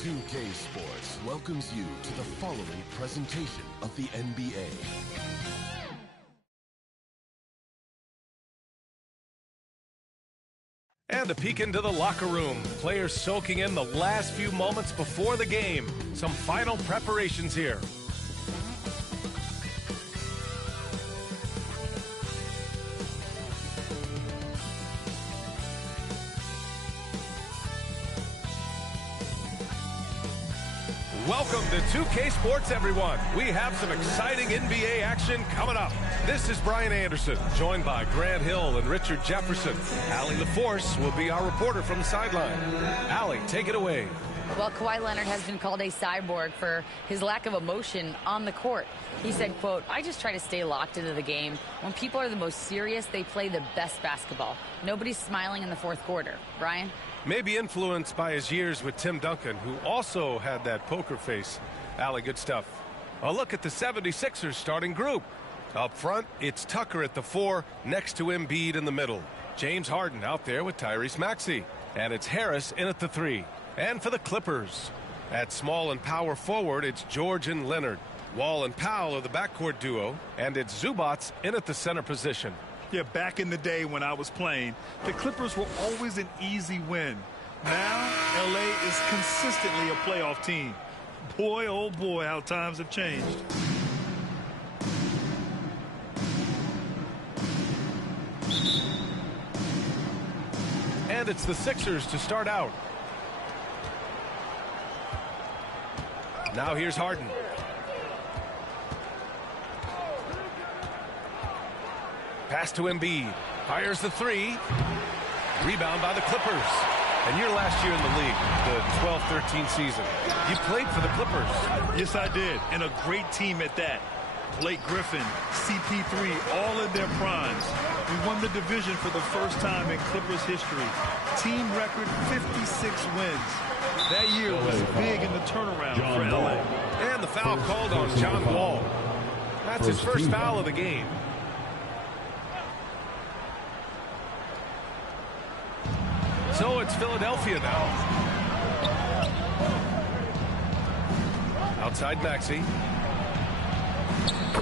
2K Sports welcomes you to the following presentation of the NBA. And a peek into the locker room. Players soaking in the last few moments before the game. Some final preparations here. Welcome to 2K Sports, everyone. We have some exciting NBA action coming up. This is Brian Anderson, joined by Grant Hill and Richard Jefferson. Allie LaForce will be our reporter from the sideline. Allie, take it away. Well, Kawhi Leonard has been called a cyborg for his lack of emotion on the court. He said, quote, "I just try to stay locked into the game. When people are the most serious, they play the best basketball. Nobody's smiling in the fourth quarter." Brian? Maybe influenced by his years with Tim Duncan, who also had that poker face. Allie, good stuff. A look at the 76ers starting group. Up front, it's Tucker at the 4, next to Embiid in the middle. James Harden out there with Tyrese Maxey. And it's Harris in at the 3. And for the Clippers, at small and power forward, it's George and Leonard. Wall and Powell are the backcourt duo, and it's Zubats in at the center position. Yeah, back in the day when I was playing, the Clippers were always an easy win. Now, LA is consistently a playoff team. Boy, oh boy, how times have changed. And it's the Sixers to start out. Now here's Harden. Pass to Embiid. Fires the 3. Rebound by the Clippers. And your last year in the league, the 12-13 season, you played for the Clippers. Yes, I did. And a great team at that. Blake Griffin, CP3, all in their primes. We won the division for the first time in Clippers history. Team record 56 wins. That year was big in the turnaround for LA. And the foul called on John Wall. That's his first foul of the game. So it's Philadelphia now. Outside Maxey.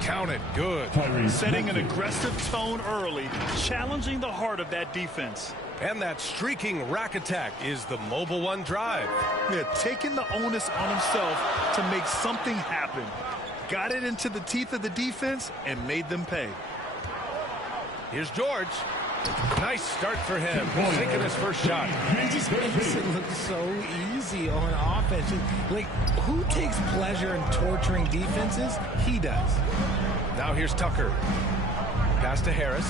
Count it. Good. Setting an aggressive tone early, challenging the heart of that defense. And that streaking rack attack is the mobile one drive. Yeah, taking the onus on himself to make something happen. Got it into the teeth of the defense and made them pay. Here's George. Nice start for him. Sinking his first shot. He just makes it look so easy on offense. Like, who takes pleasure in torturing defenses? He does. Now here's Tucker. Pass to Harris.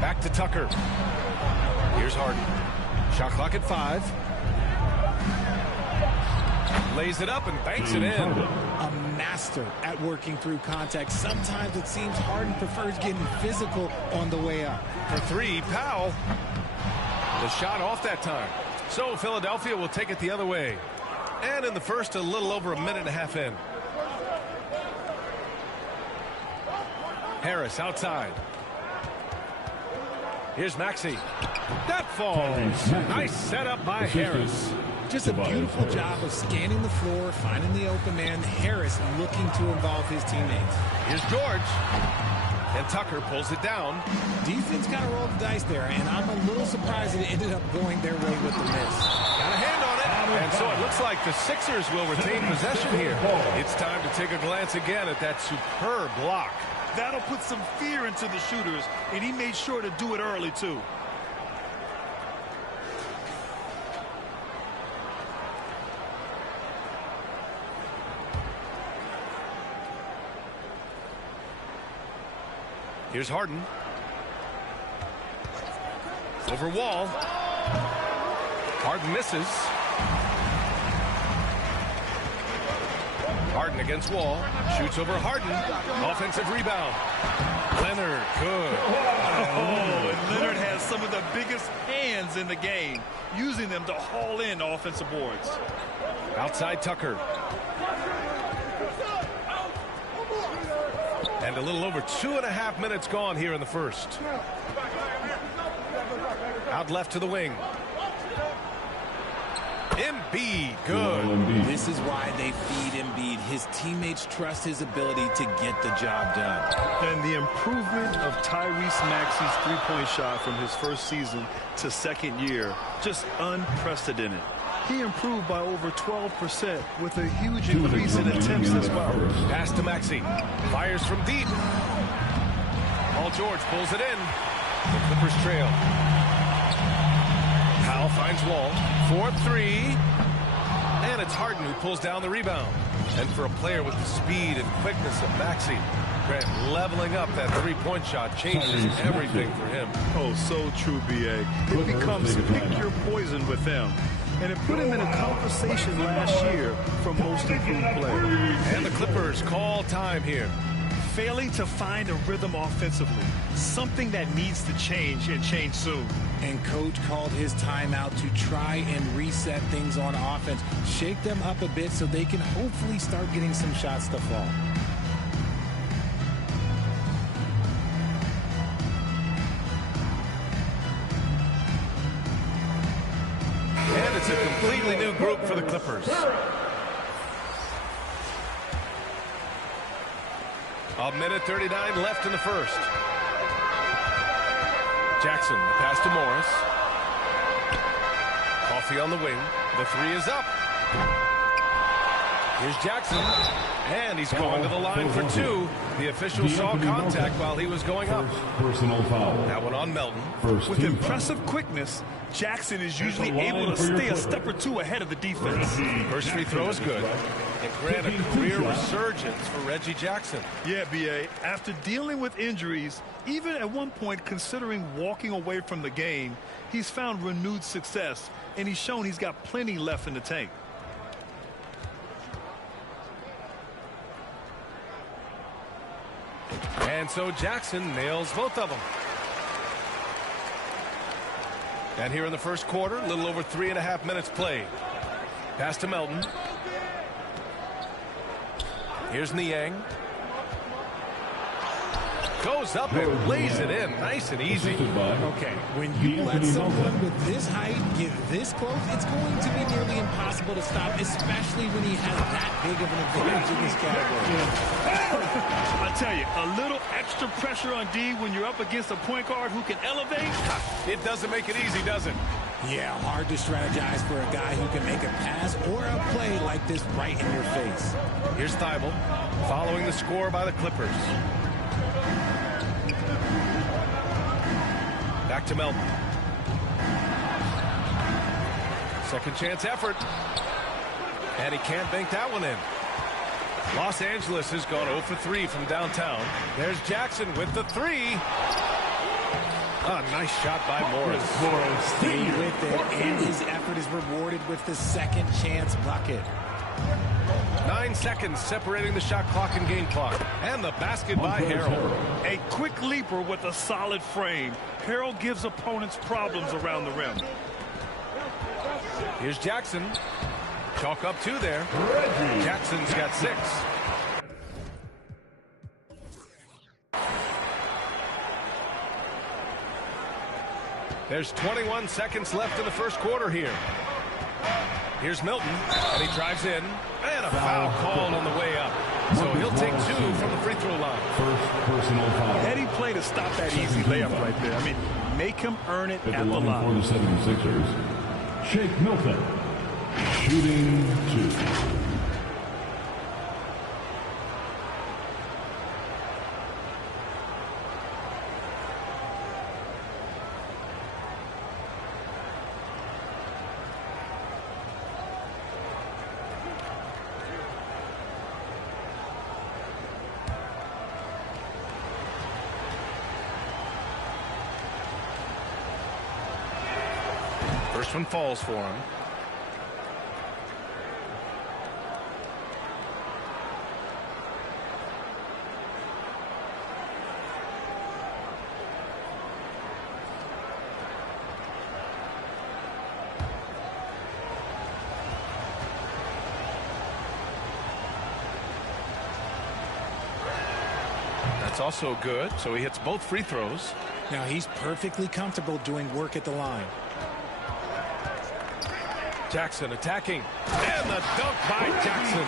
Back to Tucker. Here's Harden. Shot clock at 5. Lays it up and banks it in. A master at working through contact. Sometimes it seems Harden prefers getting physical on the way up. For 3, Powell. The shot off that time. So Philadelphia will take it the other way. And in the first, a little over a minute and a half in. Harris outside. Here's Maxey. That falls. Nice setup by Harris. Just a beautiful job of scanning the floor, finding the open man. Harris looking to involve his teammates. Here's George. And Tucker pulls it down. Defense kind of rolled the dice there, and I'm a little surprised it ended up going their way with the miss. Got a hand on it. And so it looks like the Sixers will retain possession here. It's time to take a glance again at that superb block. That'll put some fear into the shooters, and he made sure to do it early, too. Here's Harden. Over Wall. Harden misses. Harden against Wall. Shoots over Harden. Offensive rebound. Leonard, good. Oh, and Leonard has some of the biggest hands in the game, using them to haul in offensive boards. Outside Tucker. And a little over 2.5 minutes gone here in the first. Out left to the wing. Embiid, good. This is why they feed Embiid. His teammates trust his ability to get the job done. And the improvement of Tyrese Maxey's three-point shot from his first season to second year, just unprecedented. He improved by over 12% with a huge increase in attempts as well. Pass to Maxey. Fires from deep. Paul George pulls it in. The Clippers trail. Powell finds Wall. 4-3. And it's Harden who pulls down the rebound. And for a player with the speed and quickness of Maxey, Grant, leveling up that three-point shot changes everything for him. Oh, so true, B.A. It becomes pick your poison with them. And it put him in a conversation last year for most improved player. And the Clippers call time here. Failing to find a rhythm offensively, something that needs to change and change soon. And coach called his timeout to try and reset things on offense, shake them up a bit so they can hopefully start getting some shots to fall. And it's a completely new group for the Clippers. A minute 39 left in the first. Jackson, the pass to Morris. Coffee on the wing. The three is up. Here's Jackson. And he's going to the line for two. The official saw contact while he was going up. Personal foul. That one on Melton. With impressive quickness, Jackson is usually able to stay a step or two ahead of the defense. First free throw is good. And grant a career resurgence for Reggie Jackson. Yeah, B.A. After dealing with injuries, even at one point considering walking away from the game, he's found renewed success, and he's shown he's got plenty left in the tank. And so Jackson nails both of them. And here in the first quarter, a little over 3.5 minutes played. Pass to Melton. Here's Niang. Goes up and lays it in. Nice and easy. Okay, when you let someone with this height get this close, it's going to be nearly impossible to stop, especially when he has that big of an advantage in this category. I tell you, a little extra pressure on D when you're up against a point guard who can elevate. It doesn't make it easy, does it? Yeah, hard to strategize for a guy who can make a pass or a play like this right in your face. Here's Thibault, following the score by the Clippers. Back to Melton. Second chance effort. And he can't bank that one in. Los Angeles has gone 0 for 3 from downtown. There's Jackson with the three. A nice shot by Morris. Stay with it, and his effort is rewarded with the second chance bucket. 9 seconds separating the shot clock and game clock. And the basket by Harrell. A quick leaper with a solid frame. Harrell gives opponents problems around the rim. Here's Jackson. Chalk up 2 there. Jackson's got 6. There's 21 seconds left in the first quarter here. Here's Milton, and he drives in, and a foul called on the way up. So he'll take 2 from the free throw line. First personal foul. Heady play to stop that easy layup right there. I mean, make him earn it at the line. For the 76ers, Shake Milton, shooting 2. First one falls for him. That's also good, so he hits both free throws. Now he's perfectly comfortable doing work at the line. Jackson attacking. And the dunk by Jackson.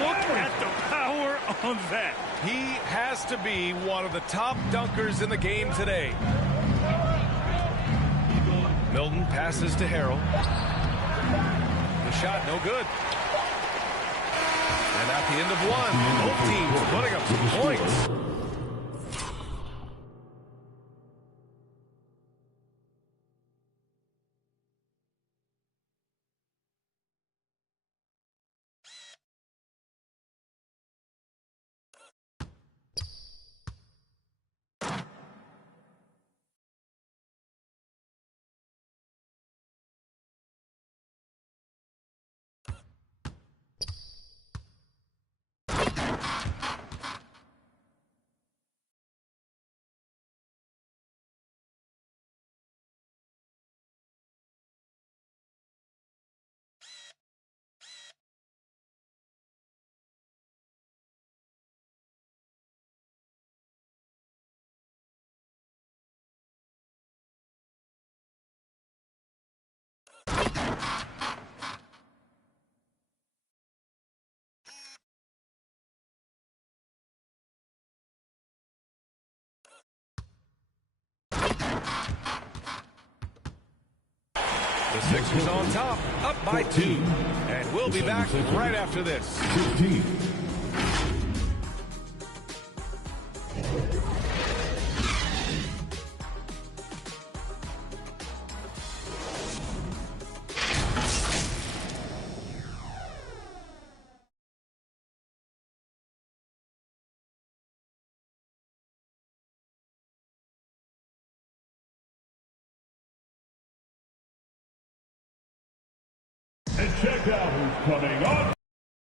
Look at the power on that. He has to be one of the top dunkers in the game today. Milton passes to Harrell. The shot no good. And at the end of one, both teams putting up some points. The Sixers on top, up by 2. And we'll be back right after this. 15. And check out who's coming up.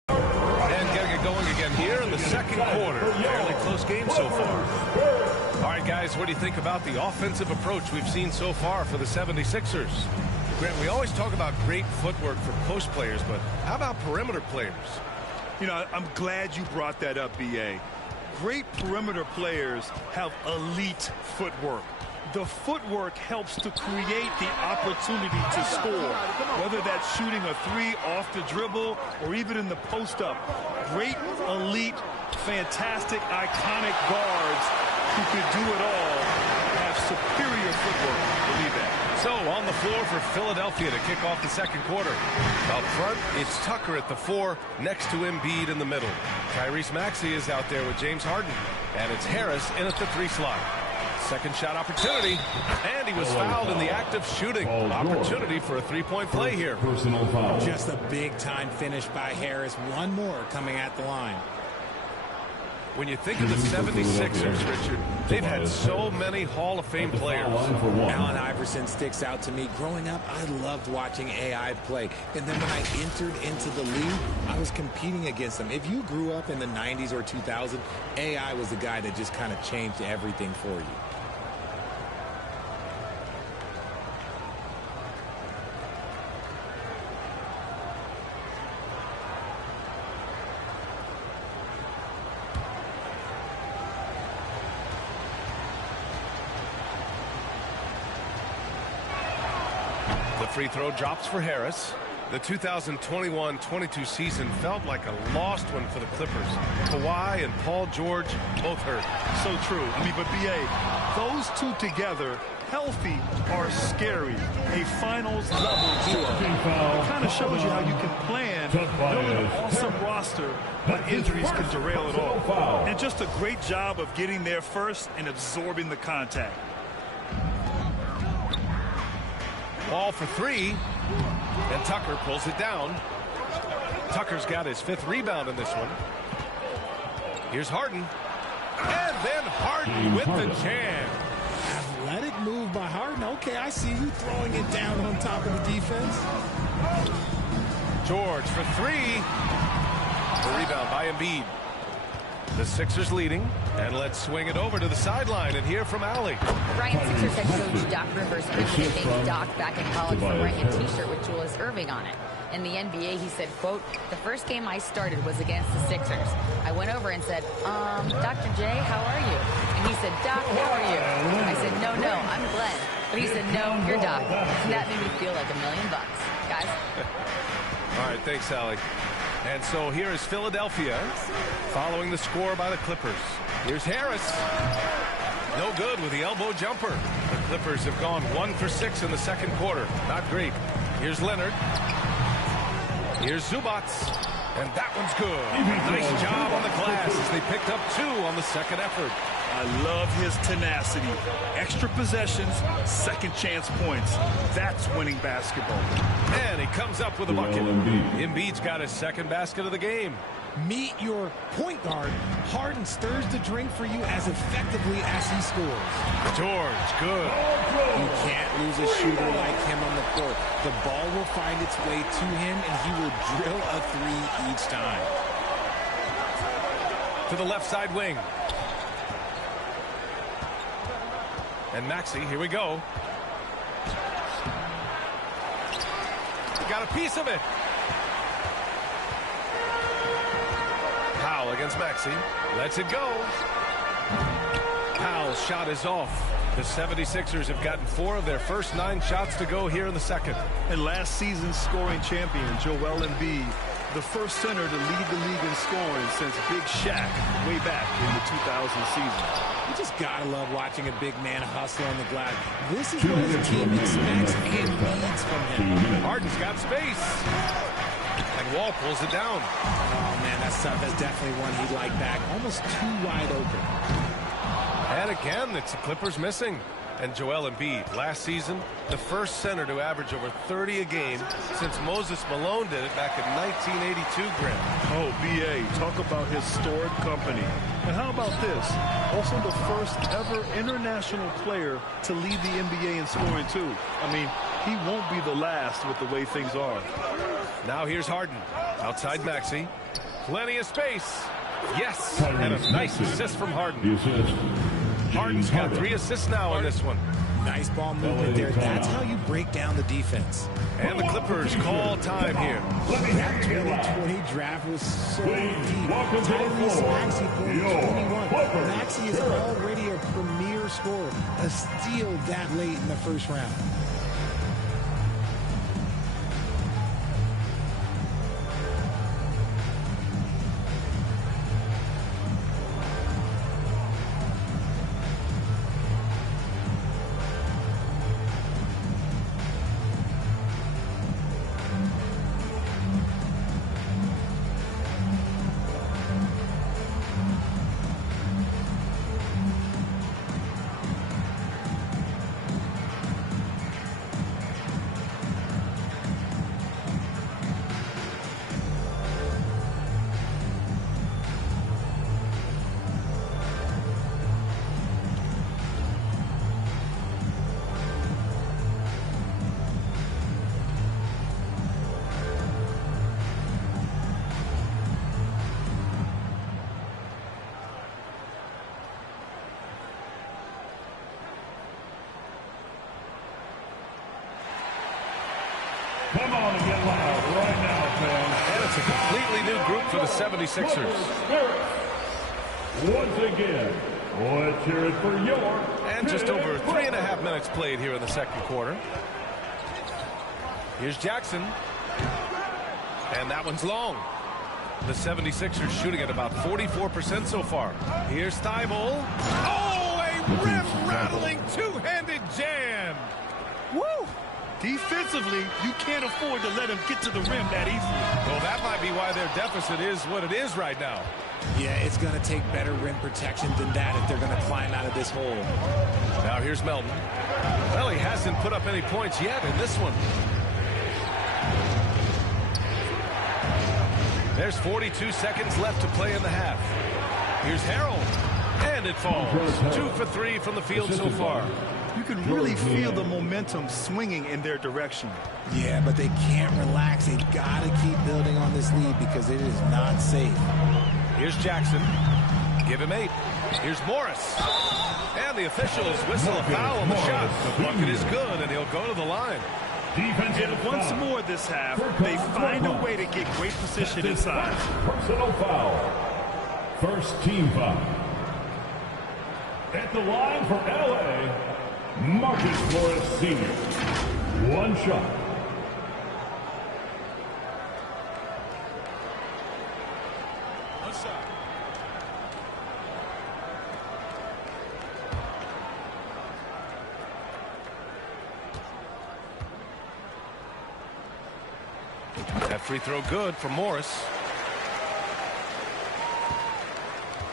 And getting it going again here in the second quarter. Fairly close game so far. All right, guys, what do you think about the offensive approach we've seen so far for the 76ers? Grant, we always talk about great footwork for post players, but how about perimeter players? You know, I'm glad you brought that up, B.A. Great perimeter players have elite footwork. The footwork helps to create the opportunity to score, whether that's shooting a 3 off the dribble or even in the post-up. Great, elite, fantastic, iconic guards who could do it all have superior footwork. Believe that. So on the floor for Philadelphia to kick off the second quarter. Up front, it's Tucker at the 4, next to Embiid in the middle. Tyrese Maxey is out there with James Harden, and it's Harris in at the 3 slot. Second shot opportunity, and he was fouled in the act of shooting. Opportunity for a 3-point play here. Personal foul. Just a big-time finish by Harris. One more coming at the line. When you think of the 76ers, Richard, they've had so many Hall of Fame players. Allen Iverson sticks out to me. Growing up, I loved watching AI play. And then when I entered into the league, I was competing against them. If you grew up in the 90s or 2000, AI was the guy that just kind of changed everything for you. Free throw drops for Harris. The 2021-22 season felt like a lost one for the Clippers. Kawhi and Paul George both hurt. So true. I mean, but B.A., those two together, healthy, are scary. A finals level duo. It kind of shows you how you can plan, build an awesome roster, but injuries can derail it all. And just a great job of getting there first and absorbing the contact. Ball for 3, and Tucker pulls it down. Tucker's got his 5th rebound in this one. Here's Harden. And then Harden with the jam. Athletic move by Harden. Okay, I see you throwing it down on top of the defense. George for 3. The rebound by Embiid. The Sixers leading, and let's swing it over to the sideline and hear from Allie. Ryan, Sixers head coach Doc Rivers credited Baby Doc back in college for wearing a T-shirt with Julius Erving on it. In the NBA, he said, quote, "The first game I started was against the Sixers. I went over and said, Dr. J, how are you?" And He said, Doc, how are you? I said, no, I'm Glenn. But he said, no, you're Doc. And that made me feel like $1 million, guys. All right, thanks, Allie. And so here is Philadelphia following the score by the Clippers. Here's Harris. No good with the elbow jumper. The Clippers have gone 1 for 6 in the second quarter. Not great. Here's Leonard. Here's Zubats. And that one's good. Nice job on the glass as they picked up 2 on the second effort. I love his tenacity. Extra possessions, second chance points. That's winning basketball. And he comes up with a bucket. Embiid's got his second basket of the game. Meet your point guard. Harden stirs the drink for you as effectively as he scores. George, good. You can't lose a shooter like him on the court. The ball will find its way to him, and he will drill a 3 each time. To the left side wing. And Maxey, here we go. Got a piece of it. Powell against Maxey. Lets it go. Powell's shot is off. The 76ers have gotten 4 of their first 9 shots to go here in the second. And last season's scoring champion, Joel Embiid, the first center to lead the league in scoring since Big Shaq way back in the 2000 season. You just gotta love watching a big man hustle on the glass. This is what his team expects and needs from him. Harden's got space. And Wall pulls it down. Oh, man, that's definitely one he'd like back. Almost too wide open. And again, it's the Clippers missing. And Joel Embiid, last season, the first center to average over 30 a game since Moses Malone did it back in 1982, Graham. Oh, B.A., talk about historic company. And how about this? Also the first ever international player to lead the NBA in scoring, too. I mean, he won't be the last with the way things are. Now here's Harden. Outside Maxey. Plenty of space. Yes, and a nice assist from Harden. Harden's got 3 assists now in this one. Nice ball movement there. That's how you break down the defense. And the Clippers call time here. That 2020 draft was so deep. Tyrese Maxey playing 21. Maxey is already a premier scorer. A steal that late in the first round. Come on and get loud right now, fans. And it's a completely new group for the 76ers. Once again, let's hear it for your... And just over 3.5 minutes played here in the second quarter. Here's Jackson. And that one's long. The 76ers shooting at about 44% so far. Here's Thibault. Oh, a rim-rattling two-handed jam. Woo! Defensively, you can't afford to let him get to the rim that easily. Well, that might be why their deficit is what it is right now. Yeah, it's going to take better rim protection than that if they're going to climb out of this hole. Now here's Melton. Well, he hasn't put up any points yet in this one. There's 42 seconds left to play in the half. Here's Harold. And it falls. 2 for 3 from the field so far. You can really feel the momentum swinging in their direction. Yeah, but they can't relax. They've got to keep building on this lead because it is not safe. Here's Jackson. Give him 8. Here's Morris. And the officials whistle a foul on the shot. The bucket is good, and he'll go to the line. And once more this half, they find a way to get great position inside. Personal foul. First team foul. At the line for LA, Marcus Morris Sr. One shot. That free throw good for Morris.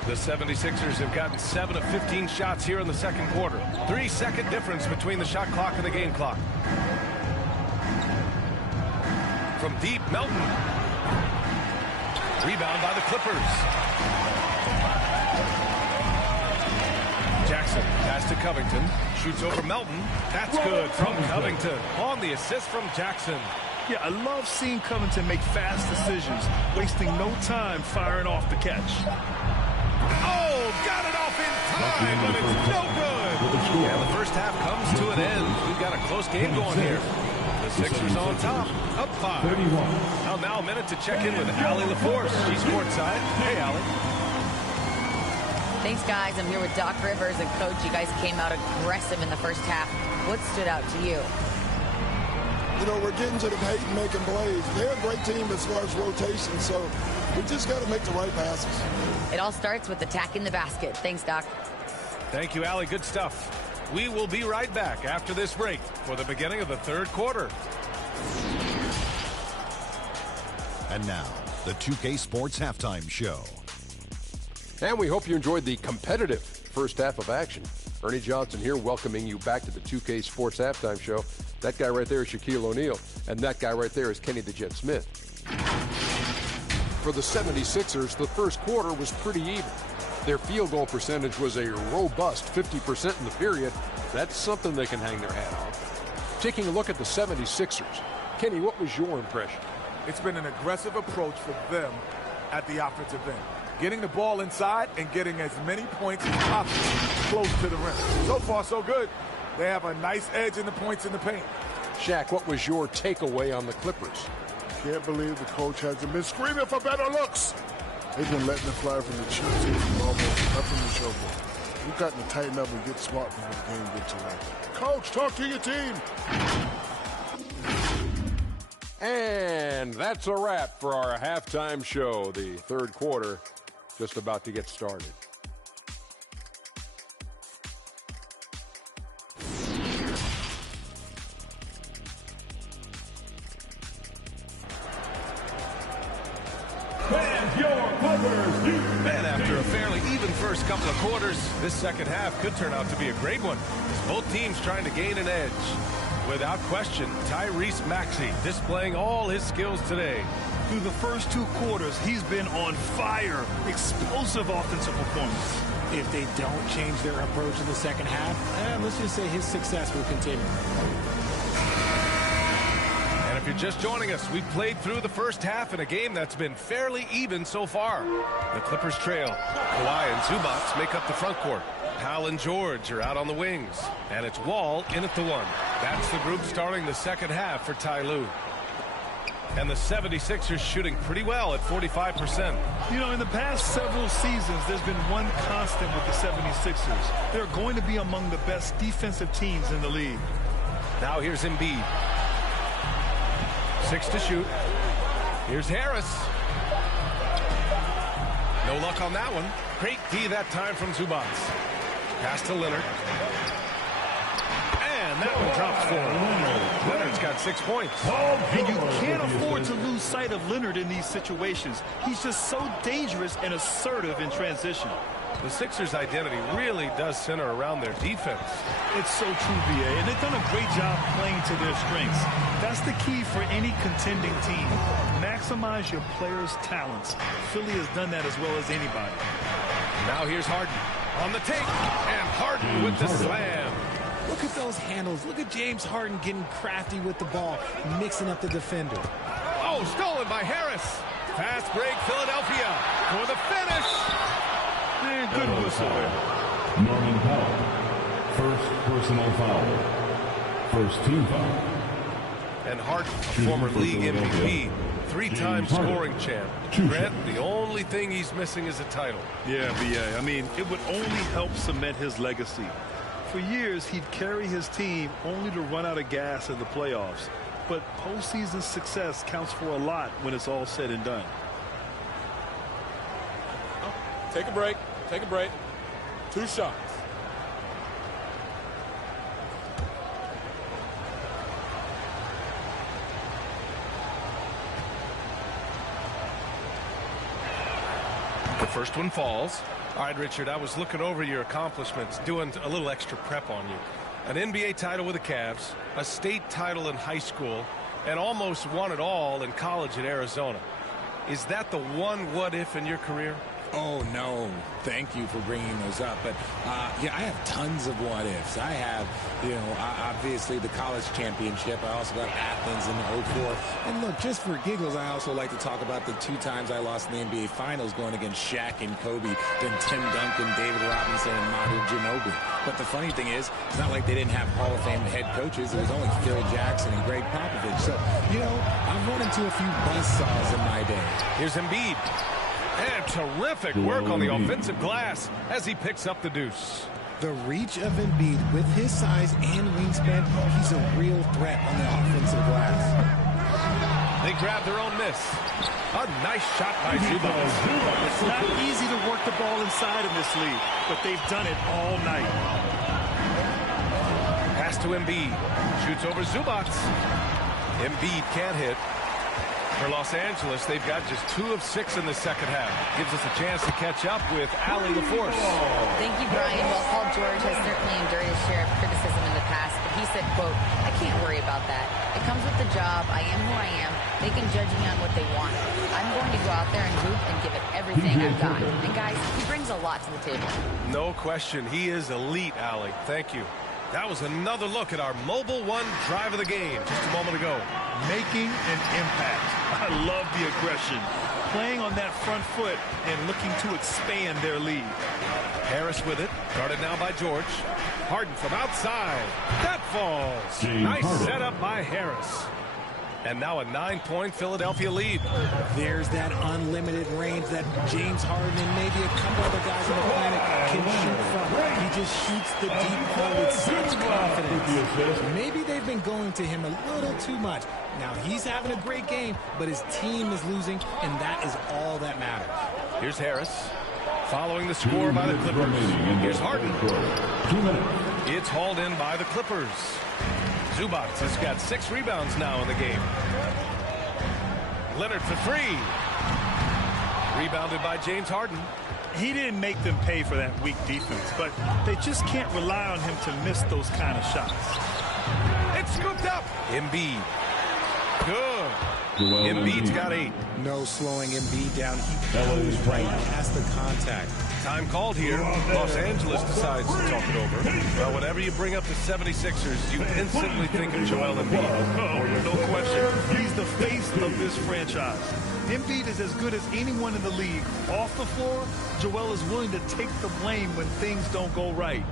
The 76ers have gotten 7 of 15 shots here in the second quarter. 3-second difference between the shot clock and the game clock. From deep, Melton. Rebound by the Clippers. Jackson pass to Covington. Shoots over Melton. That's good from Covington. On the assist from Jackson. Yeah, I love seeing Covington make fast decisions, wasting no time firing off the catch. Oh, got it off in time, but it's no good. And the first half comes to an end. We've got a close game going here. The Sixers on top, up 5. Well, now a minute to check in with Allie LaForce. She's courtside. Hey, Allie. Thanks, guys. I'm here with Doc Rivers and Coach. You guys came out aggressive in the first half. What stood out to you? You know, we're getting to the paint and making plays. They're a great team as far as rotation, so we just got to make the right passes. It all starts with attacking the basket. Thanks, Doc. Thank you, Allie. Good stuff. We will be right back after this break for the beginning of the third quarter. And now, the 2K Sports Halftime Show. And we hope you enjoyed the competitive first half of action. Ernie Johnson here welcoming you back to the 2K Sports Halftime Show. That guy right there is Shaquille O'Neal, and that guy right there is Kenny the Jet Smith. For the 76ers, the first quarter was pretty even. Their field goal percentage was a robust 50% in the period. That's something they can hang their hat on. Taking a look at the 76ers, Kenny, what was your impression? It's been an aggressive approach for them at the offensive end. Getting the ball inside and getting as many points as possible close to the rim. So far, so good. They have a nice edge in the points in the paint. Shaq, what was your takeaway on the Clippers? Can't believe the coach hasn't been screaming for better looks. They've been letting it fly from the cheap team, almost nothing to show for. We've got to tighten up and get smart before the game gets away. Coach, talk to your team. And that's a wrap for our halftime show. The third quarter just about to get started. And after a fairly even first couple of quarters, this second half could turn out to be a great one. As both teams trying to gain an edge. Without question, Tyrese Maxey displaying all his skills today. Through the first 2 quarters, he's been on fire. Explosive offensive performance. If they don't change their approach in the second half, let's just say his success will continue. And if you're just joining us, we've played through the first half in a game that's been fairly even so far. The Clippers trail. Kawhi and Zubac make up the front court. Powell and George are out on the wings. And it's Wall in at the 1. That's the group starting the second half for Ty Lue. And the 76ers shooting pretty well at 45%. You know, in the past several seasons, there's been one constant with the 76ers. They're going to be among the best defensive teams in the league. Now here's Embiid. 6 to shoot. Here's Harris. No luck on that one. Great D that time from Zubac. Pass to Leonard. And that one drops for him. Leonard's got 6 points. And you can't afford to lose sight of Leonard in these situations. He's just so dangerous and assertive in transition. The Sixers' identity really does center around their defense. It's so true, B.A., and they've done a great job playing to their strengths. That's the key for any contending team. Maximize your players' talents. Philly has done that as well as anybody. Now here's Harden on the take, and Harden with the slam. Look at those handles. Look at James Harden getting crafty with the ball, mixing up the defender. Oh, stolen by Harris. Fast break, Philadelphia for the finish. And good whistle there. Norman Powell. First personal foul. First team foul. And Harden, a former league MVP, three-time scoring champ. Grant, the only thing he's missing is a title. Yeah, B.A. I mean, it would only help cement his legacy. For years, he'd carry his team only to run out of gas in the playoffs. But postseason success counts for a lot when it's all said and done. Take a break. Take a break. 2 shots. The first one falls. All right, Richard, I was looking over your accomplishments, doing a little extra prep on you. An NBA title with the Cavs, a state title in high school, and almost won it all in college at Arizona. Is that the one what-if in your career? Oh, no. Thank you for bringing those up. But, yeah, I have tons of what-ifs. I have, obviously the college championship. I also got Athens in '04. And, look, just for giggles, I also like to talk about the 2 times I lost in the NBA Finals going against Shaq and Kobe, then Tim Duncan, David Robinson, and Manu Ginobili. But the funny thing is, it's not like they didn't have Hall of Fame head coaches. It was only Phil Jackson and Greg Popovich. So, I've run into a few buzzsaws in my day. Here's Embiid. And terrific work on the offensive glass as he picks up the deuce. The reach of Embiid with his size and wingspan, he's a real threat on the offensive glass. They grab their own miss. A nice shot by Zubac. It's not easy to work the ball inside in this league, but they've done it all night. Pass to Embiid. Shoots over Zubac. Embiid can't hit. For Los Angeles, they've got just 2 of 6 in the second half. Gives us a chance to catch up with Allie LaForce. Thank you, Brian. Well, Paul George has certainly endured his share of criticism in the past, but he said, quote, "I can't worry about that. It comes with the job. I am who I am. They can judge me on what they want. I'm going to go out there and hoop and give it everything I've got." And, guys, he brings a lot to the table. No question. He is elite, Allie. Thank you. That was another look at our Mobile One drive of the game just a moment ago. Making an impact. I love the aggression. Playing on that front foot and looking to expand their lead. Harris with it. Guarded now by George. Harden from outside. That falls. Nice setup by Harris. And now a 9-point Philadelphia lead. There's that unlimited range that James Harden and maybe a couple other guys on the planet can shoot from. He just shoots the deep ball with such confidence. Maybe they've been going to him a little too much. Now, he's having a great game, but his team is losing, and that is all that matters. Here's Harris. Following the score by the Clippers. Here's Harden. 2 minutes. It's hauled in by the Clippers. Zubac has got 6 rebounds now in the game. Leonard for 3. Rebounded by James Harden. He didn't make them pay for that weak defense, but they just can't rely on him to miss those kind of shots. It's scooped up. Embiid. Good. Embiid's got 8. No slowing Embiid down. He goes right past the contact. Time called here. Los Angeles decides to talk it over. Well, whenever you bring up the 76ers, you instantly think of Joel Embiid. Oh, no question. He's the face of this franchise. Embiid is as good as anyone in the league. Off the floor, Joel is willing to take the blame when things don't go right.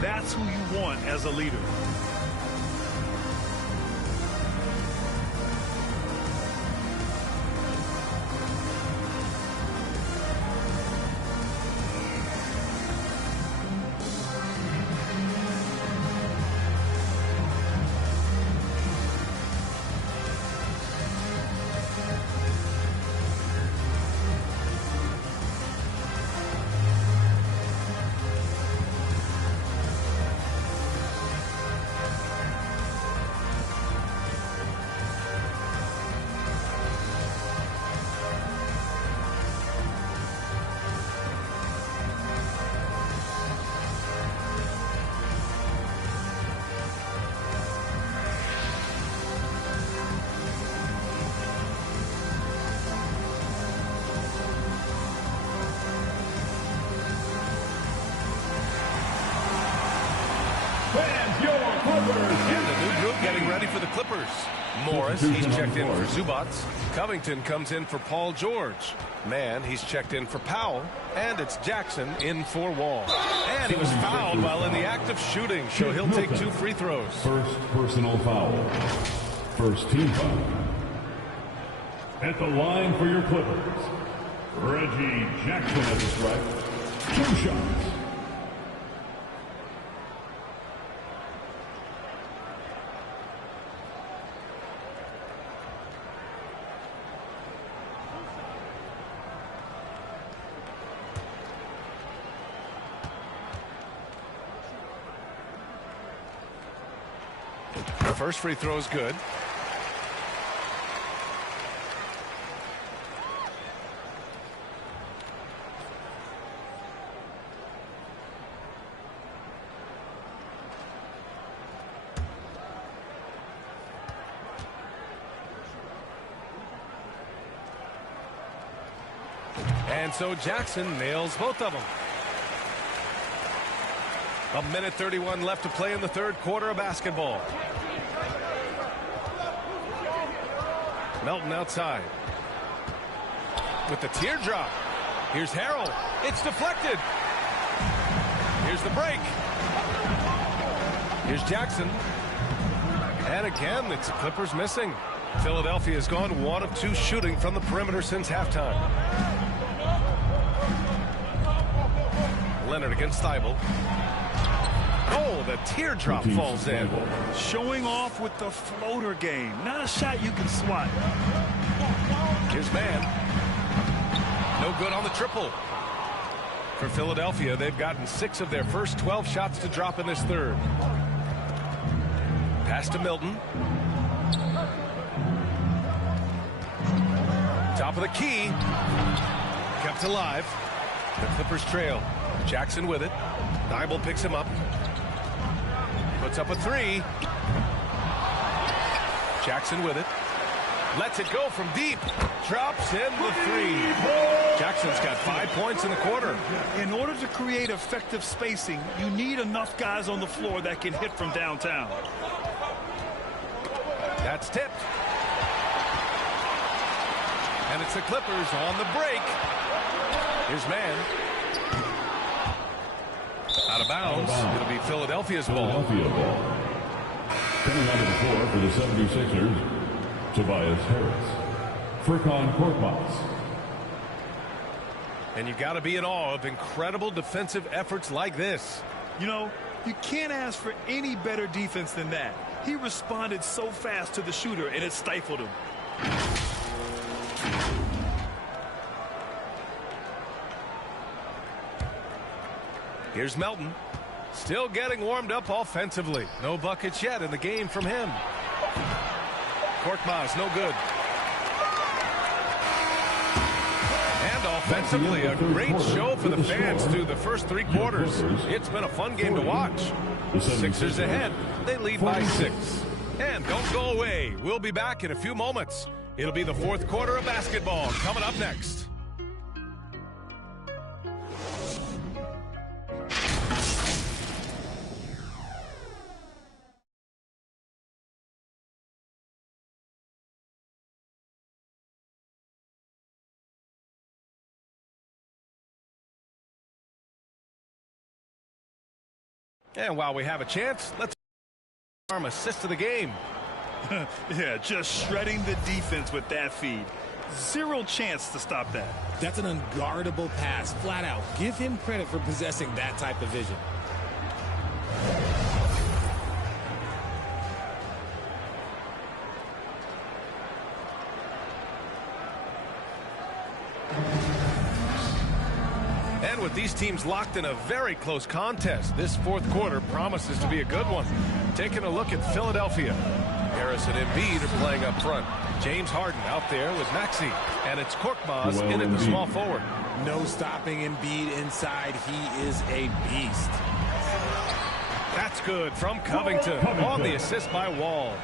That's who you want as a leader. And the new group getting ready for the Clippers. Morris, he's checked in for Zubac. Covington comes in for Paul George. Mann, he's checked in for Powell. And it's Jackson in for Wall. And he was fouled while in the act of shooting, so he'll take 2 free throws. First personal foul. First team foul. At the line for your Clippers, Reggie Jackson at the strike. 2 shots. The first free throw is good. And so Jackson nails both of them. 1:31 left to play in the third quarter of basketball. Melton outside. With the teardrop. Here's Harrell. It's deflected. Here's the break. Here's Jackson. And again, it's the Clippers missing. Philadelphia has gone 1 of 2 shooting from the perimeter since halftime. Leonard against Thibault. Oh, the teardrop falls in. Showing off with the floater game. Not a shot you can swat. Here's Mann. No good on the triple. For Philadelphia, they've gotten 6 of their first 12 shots to drop in this third. Pass to Milton. Top of the key. Kept alive. The Clippers trail. Jackson with it. Thibault picks him up. Puts up a 3. Jackson with it. Lets it go from deep. Drops in the 3. Jackson's got 5 points in the quarter. In order to create effective spacing, you need enough guys on the floor that can hit from downtown. That's tipped. And it's the Clippers on the break. Here's Mann. Out of bounds. It'll be Philadelphia's ball. Philadelphia ball. Coming onto the floor for the 76ers, Tobias Harris. Furkan Korkmaz. And you got to be in awe of incredible defensive efforts like this. You know, you can't ask for any better defense than that. He responded so fast to the shooter, and it stifled him. Here's Melton. Still getting warmed up offensively. No buckets yet in the game from him. Korkmaz, no good. And offensively, a great show for the fans through the first 3 quarters. It's been a fun game to watch. Sixers ahead. They lead by 6. And don't go away. We'll be back in a few moments. It'll be the fourth quarter of basketball coming up next. And while we have a chance, let's arm assist to the game. Yeah, just shredding the defense with that feed. 0 chance to stop that. That's an unguardable pass, flat out. Give him credit for possessing that type of vision. And with these teams locked in a very close contest, this fourth quarter promises to be a good one. Taking a look at Philadelphia. Harris and Embiid are playing up front. James Harden out there with Maxey. And it's Korkmaz in at the small forward. No stopping Embiid inside. He is a beast. That's good from Covington on the assist by Wall.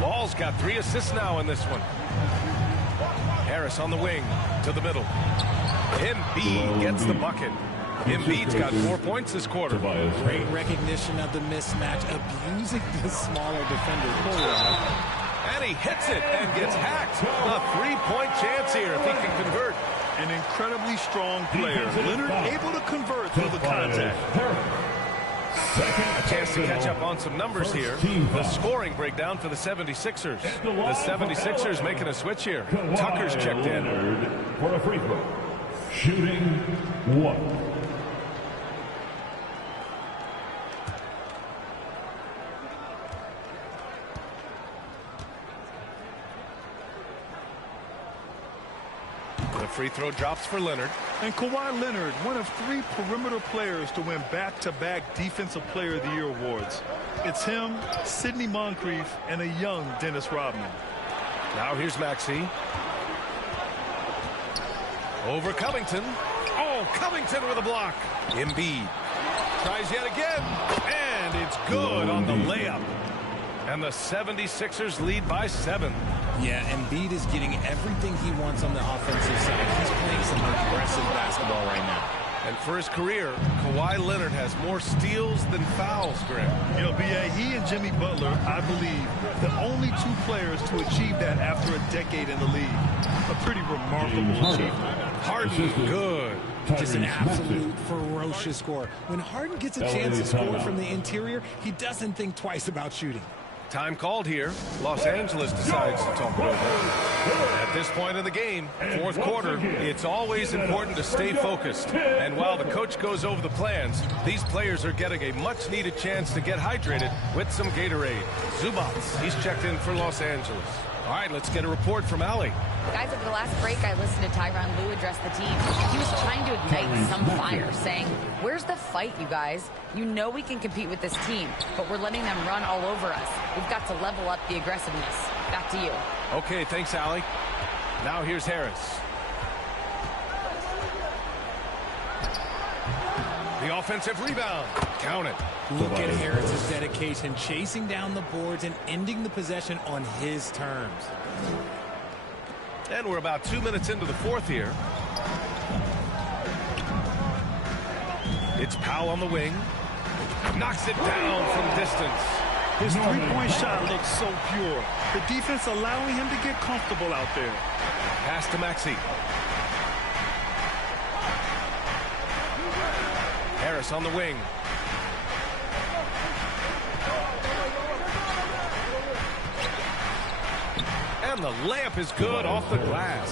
Wall's got 3 assists now in this one. Harris on the wing to the middle. Embiid gets the bucket. Embiid's got 4 points this quarter. Great recognition of the mismatch, abusing the smaller defender. And he hits it and gets hacked. A 3-point chance here if he can convert. An incredibly strong player. Leonard able to convert through the contact. A chance to catch up on some numbers here. The scoring breakdown for the 76ers. The 76ers making a switch here. Tucker's checked in. For a free throw. Shooting 1. The free throw drops for Leonard. And Kawhi Leonard, one of 3 perimeter players to win back-to-back Defensive Player of the Year awards. It's him, Sidney Moncrief, and a young Dennis Rodman. Now here's Maxey. Over Covington. Oh, Covington with a block. Embiid tries yet again. And it's good on the layup. And the 76ers lead by 7. Yeah, Embiid is getting everything he wants on the offensive side. He's playing some aggressive basketball right now. And for his career, Kawhi Leonard has more steals than fouls, Greg. You know, B.A., he and Jimmy Butler, I believe, the only 2 players to achieve that after a decade in the league. A pretty remarkable achievement. Harden, good. Just an absolute ferocious scorer. When Harden gets a chance to score from the interior, he doesn't think twice about shooting. Time called here. Los Angeles decides to talk it over. At this point in the game, 4th quarter, it's always important to stay focused. And while the coach goes over the plans, these players are getting a much-needed chance to get hydrated with some Gatorade. Zubats, he's checked in for Los Angeles. All right, let's get a report from Allie. Guys, over the last break, I listened to Tyronn Lue address the team. He was trying to ignite some fire, saying, where's the fight, you guys? You know we can compete with this team, but we're letting them run all over us. We've got to level up the aggressiveness. Back to you. Okay, thanks, Allie. Now here's Harris. The offensive rebound. Count it. Look at Harris's dedication, chasing down the boards and ending the possession on his terms. And we're about 2 minutes into the 4th here. It's Powell on the wing. Knocks it down from distance. His 3-point shot looks so pure. The defense allowing him to get comfortable out there. Pass to Maxey. Harris on the wing. And the layup is good off the glass.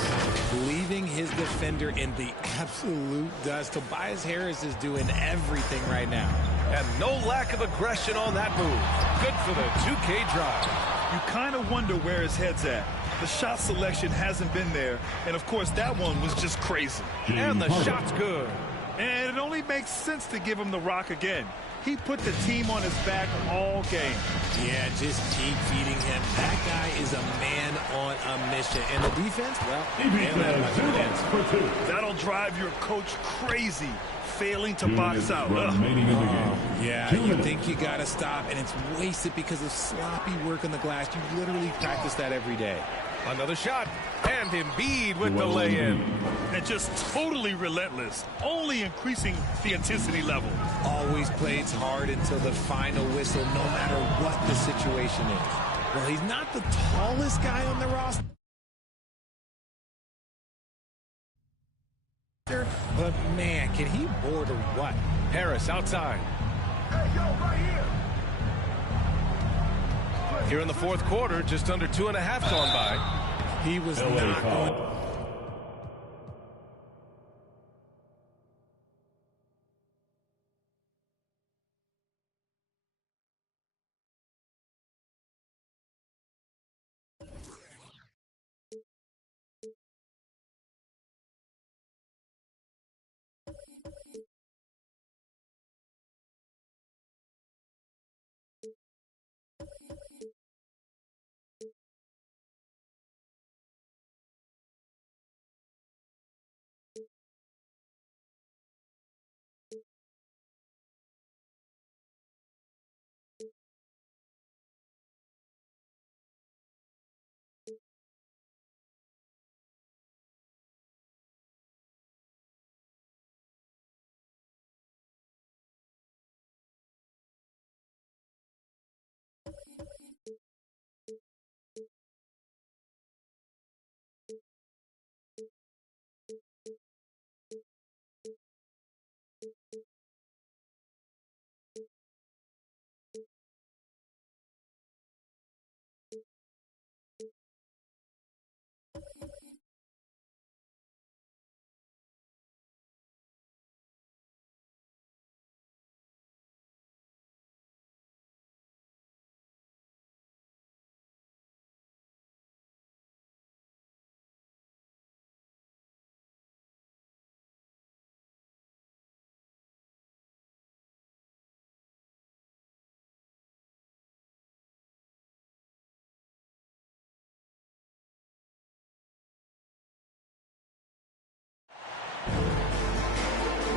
Leaving his defender in the absolute dust. Tobias Harris is doing everything right now. And no lack of aggression on that move. Good for the 2K drive. You kind of wonder where his head's at. The shot selection hasn't been there. And, of course, that one was just crazy. And the shot's good. And it only makes sense to give him the rock again. He put the team on his back all game. Yeah, just keep feeding him. That guy is a man on a mission. And the defense, well, they don't have much of a dance. That'll drive your coach crazy, failing to box out. Yeah, you think you got to stop, and it's wasted because of sloppy work on the glass. You literally practice that every day. Another shot, and Embiid with the lay-in. And just totally relentless, only increasing the intensity level. Always plays hard until the final whistle, no matter what the situation is. Well, he's not the tallest guy on the roster, but man, can he board or what? Harris outside. Hey, yo, right here in the 4th quarter, just under 2.5 gone by. He was not going.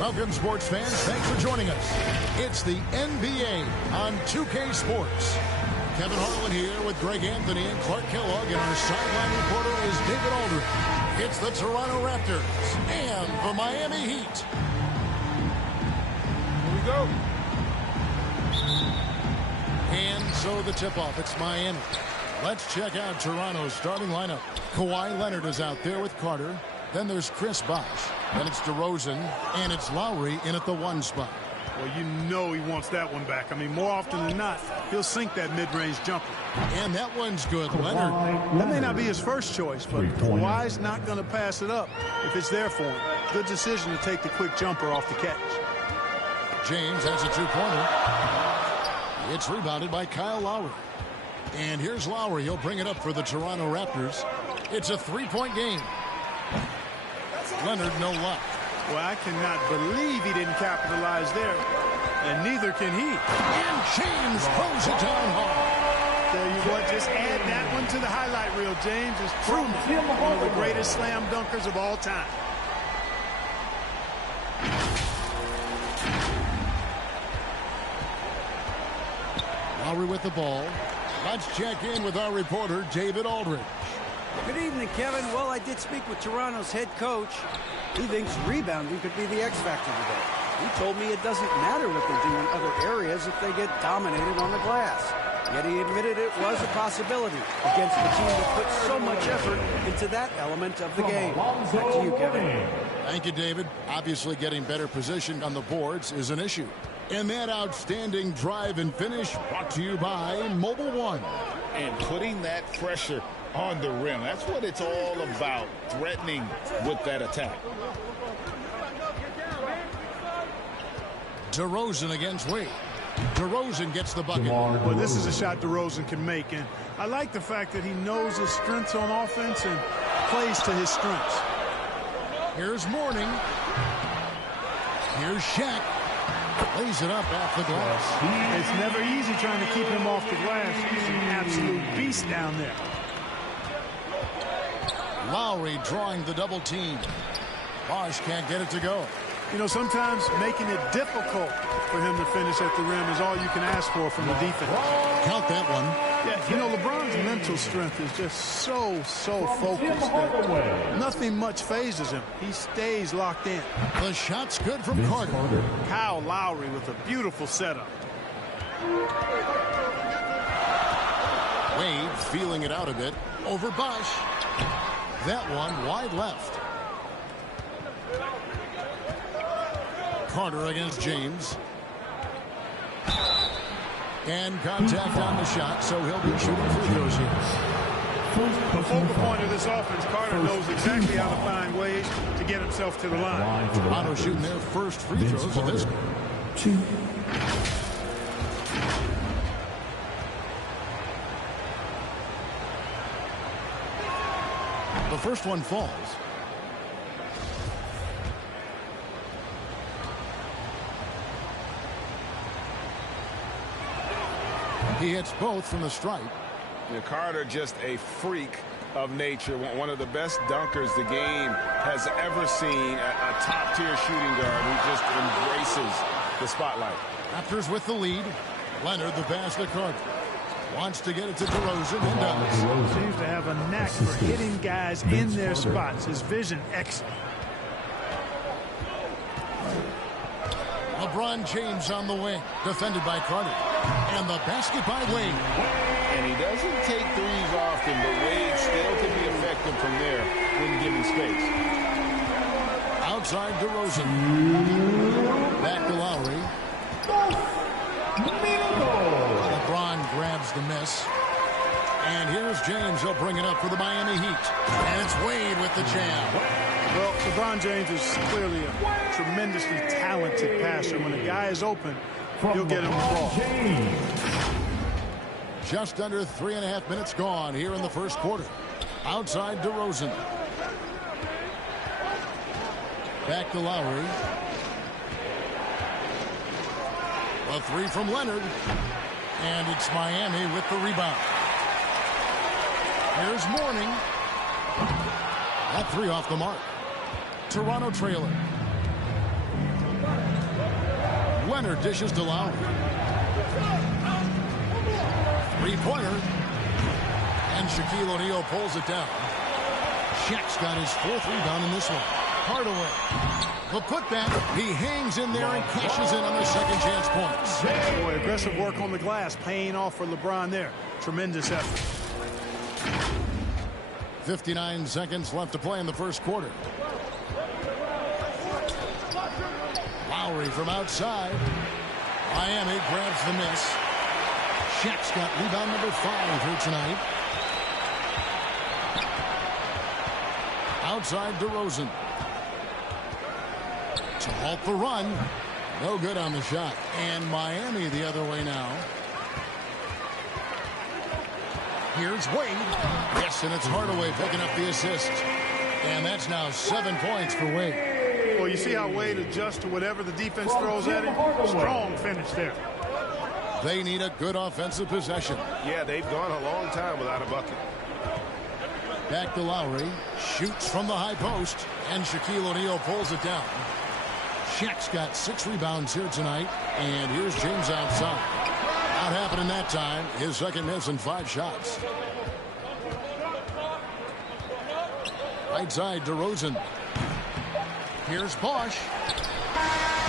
Welcome, sports fans. Thanks for joining us. It's the NBA on 2K Sports. Kevin Harlan here with Greg Anthony and Clark Kellogg, and our sideline reporter is David Aldridge. It's the Toronto Raptors and the Miami Heat. Here we go. And so the tip-off, it's Miami. Let's check out Toronto's starting lineup. Kawhi Leonard is out there with Carter. Then there's Chris Bosh. Then it's DeRozan. And it's Lowry in at the 1 spot. Well, you know he wants that one back. I mean, more often than not, he'll sink that mid-range jumper. And that one's good. Leonard. That may not be his first choice, but Kawhi's not going to pass it up if it's there for him. Good decision to take the quick jumper off the catch. James has a 2-pointer. It's rebounded by Kyle Lowry. And here's Lowry. He'll bring it up for the Toronto Raptors. It's a 3-point game. Leonard, no luck. Well, I cannot believe he didn't capitalize there. And neither can he. And James throws it down hard. Tell you what, just add that one to the highlight reel, James. Is truly one of the greatest slam dunkers of all time. Lowry with the ball. Let's check in with our reporter, David Aldridge. Good evening, Kevin. Well, I did speak with Toronto's head coach. He thinks rebounding could be the X factor today. He told me it doesn't matter what they do in other areas if they get dominated on the glass. Yet he admitted it was a possibility against the team that put so much effort into that element of the game. Back to you, Kevin. Thank you, David. Obviously, getting better positioned on the boards is an issue. And that outstanding drive and finish brought to you by Mobile One. And putting that pressure on the rim. That's what it's all about, threatening with that attack. DeRozan against Wade. DeRozan gets the bucket. Well, this is a shot DeRozan can make, and I like the fact that he knows his strengths on offense and plays to his strengths. Here's Mourning. Here's Shaq. Lays it up off the glass. It's never easy trying to keep him off the glass. He's an absolute beast down there. Lowry drawing the double team. Bosh can't get it to go. You know, sometimes making it difficult for him to finish at the rim is all you can ask for from the defense. Count that one. Yeah, you know, LeBron's mental strength is just so focused that nothing much phases him. He stays locked in. The shot's good from Carter. Kyle Lowry with a beautiful setup. Wade feeling it out a bit over Bosh. That one wide left. Carter against James. And contact on the shot, so he'll be shooting free throws here. The focal point of this offense, Carter knows exactly how to find ways to get himself to the line. Toronto shooting their first free throws of this game. The first one falls. He hits both from the stripe. Carter just a freak of nature. One of the best dunkers the game has ever seen. A top-tier shooting guard who just embraces the spotlight. Raptors with the lead. Leonard the pass to Carter. Wants to get it to DeRozan and does. Seems to have a knack for hitting guys in their spots. His vision excellent. LeBron James on the wing, defended by Carter. And the basket by Wade. And he doesn't take threes often, but Wade still can be effective from there when given space. Outside DeRozan. Back to Lowry. LeBron grabs the miss. And here's James. He'll bring it up for the Miami Heat. And it's Wade with the jam. Well, LeBron James is clearly a tremendously talented passer. When a guy is open, you'll get him the ball. Just under 3.5 minutes gone here in the first quarter. Outside DeRozan. Back to Lowry. A three from Leonard. And it's Miami with the rebound. Here's Mourning. That three off the mark. Toronto trailing. Leonard dishes to Lowry. Three-pointer. And Shaquille O'Neal pulls it down. Shaq's got his 4th rebound in this one. Hardaway. The putback. He hangs in there and cashes in on the second chance points. Boy, aggressive work on the glass, paying off for LeBron there. Tremendous effort. 59 seconds left to play in the first quarter. Lowry from outside. Miami grabs the miss. Shaq's got rebound number 5 here tonight. Outside DeRozan. To halt the run. No good on the shot. And Miami the other way now. Here's Wade. Yes, and it's Hardaway picking up the assist. And that's now 7 points for Wade. Well, you see how Wade adjusts to whatever the defense throws at him? Strong finish there. They need a good offensive possession. Yeah, they've gone a long time without a bucket. Back to Lowry. Shoots from the high post. And Shaquille O'Neal pulls it down. Shaq's got 6 rebounds here tonight. And here's James outside. Not happening that time. His second miss in 5 shots. Right side, DeRozan. Here's Bosch.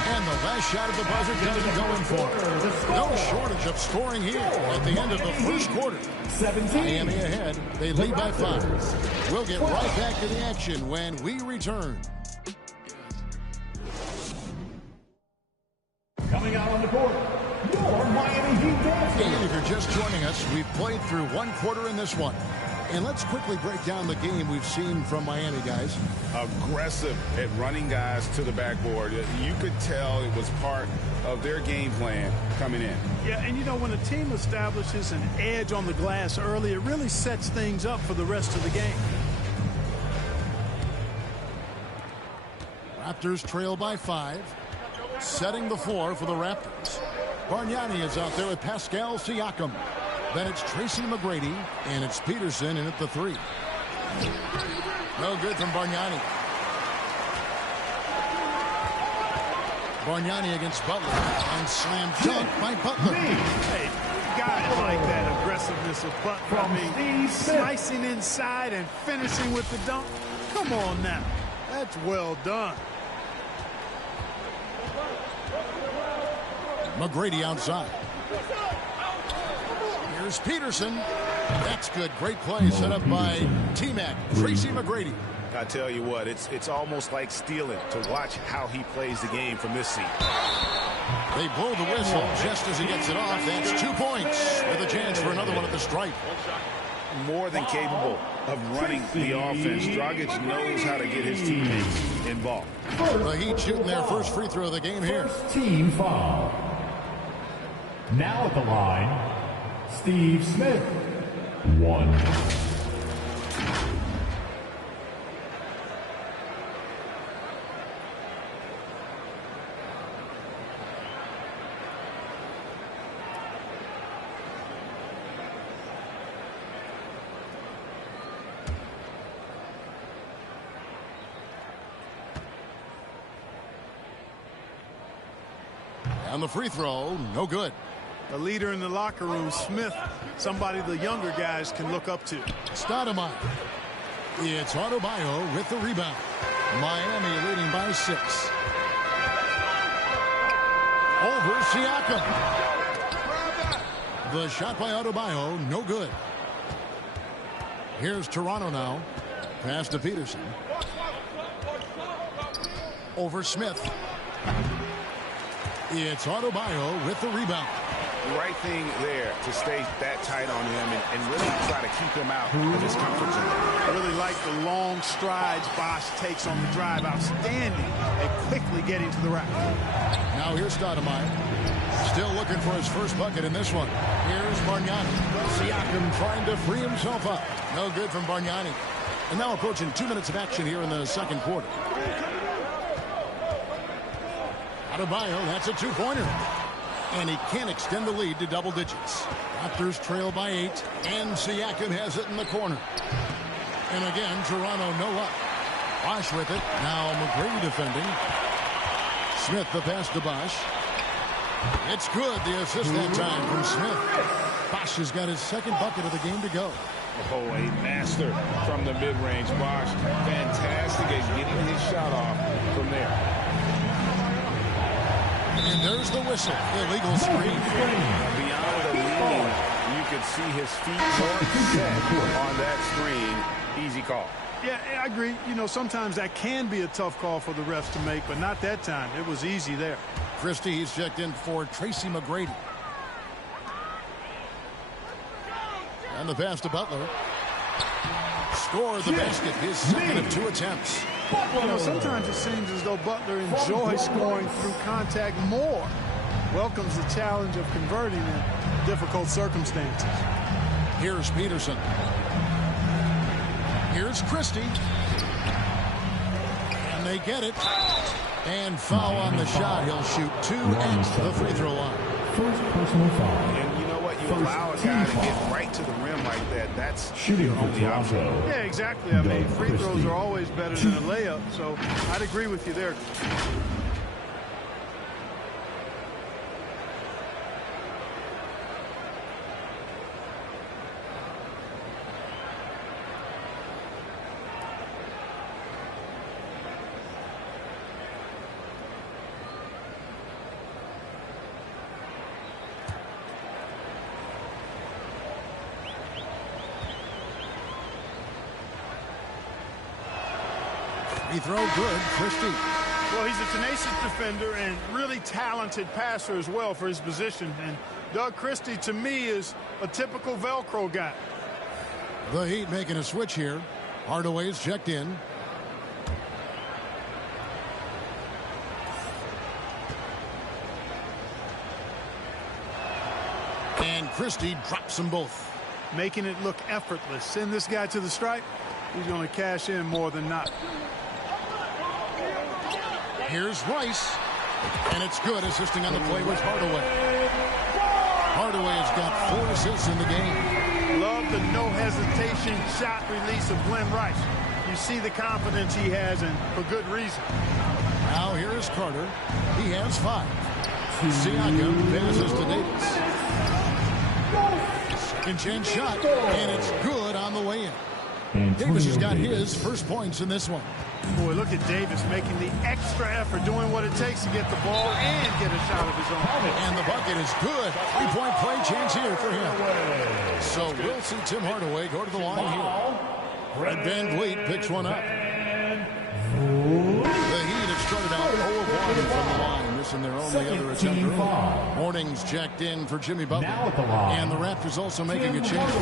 And the last shot of the buzzer doesn't go in for it. No shortage of scoring here at the end of the first quarter. Miami ahead. They lead by 5. We'll get right back to the action when we return. Coming out on the court, your Miami Heat dancers. And if you're just joining us, we've played through 1 quarter in this one. And let's quickly break down the game we've seen from Miami, guys. Aggressive at running guys to the backboard. You could tell it was part of their game plan coming in. Yeah, and you know, when a team establishes an edge on the glass early, it really sets things up for the rest of the game. Raptors trail by 5. Setting the floor for the Raptors. Bargnani is out there with Pascal Siakam. Then it's Tracy McGrady, and it's Peterson in at the 3. No good from Bargnani. Bargnani against Butler, and slam dunk by Butler. Hey, guys like that aggressiveness of Butler. I mean, slicing inside and finishing with the dunk. Come on now. That's well done. McGrady outside. Here's Peterson. That's good. Great play set up by T-Mac. Tracy McGrady. I tell you what, it's almost like stealing to watch how he plays the game from this seat. They blow the whistle just as he gets it off. That's 2 points with a chance for another one at the stripe. More than capable of running the offense. Dragic knows how to get his teammates involved. The Heat shooting their first free throw of the game here. Team foul. Now at the line, Steve Smith. 1. And the free throw, no good. A leader in the locker room, Smith, somebody the younger guys can look up to. Stoudemire. It's Adebayo with the rebound. Miami leading by 6. Over Siakam. The shot by Adebayo, no good. Here's Toronto now. Pass to Peterson. Over Smith. It's Adebayo with the rebound. The right thing there to stay that tight on him and really try to keep him out of his comfort zone. I really like the long strides Bosch takes on the drive. Outstanding at quickly getting to the rack. Now here's Stoudemire. Still looking for his first bucket in this one. Here's Bargnani. Siakam trying to free himself up. No good from Bargnani. And now approaching 2 minutes of action here in the second quarter. Adebayo, that's a 2-pointer. And he can't extend the lead to double digits. Raptors trail by 8, and Siakam has it in the corner. And again, Toronto no up. Bosch with it. Now McGrady defending. Smith the pass to Bosch. It's good. The assist that time from Smith. Bosch has got his second bucket of the game to go. Oh, a master from the mid-range. Bosch, fantastic at getting his shot off from there. And there's the whistle. Illegal screen. Beyond the lean, you could see his feet more set on that screen. Easy call. Yeah, I agree. You know, sometimes that can be a tough call for the refs to make, but not that time. It was easy there. Christie, he's checked in for Tracy McGrady. And the pass to Butler. Score the basket, his second of 2 attempts. You know, sometimes it seems as though Butler enjoys scoring through contact more. Welcomes the challenge of converting in difficult circumstances. Here's Peterson. Here's Christie. And they get it. And foul on the shot. He'll shoot 2 at the free throw line. First personal foul. And you know what? You allow a guy to get right to the rim like that. That's Shooting for the option. Toronto. Yeah, exactly. I mean, free throws are always better than a layup, so I'd agree with you there. Free throw good. Christie. Well, he's a tenacious defender and really talented passer as well for his position. And Doug Christie, to me, is a typical Velcro guy. The Heat making a switch here. Hardaway's checked in. And Christie drops them both. Making it look effortless. Send this guy to the stripe. He's going to cash in more than not. Here's Rice. And it's good, assisting on the play with Hardaway. Hardaway has got 4 assists in the game. Love the no hesitation shot release of Glenn Rice. You see the confidence he has, and for good reason. Now here is Carter. He has 5. Siakam passes to Davis. Second chance shot, and it's good on the way in. Davis has got his first points in this one. Boy, look at Davis making the extra effort, doing what it takes to get the ball and get a shot of his own. And the bucket is good. 3-point play chance here for him. So we'll see Tim Hardaway go to the line here. Fred VanVleet picks one up. The Heat have started out 0-1 from the line, missing their only other attempt early. Morning's checked in for Jimmy Butler. And the Raptors also making a change.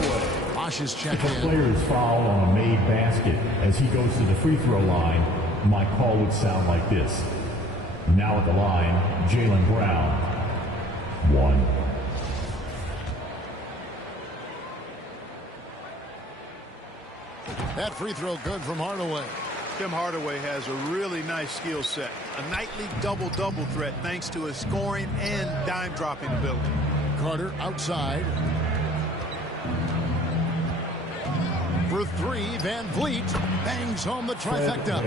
Bosch is checked in. Player's foul on a made basket as he goes to the free throw line. My call would sound like this. Now at the line, Jaylen Brown. 1. That free throw good from Hardaway. Tim Hardaway has a really nice skill set. A nightly double-double threat thanks to his scoring and dime-dropping ability. Carter outside. For 3, VanVleet bangs home the trifecta.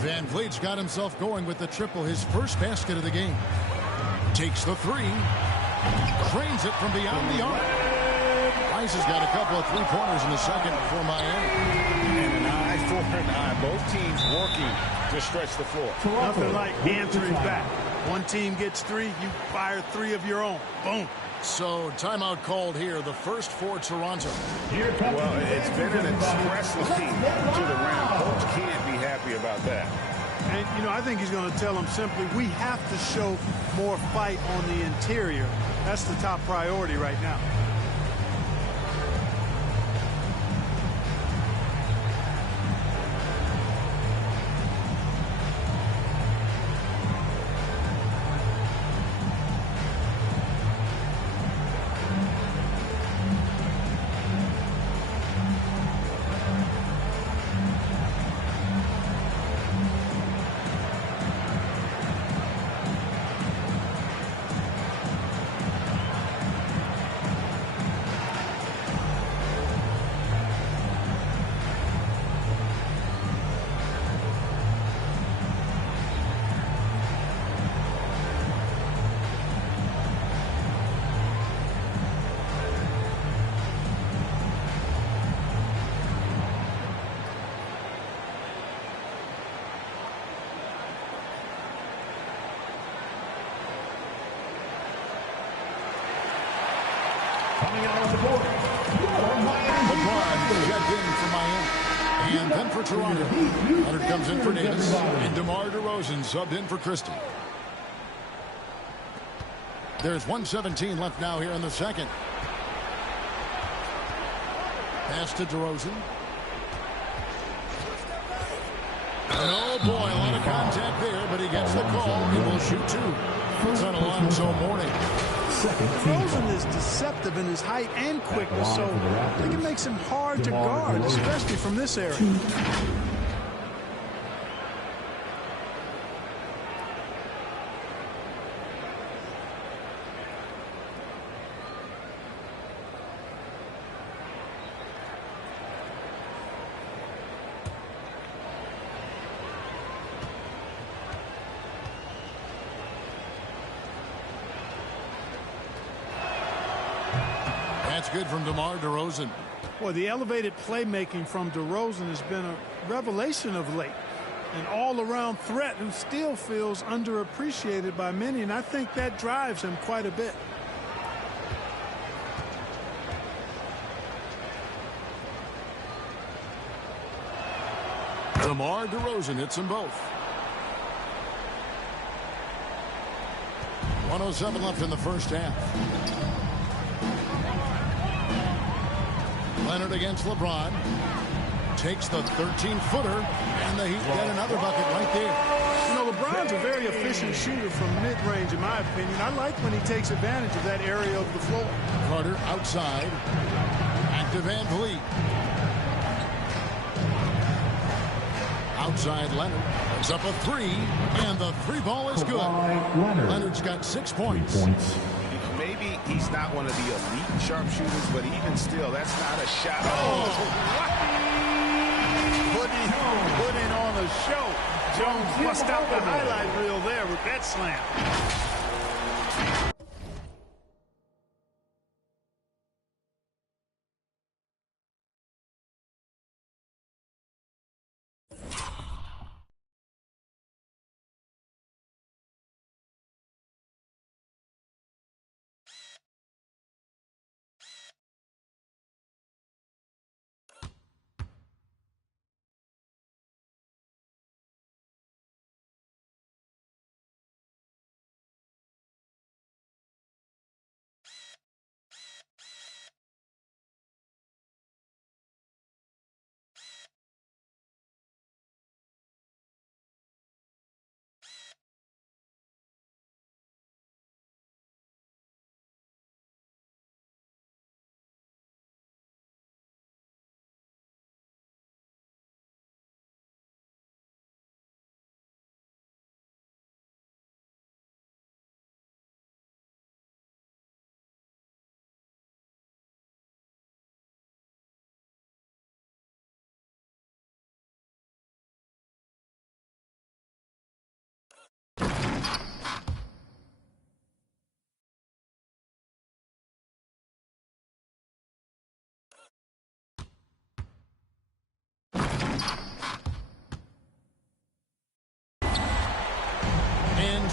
VanVleet's got himself going with the triple, his first basket of the game. Takes the 3. Cranes it from beyond the arc. Rice has got a couple of 3-pointers in the second for Miami. And an eye for an eye. Both teams working to stretch the floor. Nothing like answering back. One team gets 3, you fire 3 of your own. Boom. So timeout called here, the first for Toronto. Well, it's been an expressive team to the rim. Coach can't be happy about that. And, you know, I think he's going to tell them simply, we have to show more fight on the interior. That's the top priority right now. LeBron checked in for Miami. And then for Toronto, Leonard comes in for Davis. And DeMar DeRozan subbed in for Christie. There's 1:17 left now here in the second. Pass to DeRozan. And oh boy, a lot of contact there, but he gets the call. He will shoot two. It's on Alonzo Mourning. DeRozan is deceptive in his height and quickness, so I think it makes him hard to guard, especially from this area. That's good from DeMar DeRozan. Well, the elevated playmaking from DeRozan has been a revelation of late. An all-around threat who still feels underappreciated by many, and I think that drives him quite a bit. DeMar DeRozan hits them both. 1:07 left in the first half. Leonard against LeBron. Takes the 13-footer, and the Heat get another bucket right there. You know, LeBron's a very efficient shooter from mid-range, in my opinion. I like when he takes advantage of that area of the floor. Carter outside. Back to Van Vliet. Outside Leonard. Puts up a three, and the three ball is good. Leonard's got 6 points. Maybe he's not one of the elite sharpshooters, but even still, that's not a shot. Putting on a show. Jones bust out the highlight reel there with that slam.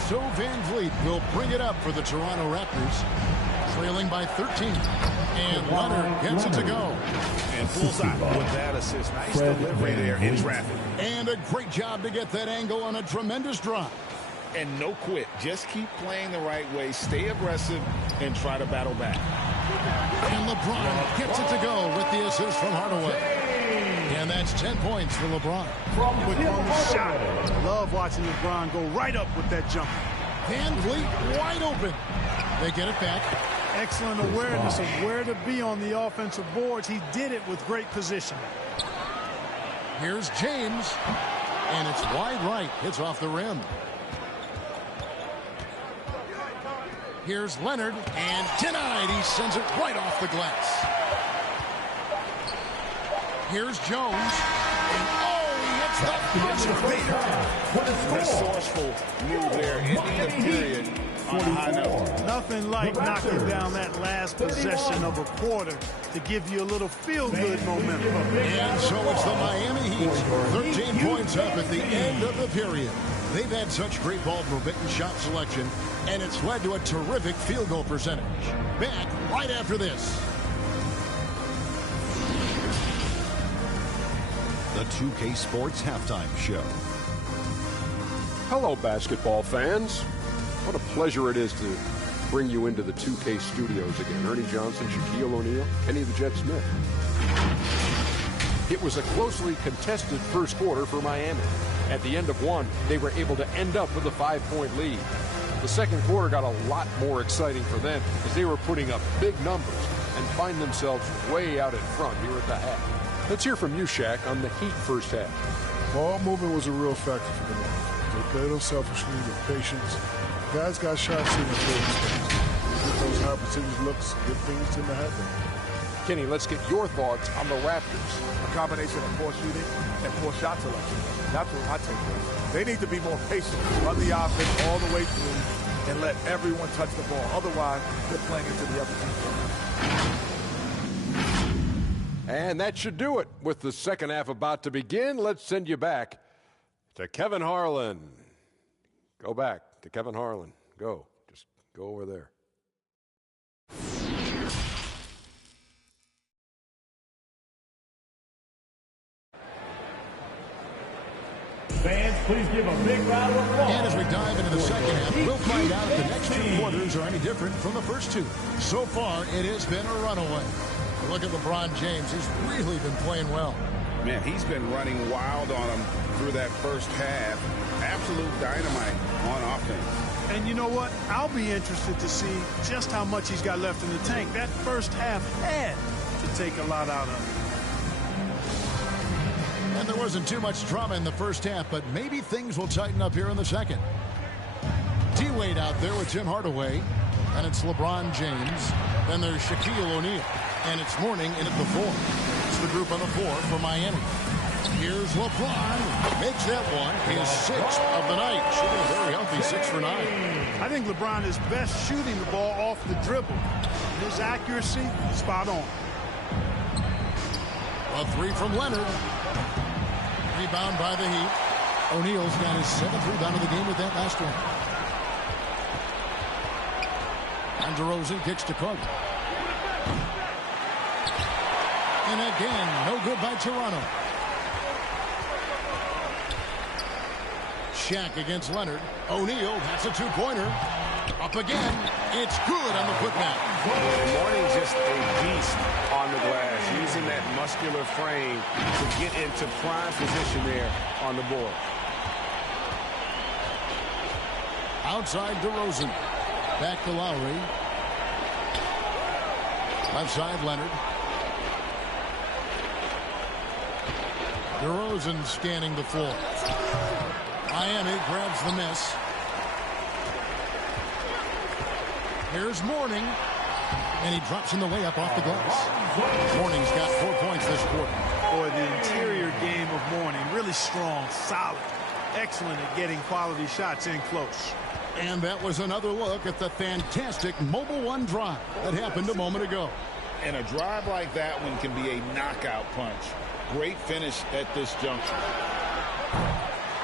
So Van Vliet will bring it up for the Toronto Raptors, trailing by 13. And Leonard gets it to go. And pulls out with that assist. Nice delivery there in traffic. And a great job to get that angle on a tremendous drive. And no quit. Just keep playing the right way. Stay aggressive and try to battle back. And LeBron gets it to go with the assist from Hardaway. And that's 10 points for LeBron. Quick on the shot. Love watching LeBron go right up with that jump. Van Vliet wide open. They get it back. Excellent awareness of where to be on the offensive boards. He did it with great positioning. Here's James. And it's wide right. Hits off the rim. Here's Leonard. And denied. He sends it right off the glass. Here's Jones. And he hits the buzzer beater. Resourceful move there, ending the period on a high note. Nothing like knocking down that last possession of a quarter to give you a little feel-good momentum. And so it's the Miami Heat, 13 points up at the end of the period. They've had such great ball movement and shot selection, and it's led to a terrific field goal percentage. Back right after this. the 2K Sports Halftime Show. Hello, basketball fans. What a pleasure it is to bring you into the 2K studios again. Ernie Johnson, Shaquille O'Neal, Kenny the Jet Smith. It was a closely contested first quarter for Miami. At the end of one, they were able to end up with a 5-point lead. The second quarter got a lot more exciting for them as they were putting up big numbers and find themselves way out in front here at the half. Let's hear from you, Shaq, on the Heat first half. Ball movement was a real factor for them. They played unselfishly with patience. Guys got shots in the third space. Get those high percentage looks, good things tend to happen. Kenny, let's get your thoughts on the Raptors. A combination of poor shooting and poor shot selection. That's what I take from. They need to be more patient, run the offense all the way through, and let everyone touch the ball. Otherwise, they're playing into the other team. And that should do it. With the second half about to begin, let's send you back to Kevin Harlan. Go back to Kevin Harlan. Go. Just go over there. Fans, please give a big round of applause. And as we dive into the second half, we'll find out if the next two quarters are any different from the first two. So far, it has been a runaway. Look at LeBron James. He's really been playing well. Man, he's been running wild on him through that first half. Absolute dynamite on offense. And you know what? I'll be interested to see just how much he's got left in the tank. That first half had to take a lot out of him. And there wasn't too much drama in the first half, but maybe things will tighten up here in the second. D-Wade out there with Tim Hardaway. And it's LeBron James. Then there's Shaquille O'Neal. And it's Mourning in at the 4. It's the group on the 4 for Miami. Here's LeBron. Makes that one his 6th of the night. Shooting a very healthy 6 for 9. I think LeBron is best shooting the ball off the dribble. His accuracy, spot on. A 3 from Leonard. Rebound by the Heat. O'Neal's got his 7th rebound of the game with that last one. And DeRozan kicks to Carter. And again, no good by Toronto. Shaq against Leonard. O'Neal, that's a 2-pointer. Up again. It's good on the putback. Mourning's just a beast on the glass, using that muscular frame to get into prime position there on the board. Outside DeRozan. Back to Lowry. Left side Leonard. DeRozan scanning the floor. Miami grabs the miss. Here's Mourning. And he drops in the layup off the glass. Mourning's got 4 points this quarter. Boy, the interior game of Mourning, really strong, solid, excellent at getting quality shots in close. And that was another look at the fantastic Mobile One drive that happened a moment ago. And a drive like that one can be a knockout punch. Great finish at this juncture.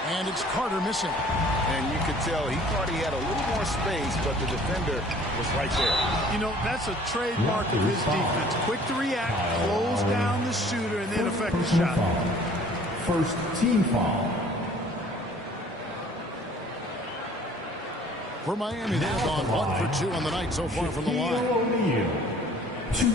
And it's Carter missing. And you could tell he thought he had a little more space, but the defender was right there. You know, that's a trademark of his defense. Quick to react, close down the shooter, and then affect the shot. First team foul. For Miami, they've gone 1 for 2 on the night so far from the line. O'Neal. 2.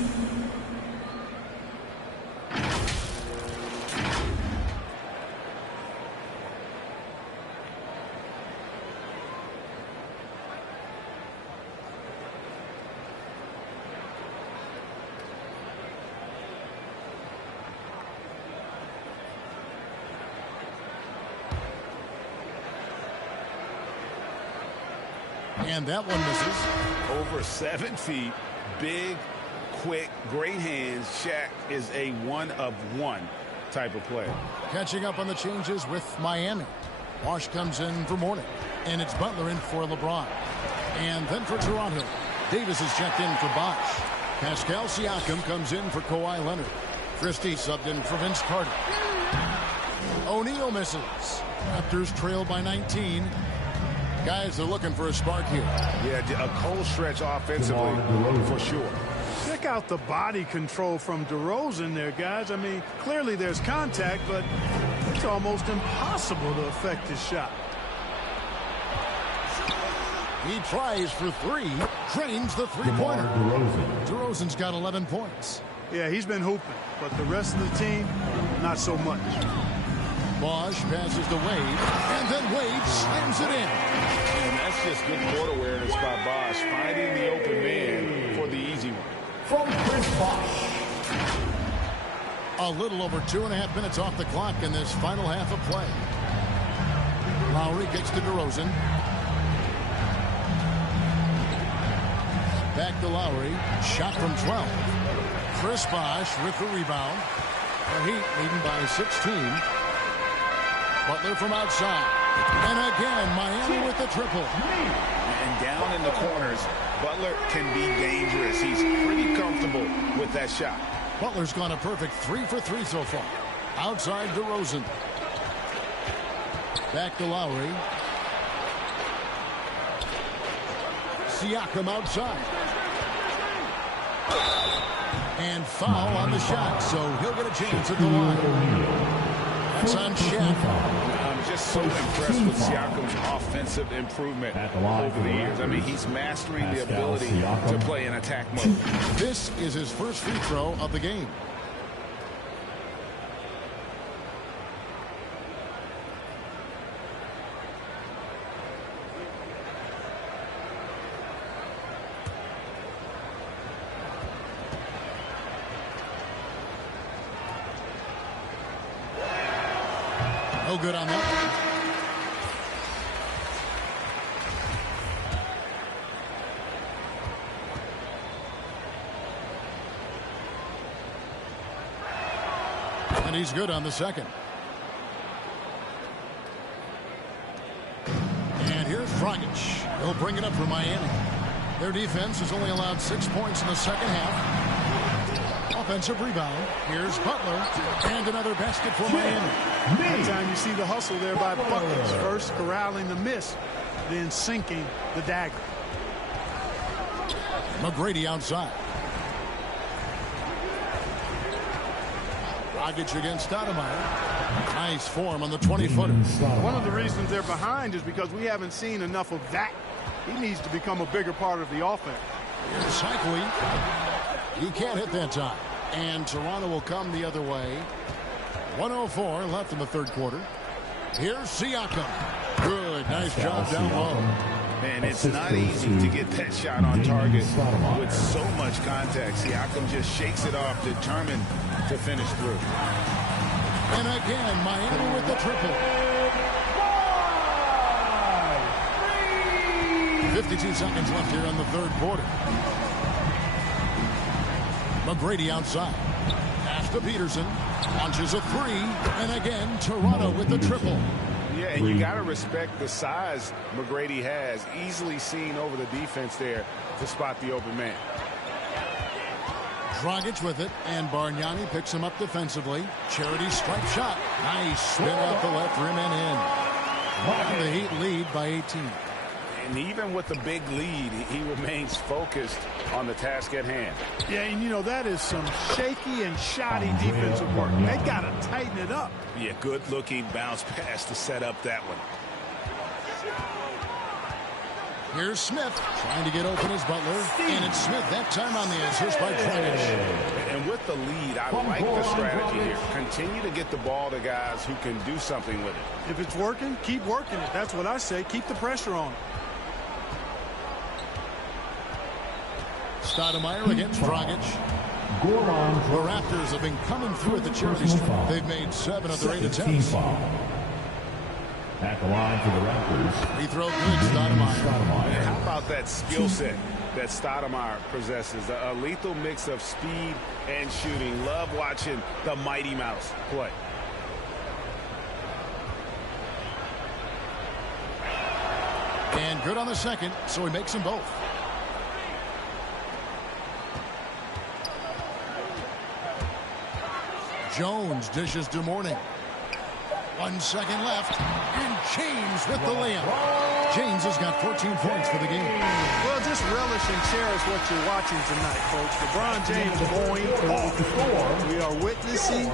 And that one misses. Over 7 feet, big, quick, great hands. Shaq is a one-of-one type of player. Catching up on the changes with Miami. Bosh comes in for Mourning. And it's Butler in for LeBron. And then for Toronto, Davis is checked in for Bosh. Pascal Siakam comes in for Kawhi Leonard. Christie subbed in for Vince Carter. O'Neal misses. Raptors trail by 19. Guys, they're looking for a spark here. Yeah, a cold stretch offensively for sure. Check out the body control from DeRozan there, guys. I mean, clearly there's contact, but it's almost impossible to affect his shot. He tries for three, drains the three-pointer. DeRozan's got 11 points. Yeah, he's been hooping, but the rest of the team, not so much. Bosch passes to Wade, and then Wade slams it in. And that's just good court awareness by Bosch, finding the open man for the easy one. From Chris Bosch. A little over 2.5 minutes off the clock in this final half of play. Lowry gets to DeRozan. Back to Lowry. Shot from 12. Chris Bosch with the rebound. The Heat leading by 16. Butler from outside. And again, Miami with the triple. And down in the corners, Butler can be dangerous. He's pretty comfortable with that shot. Butler's gone a perfect 3 for 3 so far. Outside DeRozan. Back to Lowry. Siakam outside. And foul on the shot, so he'll get a chance at the line. It's on Shaq. I'm just so impressed with Siakam's offensive improvement over the years. I mean, he's mastering the ability to play in attack mode. This is his first free throw of the game. No good on that. And he's good on the second. And here's Dragic. He'll bring it up for Miami. Their defense has only allowed 6 points in the second half. Offensive rebound. Here's Butler. And another basket for Miami. Every time you see the hustle there by Butler. First corralling the miss, then sinking the dagger. McGrady outside. Dragic against Stoudemire. Nice form on the 20-footer. One of the reasons they're behind is because we haven't seen enough of that. He needs to become a bigger part of the offense. Here's Cycli. He can't hit that time. And Toronto will come the other way. 1:04 left in the third quarter. Here's Siakam. Good. Nice job down low. Man, it's not easy to get that shot on target with so much contact. Siakam just shakes it off, determined to finish through. And again, Miami with the triple. 52 seconds left here in the third quarter. McGrady outside. Pass to Peterson. Launches a three. And again, Toronto with the triple. Yeah, and you got to respect the size McGrady has. Easily seen over the defense there to spot the open man. Dragic with it, and Bargnani picks him up defensively. Charity stripe shot. Nice spin off the left rim and in. And the Heat lead by 18. And even with the big lead, he remains focused on the task at hand. Yeah, and you know, that is some shaky and shoddy defensive work. They got to tighten it up. Yeah, good-looking bounce pass to set up that one. Here's Smith trying to get open as Butler. And it's Smith that time on the assist by Dragic. And with the lead, I like the strategy here. Continue to get the ball to guys who can do something with it. If it's working, keep working it. That's what I say. Keep the pressure on it. Stoudemire against Dragic. The Raptors have been coming through at the charity stripe. They've made 7 of their 8 attempts. At the line for the Raptors. Free throw good, Stoudemire. How about that skill set that Stoudemire possesses? A lethal mix of speed and shooting. Love watching the Mighty Mouse play. And good on the second, so he makes them both. Jones dishes to Mourning. 1 second left, and James with the layup. James has got 14 points for the game. Well, just relish and cherish what you're watching tonight, folks. LeBron James going off. We are witnessing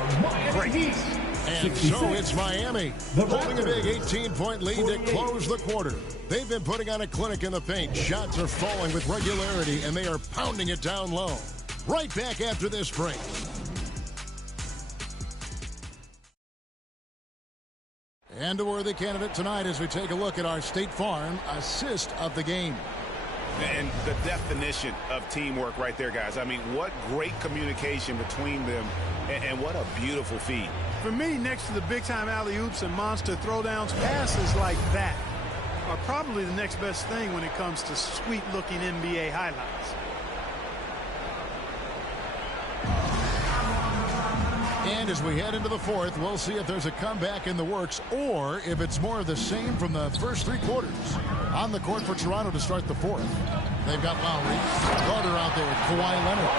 greatness. And so it's Miami holding a big 18-point lead to close the quarter. They've been putting on a clinic in the paint. Shots are falling with regularity, and they are pounding it down low. Right back after this break. And a worthy candidate tonight as we take a look at our State Farm assist of the game. And the definition of teamwork right there, guys. I mean, what great communication between them, and what a beautiful feed. For me, next to the big-time alley-oops and monster throwdowns, passes like that are probably the next best thing when it comes to sweet-looking NBA highlights. And as we head into the fourth, we'll see if there's a comeback in the works or if it's more of the same from the first 3 quarters. On the court for Toronto to start the fourth. They've got Lowry, Carter out there with Kawhi Leonard.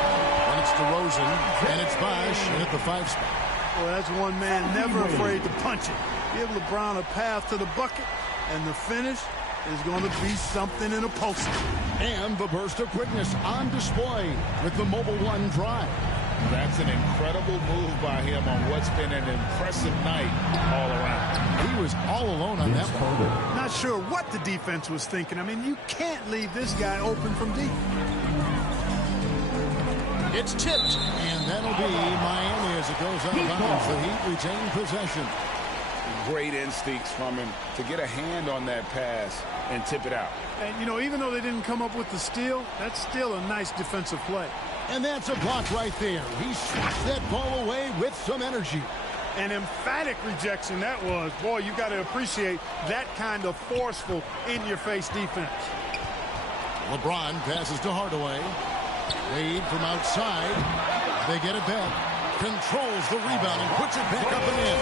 And it's DeRozan, and it's Bosh at the 5 spot. Well, that's one man never afraid to punch it. Give LeBron a path to the bucket, and the finish is going to be something in a poster. And the burst of quickness on display with the Mobile One drive. That's an incredible move by him on what's been an impressive night all around. He was all alone on that one. Not sure what the defense was thinking. I mean, you can't leave this guy open from deep. It's tipped, and that'll be Miami as it goes out of bounds. The Heat retain possession. Great instincts from him to get a hand on that pass and tip it out. And, you know, even though they didn't come up with the steal, that's still a nice defensive play. And that's a block right there. He swats that ball away with some energy. An emphatic rejection that was. Boy, you got to appreciate that kind of forceful, in-your-face defense. LeBron passes to Hardaway. Wade from outside. They get it back. Controls the rebound and puts it back up and in.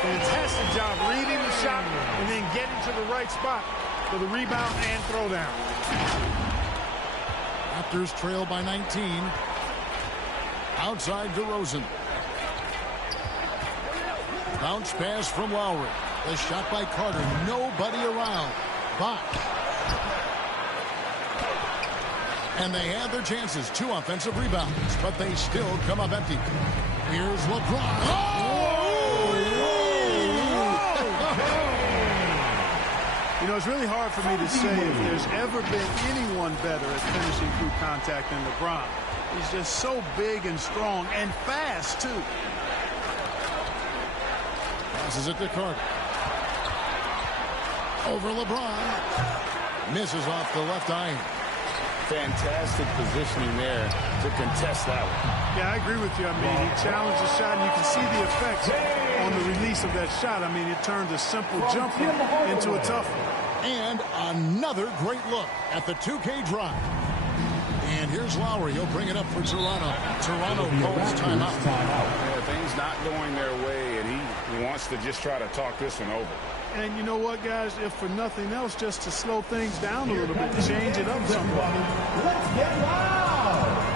Fantastic job reading the shot and then getting to the right spot for the rebound and throwdown. Raptors trail by 19. Outside DeRozan. Bounce pass from Lowry. The shot by Carter. Nobody around. Bosh. And they have their chances. 2 offensive rebounds, but they still come up empty. Here's LeBron. You know, it's really hard for me to say if there's ever been anyone better at finishing through contact than LeBron. He's just so big and strong and fast, too. Passes it to Carter. Over LeBron. Misses off the left iron. Fantastic positioning there to contest that one. Yeah, I agree with you. I mean, he challenged the shot, and you can see the effects on the release of that shot. I mean, it turned a simple jumper into a tough one. And another great look at the 2K drive. And here's Lowry. He'll bring it up for Toronto. Toronto calls timeout. Yeah, things not going their way, and he wants to just try to talk this one over. And you know what, guys? If for nothing else, just to slow things down a little bit, change it up somewhat. Let's get loud!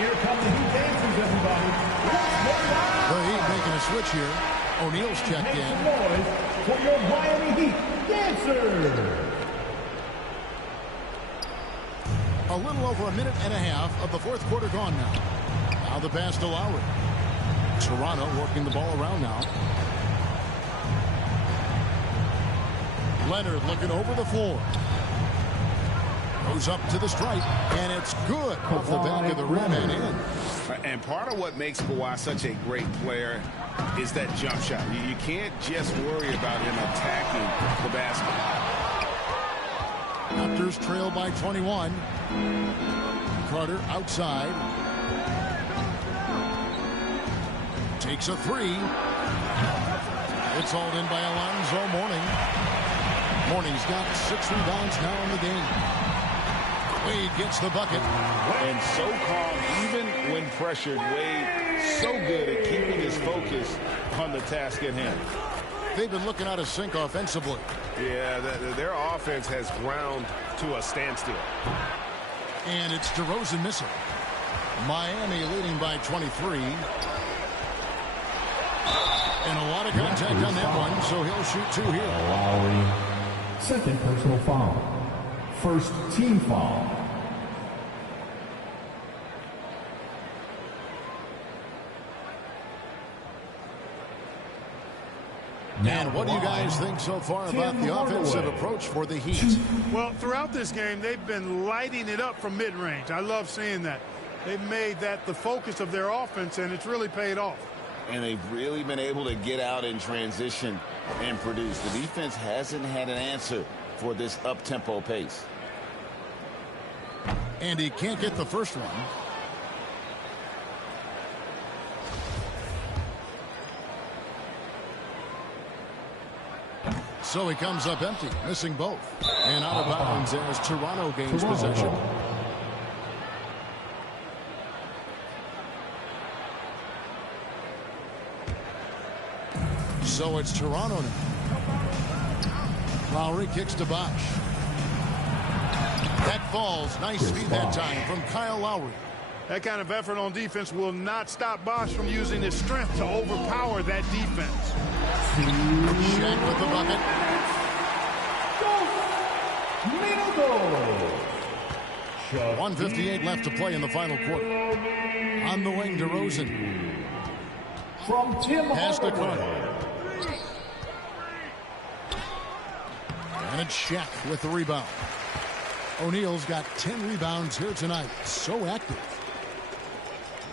Here come the Heat dancers, everybody. The Heat making a switch here. O'Neal's checked in. For your Miami Heat dancers. A little over a minute and a half of the fourth quarter gone now. Now the pass to Lowry. Toronto working the ball around now. Leonard looking over the floor. Goes up to the stripe, and it's good off the back of the rim and in. And part of what makes Kawhi such a great player is that jump shot. You can't just worry about him attacking the basket. Raptors trail by 21. Carter outside. Takes a three. It's hauled in by Alonzo Mourning. Mourning's got 6 rebounds now in the game. Wade gets the bucket. And so calm, even when pressured. Wade so good at keeping his focus on the task at hand. They've been looking out of sync offensively. Yeah, their offense has ground to a standstill. And it's DeRozan missing. Miami leading by 23. And a lot of contact on that one, so he'll shoot 2 here. Lowry, second personal foul. First team foul. And what do you guys think so far about the offensive approach for the Heat? Well, throughout this game, they've been lighting it up from mid-range. I love seeing that. They've made that the focus of their offense, and it's really paid off. And they've really been able to get out in transition and produce. The defense hasn't had an answer for this up-tempo pace. And he can't get the first one. So he comes up empty, missing both. And out of bounds as Toronto gains possession. So it's Toronto now. Lowry kicks to Bosh. That falls. Nice feed that time from Kyle Lowry. That kind of effort on defense will not stop Bosh from using his strength to overpower that defense. Shaq with the bucket. 1:58 left to play in the final quarter. On the wing, DeRozan. Pass to Carter. And it's Shaq with the rebound. O'Neal's got 10 rebounds here tonight. So active.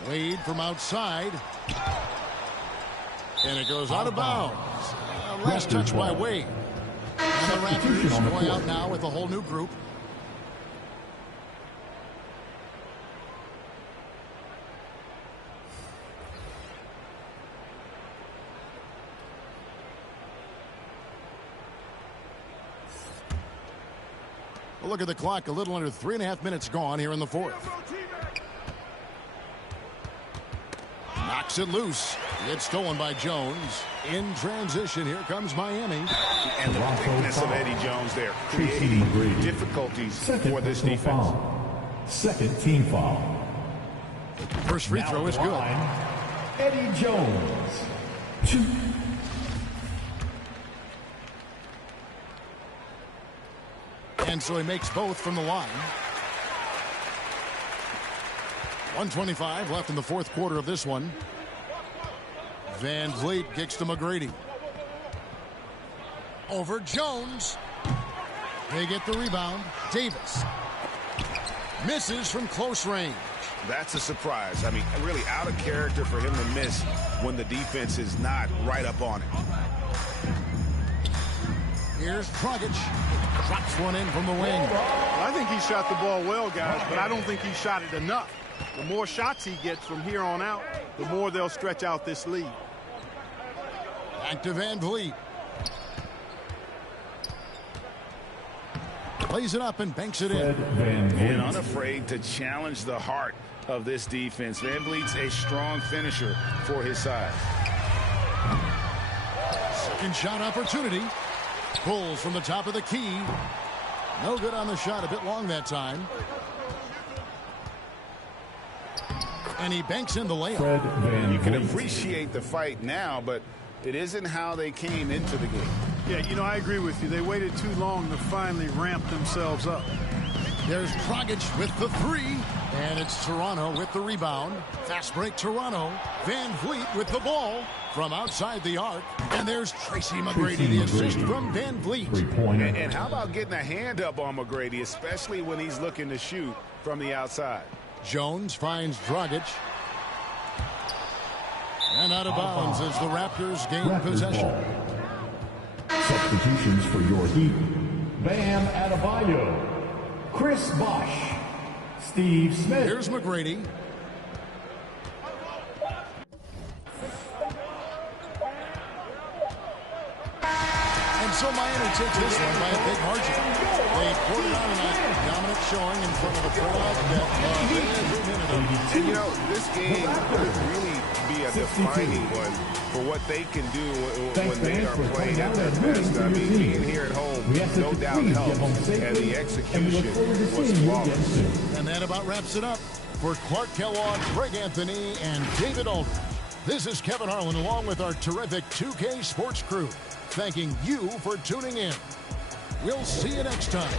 Wade from outside. And it goes out of bounds. Last touch by Wade. And the Raptors going out now with a whole new group. Look at the clock. A little under 3.5 minutes gone here in the fourth. Knocks it loose. It's stolen by Jones. In transition, here comes Miami. And the quickness of Eddie Jones there, creating difficulties for this defense. Foul. Second team foul. First free throw is good. Eddie Jones. 2. And so he makes both from the line. 1:25 left in the fourth quarter of this one. Van Vliet kicks to McGrady. Over Jones. They get the rebound. Davis. Misses from close range. That's a surprise. I mean, really out of character for him to miss when the defense is not right up on it. Here's Dragic. Drops one in from the wing. I think he shot the ball well, guys, but I don't think he shot it enough. The more shots he gets from here on out, the more they'll stretch out this lead. Back to Van Vliet. Plays it up and banks it in. And unafraid to challenge the heart of this defense. Van Vliet's a strong finisher for his size. Second shot opportunity. Pulls from the top of the key. No good on the shot. A bit long that time. And he banks in the layup. You can appreciate the fight now, but it isn't how they came into the game. Yeah, you know, I agree with you. They waited too long to finally ramp themselves up. There's Dragic with the three. And it's Toronto with the rebound. Fast break Toronto. Van Vliet with the ball from outside the arc. And there's Tracy McGrady, the assist from Van Vliet. And how about getting a hand up on McGrady, especially when he's looking to shoot from the outside. Jones finds Dragic. And out of bounds as the Raptors gain possession. Substitutions for your Heat. Bam Adebayo. Chris Bosh. Steve Smith. Here's McGrady. And so Miami takes this one by a big margin. They poured it on tonight. Dominant showing in front of a crowd that and you know, this game could really be a defining one for what they can do when they are playing at their best. I mean, being here at home, no doubt helps, and the execution was flawless. And that about wraps it up. For Clark Kellogg, Greg Anthony, and David Aldridge, this is Kevin Harlan along with our terrific 2K Sports crew, thanking you for tuning in. We'll see you next time.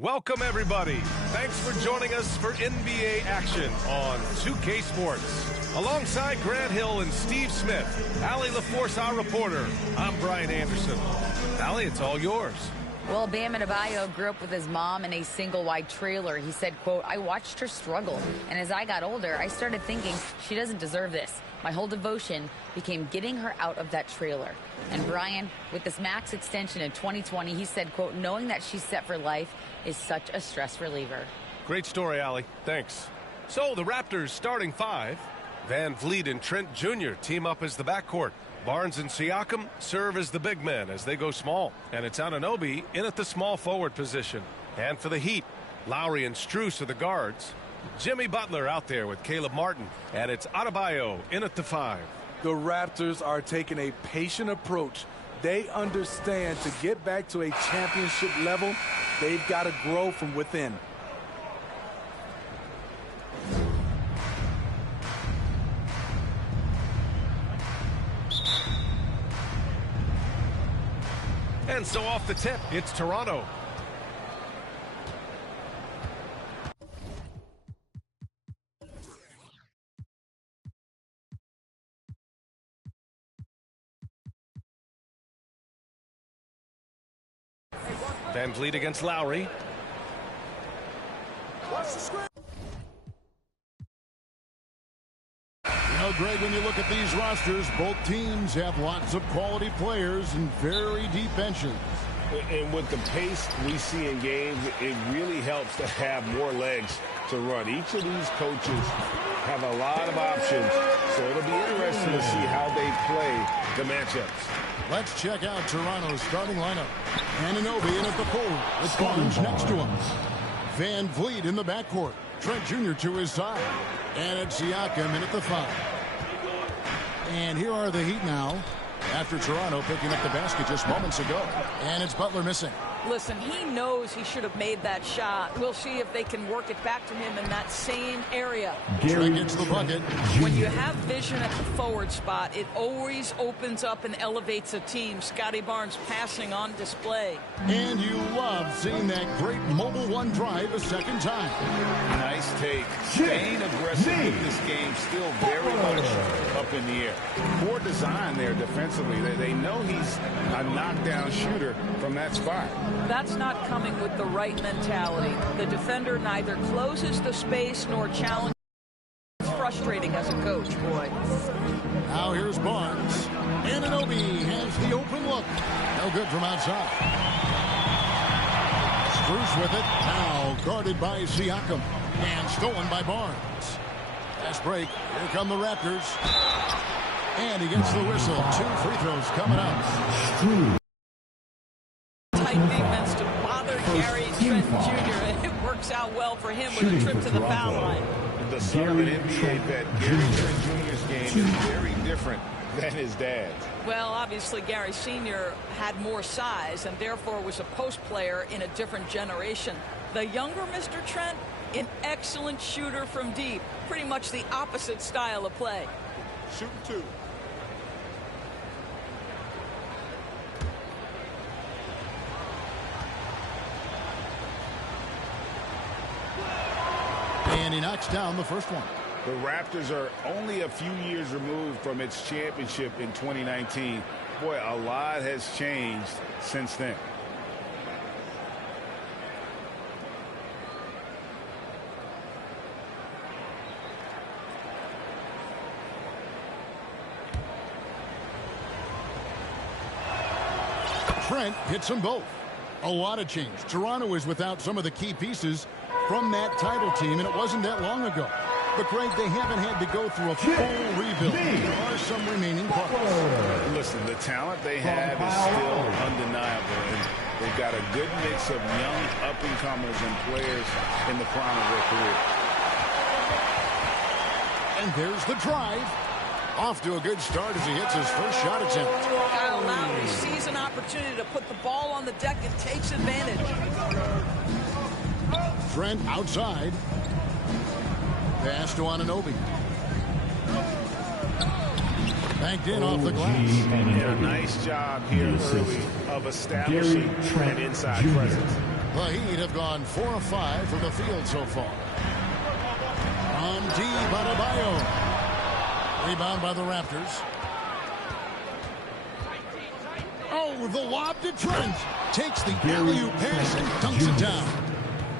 Welcome, everybody. Thanks for joining us for NBA action on 2K Sports. Alongside Grant Hill and Steve Smith, Allie LaForce, our reporter. I'm Brian Anderson. Allie, it's all yours. Well, Bam Adebayo grew up with his mom in a single-wide trailer. He said, quote, I watched her struggle, and as I got older, I started thinking she doesn't deserve this. My whole devotion became getting her out of that trailer. And Brian, with this max extension in 2020, he said, quote, knowing that she's set for life is such a stress reliever. Great story, Allie. Thanks. So the Raptors starting five. Van Vliet and Trent Jr. team up as the backcourt. Barnes and Siakam serve as the big men as they go small. And it's Anunoby in at the small forward position. And for the Heat, Lowry and Strus are the guards. Jimmy Butler out there with Caleb Martin. And it's Adebayo in at the five. The Raptors are taking a patient approach. They understand to get back to a championship level, they've got to grow from within. And so off the tip, it's Toronto. Van Vliet against Lowry. Now, Greg, when you look at these rosters, both teams have lots of quality players and very deep benches. And with the pace we see in games, it really helps to have more legs to run. Each of these coaches have a lot of options, so it'll be interesting to see how they play the matchups. Let's check out Toronto's starting lineup. Anunoby in at the forward with Barnes next to him. Van Vliet in the backcourt. Trent Jr. to his side. And it's Siakam in at the five. And here are the Heat now after Toronto picking up the basket just moments ago. And it's Butler missing. Listen, he knows he should have made that shot. We'll see if they can work it back to him in that same area. Trent gets the bucket. When you have vision at the forward spot, it always opens up and elevates a team. Scotty Barnes passing on display. And you love seeing that great mobile one drive a second time. Nice take. Staying aggressive in this game, still very much up in the air. Poor design there defensively. They know he's a knockdown shooter from that spot. That's not coming with the right mentality. The defender neither closes the space nor challenges. It's frustrating as a coach, boy. Now here's Barnes. Anunoby has the open look. No good from outside. Strus with it. Now guarded by Siakam. And stolen by Barnes. Fast break. Here come the Raptors. And he gets the whistle. 2 free throws coming up. Tight defense to bother Gary Trent Jr. It works out well for him with a trip to the foul line. The son of an NBA vet, Gary Trent Jr.'s game is very different than his dad's. Well, obviously Gary Sr. had more size and therefore was a post player in a different generation. The younger Mr. Trent, an excellent shooter from deep. Pretty much the opposite style of play. Shooting 2. And he knocks down the first one. The Raptors are only a few years removed from its championship in 2019. Boy, a lot has changed since then. Trent hits them both. A lot of change. Toronto is without some of the key pieces from that title team, and it wasn't that long ago. But, Greg, they haven't had to go through a full rebuild. There are some remaining parts. Listen, the talent they have is still undeniable. And they've got a good mix of young up-and-comers and players in the prime of their career. And there's the drive. Off to a good start as he hits his first shot attempt. Kyle Lowry sees an opportunity to put the ball on the deck and takes advantage. Trent outside. Pass to Anunoby. Banked in off the glass. Yeah, nice job here early of establishing an inside presence. The Heat have gone 4 of 5 from the field so far. From deep, Adebayo. Rebound by the Raptors. Oh, the lob to Trent. Takes the alley-oop pass and dunks it down.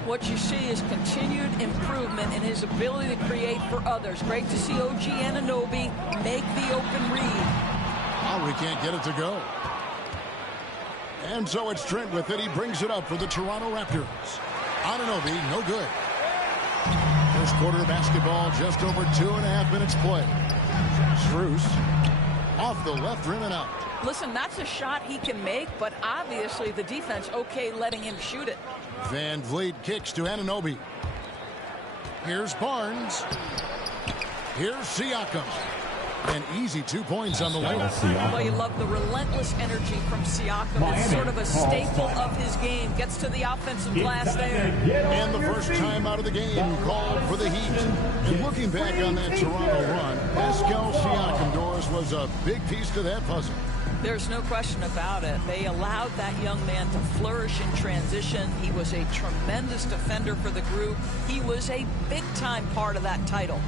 What you see is continued improvement in his ability to create for others. Great to see OG Anunoby make the open read. Lowry can't get it to go. And so it's Trent with it. He brings it up for the Toronto Raptors. Anunoby, no good. First quarter of basketball, just over 2.5 minutes play. Strus off the left rim and out. Listen, that's a shot he can make, but obviously the defense okay letting him shoot it. Van Vliet kicks to Anunoby. Here's Barnes. Here's Siakam. An easy 2 points on the layup. Well, you love the relentless energy from Siakam. It's sort of a staple of his game. Gets to the offensive glass there. And the first time out of the game called for the Heat. And looking back on that Toronto run, Pascal Siakam, Doris, was a big piece to that puzzle. There's no question about it. They allowed that young man to flourish in transition. He was a tremendous defender for the group. He was a big-time part of that title.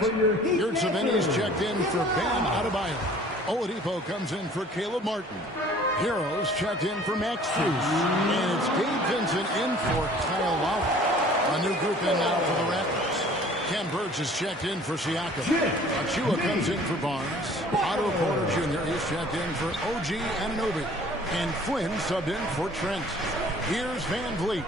Yurtseven's checked in for Bam Adebayo. Oladipo comes in for Caleb Martin. Heroes checked in for Max Strus. And it's Gabe Vincent in for Kyle Lowry. A new group in now for the Raptors. Ken Burge is checked in for Siakam. Achua comes in for Barnes. Otto Porter Jr. is checked in for OG Anunoby. And Flynn subbed in for Trent. Here's Van Vliet.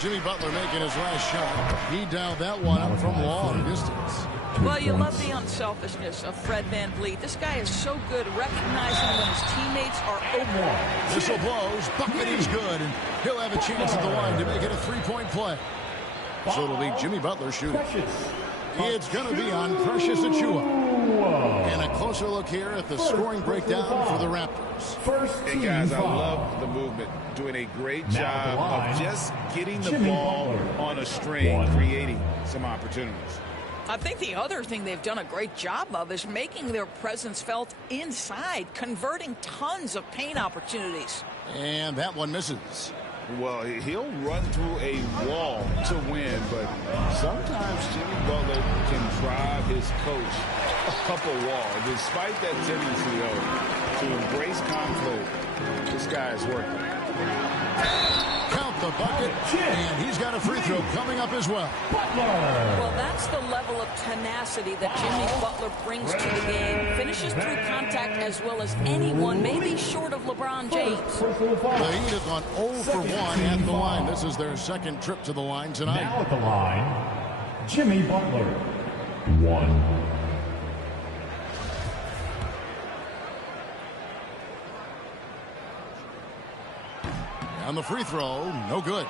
Jimmy Butler making his last shot. He dialed that one up from long distance. Well, you love the unselfishness of Fred Van Vliet. This guy is so good recognizing when his teammates are open. Whistle blows, bucket is good, and he'll have a chance at the line to make it a three-point play. So it'll be Jimmy Butler shooting. It's going to be on Precious Achua. And a closer look here at the scoring breakdown for the Raptors. Hey, guys, I love the movement. Doing a great job of just getting the ball on a string, creating some opportunities. I think the other thing they've done a great job of is making their presence felt inside, converting tons of paint opportunities. And that one misses. Well, he'll run through a wall to win, but sometimes Jimmy Butler can drive his coach up a wall. Despite that tendency, though, to embrace conflict, this guy is working. Count the bucket, and he's got a free throw coming up as well. Well, that's the level of tenacity that Jimmy Butler brings to the game. Finishes through contact as well as anyone, maybe short of LeBron James. The Heat have gone 0 for 1 at the line. This is their second trip to the line tonight. Now at the line, Jimmy Butler. 1. On the free throw, no good.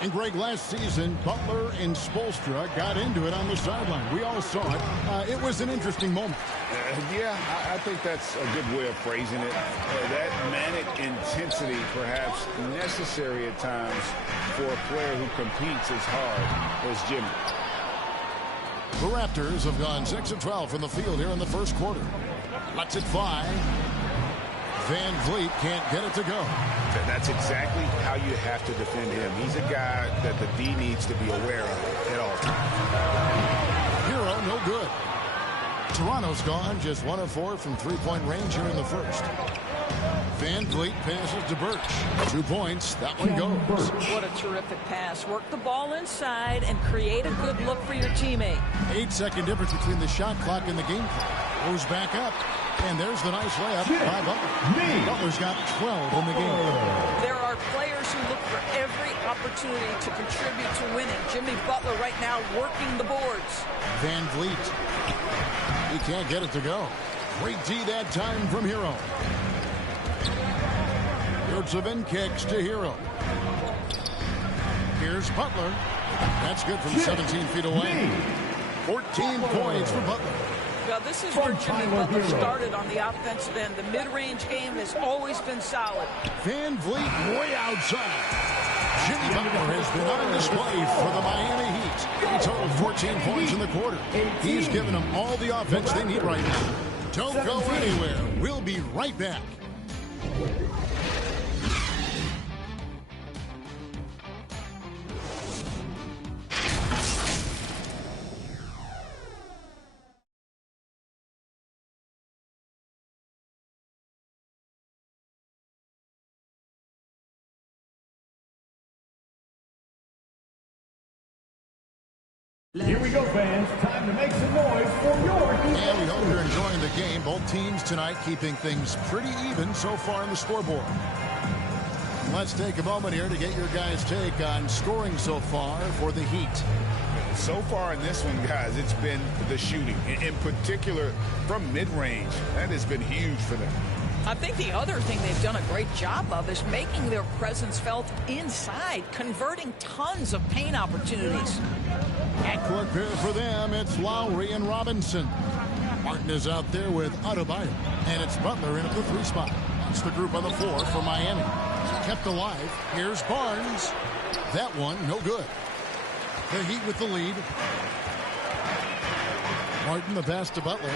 And Greg, last season, Butler and Spoelstra got into it on the sideline. We all saw it. It was an interesting moment. Yeah, I think that's a good way of phrasing it. That manic intensity, perhaps necessary at times for a player who competes as hard as Jimmy. The Raptors have gone 6 of 12 from the field here in the first quarter. Lets it fly. Van Vliet can't get it to go. That's exactly how you have to defend him. He's a guy that the D needs to be aware of at all times. Hero, no good. Toronto's gone just 1 of 4 from three-point range here in the first. Van Vliet passes to Birch. 2 points. That one goes. What a terrific pass. Work the ball inside and create a good look for your teammate. 8-second difference between the shot clock and the game clock. Goes back up. And there's the nice layup by Butler. Butler's got 12 in the game. There are players who look for every opportunity to contribute to winning. Jimmy Butler right now working the boards. Van Vliet. He can't get it to go. Great D that time from Hero. Yurtseven kicks to Hero. Here's Butler. That's good from 17 feet away. 14 points for Butler. Now, this is where Jimmy Butler started on the offensive end. The mid-range game has always been solid. Van Vliet way outside. Jimmy Butler has been on display for the Miami Heat. He totaled 14 points in the quarter. He's given them all the offense they need right now. Don't go anywhere. We'll be right back. Here we go, fans. Time to make some noise for your Heat. And we hope you're enjoying the game. Both teams tonight keeping things pretty even so far on the scoreboard. Let's take a moment here to get your guys' take on scoring so far for the Heat. So far in this one, guys, it's been the shooting. In particular, from mid-range. That has been huge for them. I think the other thing they've done a great job of is making their presence felt inside, converting tons of paint opportunities. Backcourt pair for them, it's Lowry and Robinson. Martin is out there with Adebayo, and it's Butler in at the 3 spot. That's the group on the 4 for Miami. Kept alive. Here's Barnes. That one, no good. The Heat with the lead. Martin, the pass to Butler.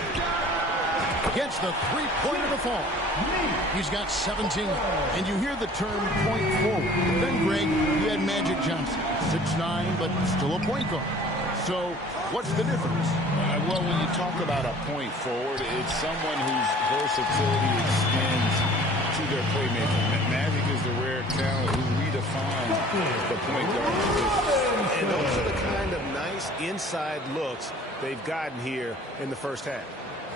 Gets the three-pointer to fall. He's got 17. And you hear the term point forward. Then, Greg, you had Magic Johnson. 6'9", but still a point guard. So what's the difference? Well, when you talk about a point forward, it's someone whose versatility extends to their playmaking. Magic is the rare talent who redefines the point guard position. And those are the kind of nice inside looks they've gotten here in the first half.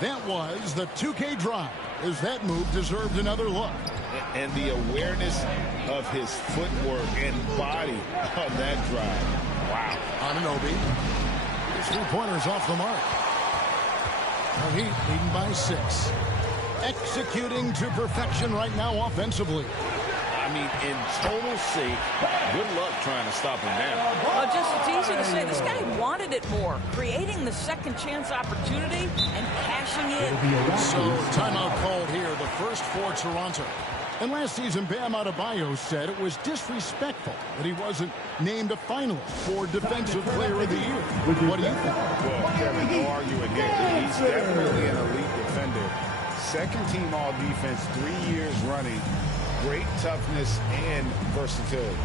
That was the 2K drive, as that move deserved another look. And the awareness of his footwork and body on that drive. Wow. Anunoby. His three-pointers off the mark. The Heat leading by 6. Executing to perfection right now offensively. I mean, in total sync. Good luck trying to stop him now. Well, it's easy to say this guy wanted it more, creating the second chance opportunity and cashing in. So, timeout called here, the first for Toronto. And last season, Bam Adebayo said it was disrespectful that he wasn't named a finalist for Defensive Player of the Year. What do you think? Well, Kevin, no arguing here. He's definitely an elite defender. Second team all defense, 3 years running. Great toughness and versatility.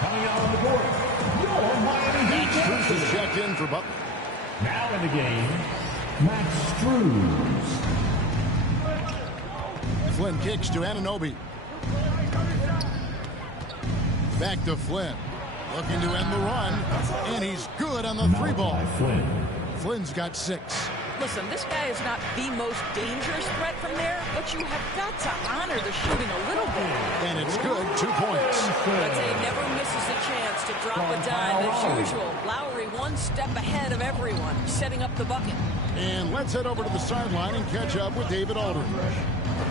Coming out on the court, your Miami Heat Strus is checked in for Butler. Now in the game, Max Strus. Flynn kicks to Anunoby. Back to Flynn. Looking to end the run. And he's good on the three ball. Flynn's got 6. Listen, this guy is not the most dangerous threat from there, but you have got to honor the shooting a little bit. And it's good, 2 points. But he never misses a chance to drop a dime as usual. Lowry one step ahead of everyone, setting up the bucket. And let's head over to the sideline and catch up with David Aldridge.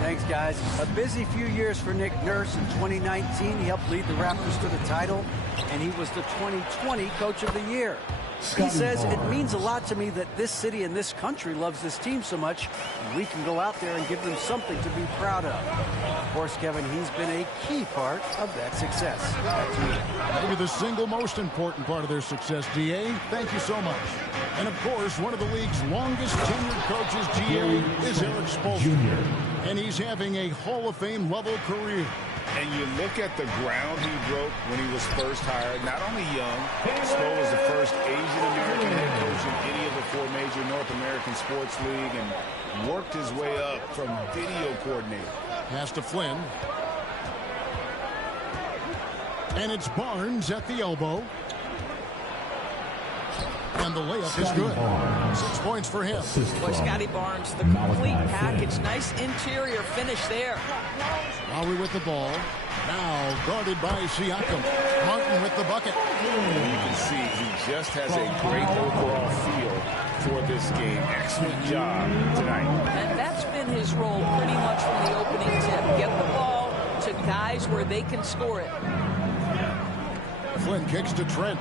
Thanks, guys. A busy few years for Nick Nurse. In 2019, he helped lead the Raptors to the title, and he was the 2020 Coach of the Year. He says, it means a lot to me that this city and this country loves this team so much, and we can go out there and give them something to be proud of. Of course, Kevin, he's been a key part of that success. Back to you. Maybe the single most important part of their success, DA. Thank you so much. And, of course, one of the league's longest tenured coaches, GA, is Eric Spoelstra. And he's having a Hall of Fame level career. And you look at the ground he broke when he was first hired. Not only young, Spo was the first Asian-American head coach in any of the 4 major North American sports league and worked his way up from video coordinator. Pass to Flynn. And it's Barnes at the elbow. And the layup is good. 6 points for him. Boy, Scotty Barnes, the complete package. Nice interior finish there. Lowry with the ball. Now guarded by Siakam. Martin with the bucket. You can see he just has a great overall feel for this game. Excellent job tonight. And that's been his role pretty much from the opening tip. Get the ball to guys where they can score it. Flynn kicks to Trent.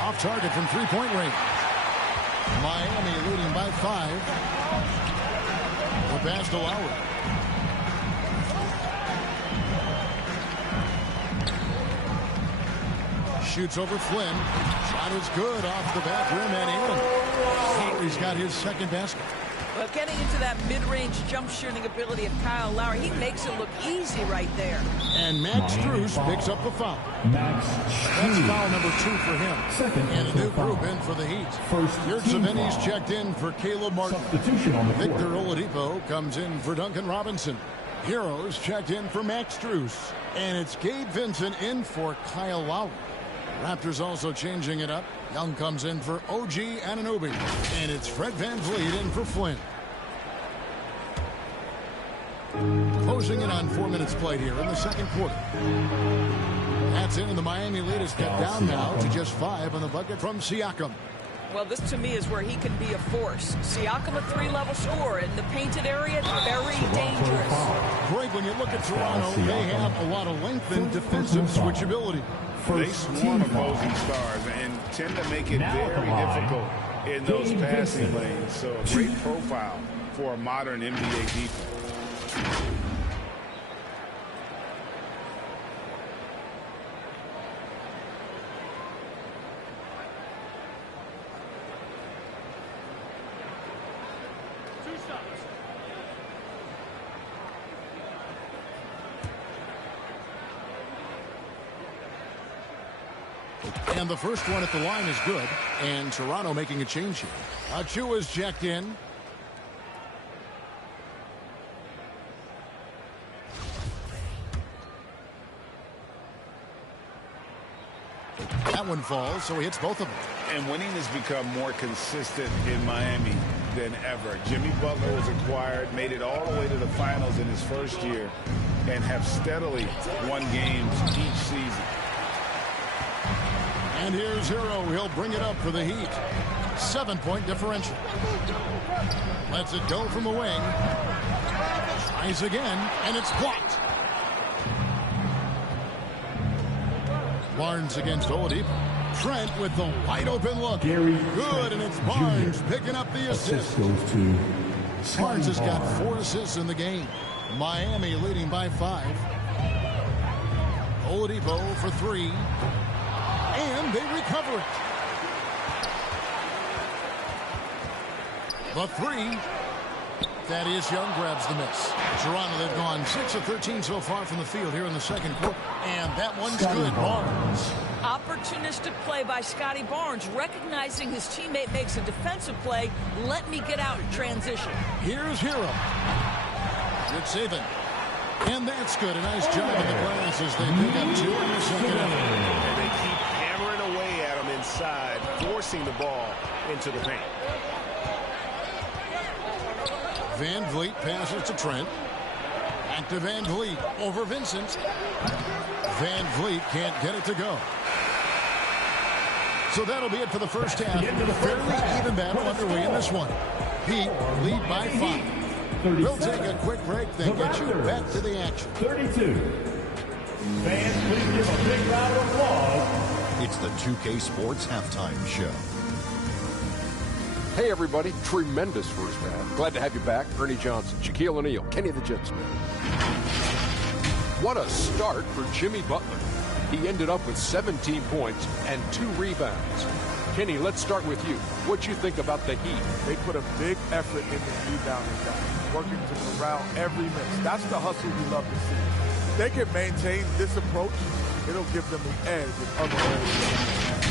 Off target from three-point range. Miami leading by 5. The pass to Lowry. Shoots over Flynn. Shot is good off the back rim and in. Lowry's got his second basket. Well, getting into that mid-range jump shooting ability of Kyle Lowry, he makes it look easy right there. And Max Strus picks up the foul. That's foul number 2 for him. And a new group in for the Heat. Here's Savini's checked in for Caleb Martin. Victor Oladipo comes in for Duncan Robinson. Heroes checked in for Max Strus. And it's Gabe Vincent in for Kyle Lowry. Raptors also changing it up. Young comes in for OG Anunoby. And it's Fred VanVleet in for Flynn. Closing in on 4 minutes played here in the second quarter. That's it, and the Miami lead is cut down now to just 5 on the bucket from Siakam. Well, this to me is where he can be a force. Siakam, a 3-level scorer in the painted area, very dangerous. Greg, when you look at Toronto, they have a lot of length and defensive switchability. They swarm opposing stars and tend to make it very difficult in those passing lanes. So a great profile for a modern NBA defense. And the first one at the line is good. And Toronto making a change here. Achua is checked in. That one falls, so he hits both of them. And winning has become more consistent in Miami than ever. Jimmy Butler was acquired, made it all the way to the finals in his first year, and have steadily won games each season. And here's Hero. He'll bring it up for the Heat. 7-point differential. Lets it go from the wing. Tries again, and it's blocked. Barnes against Oladipo. Trent with the wide open look. Good, and it's Barnes picking up the assist. Barnes has got 4 assists in the game. Miami leading by 5. Oladipo for 3. And they recover it. The 3. Thaddeus Young grabs the miss. Toronto, they've gone 6 of 13 so far from the field here in the second quarter. And that one's good. Barnes. Opportunistic play by Scotty Barnes, recognizing his teammate makes a defensive play. Let me get out in transition. Here's Hero. Good saving. And that's good. A nice job in the glass as they pick up 2 in the second half. And they keep hammering away at him inside, forcing the ball into the paint. VanVleet passes to Trent. Back to VanVleet over Vincent. VanVleet can't get it to go. So that'll be it for the first half. Fairly even battle underway in this one. Heat lead by 5. We'll take a quick break, then get you back to the action. 32. Fans, please give a big round of applause. It's the 2K Sports Halftime Show. Hey, everybody. Tremendous first half. Glad to have you back. Ernie Johnson, Shaquille O'Neal, Kenny the Jet Smith. What a start for Jimmy Butler. He ended up with 17 points and 2 rebounds. Kenny, let's start with you. What you think about the Heat? They put a big effort in the rebounding guy, working to corral every miss. That's the hustle we love to see. If they can maintain this approach, it'll give them the edge in other areas.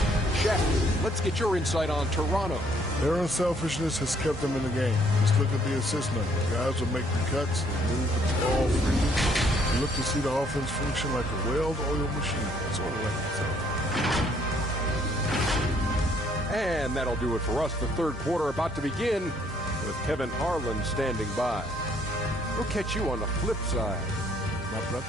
Shaq, let's get your insight on Toronto. Their unselfishness has kept them in the game. Just look at the assist numbers. Guys will make the cuts, move the ball freely. You look to see the offense function like a well-oiled machine. Sort of like itself. And that'll do it for us. The third quarter about to begin with Kevin Harlan standing by. We'll catch you on the flip side. My brother.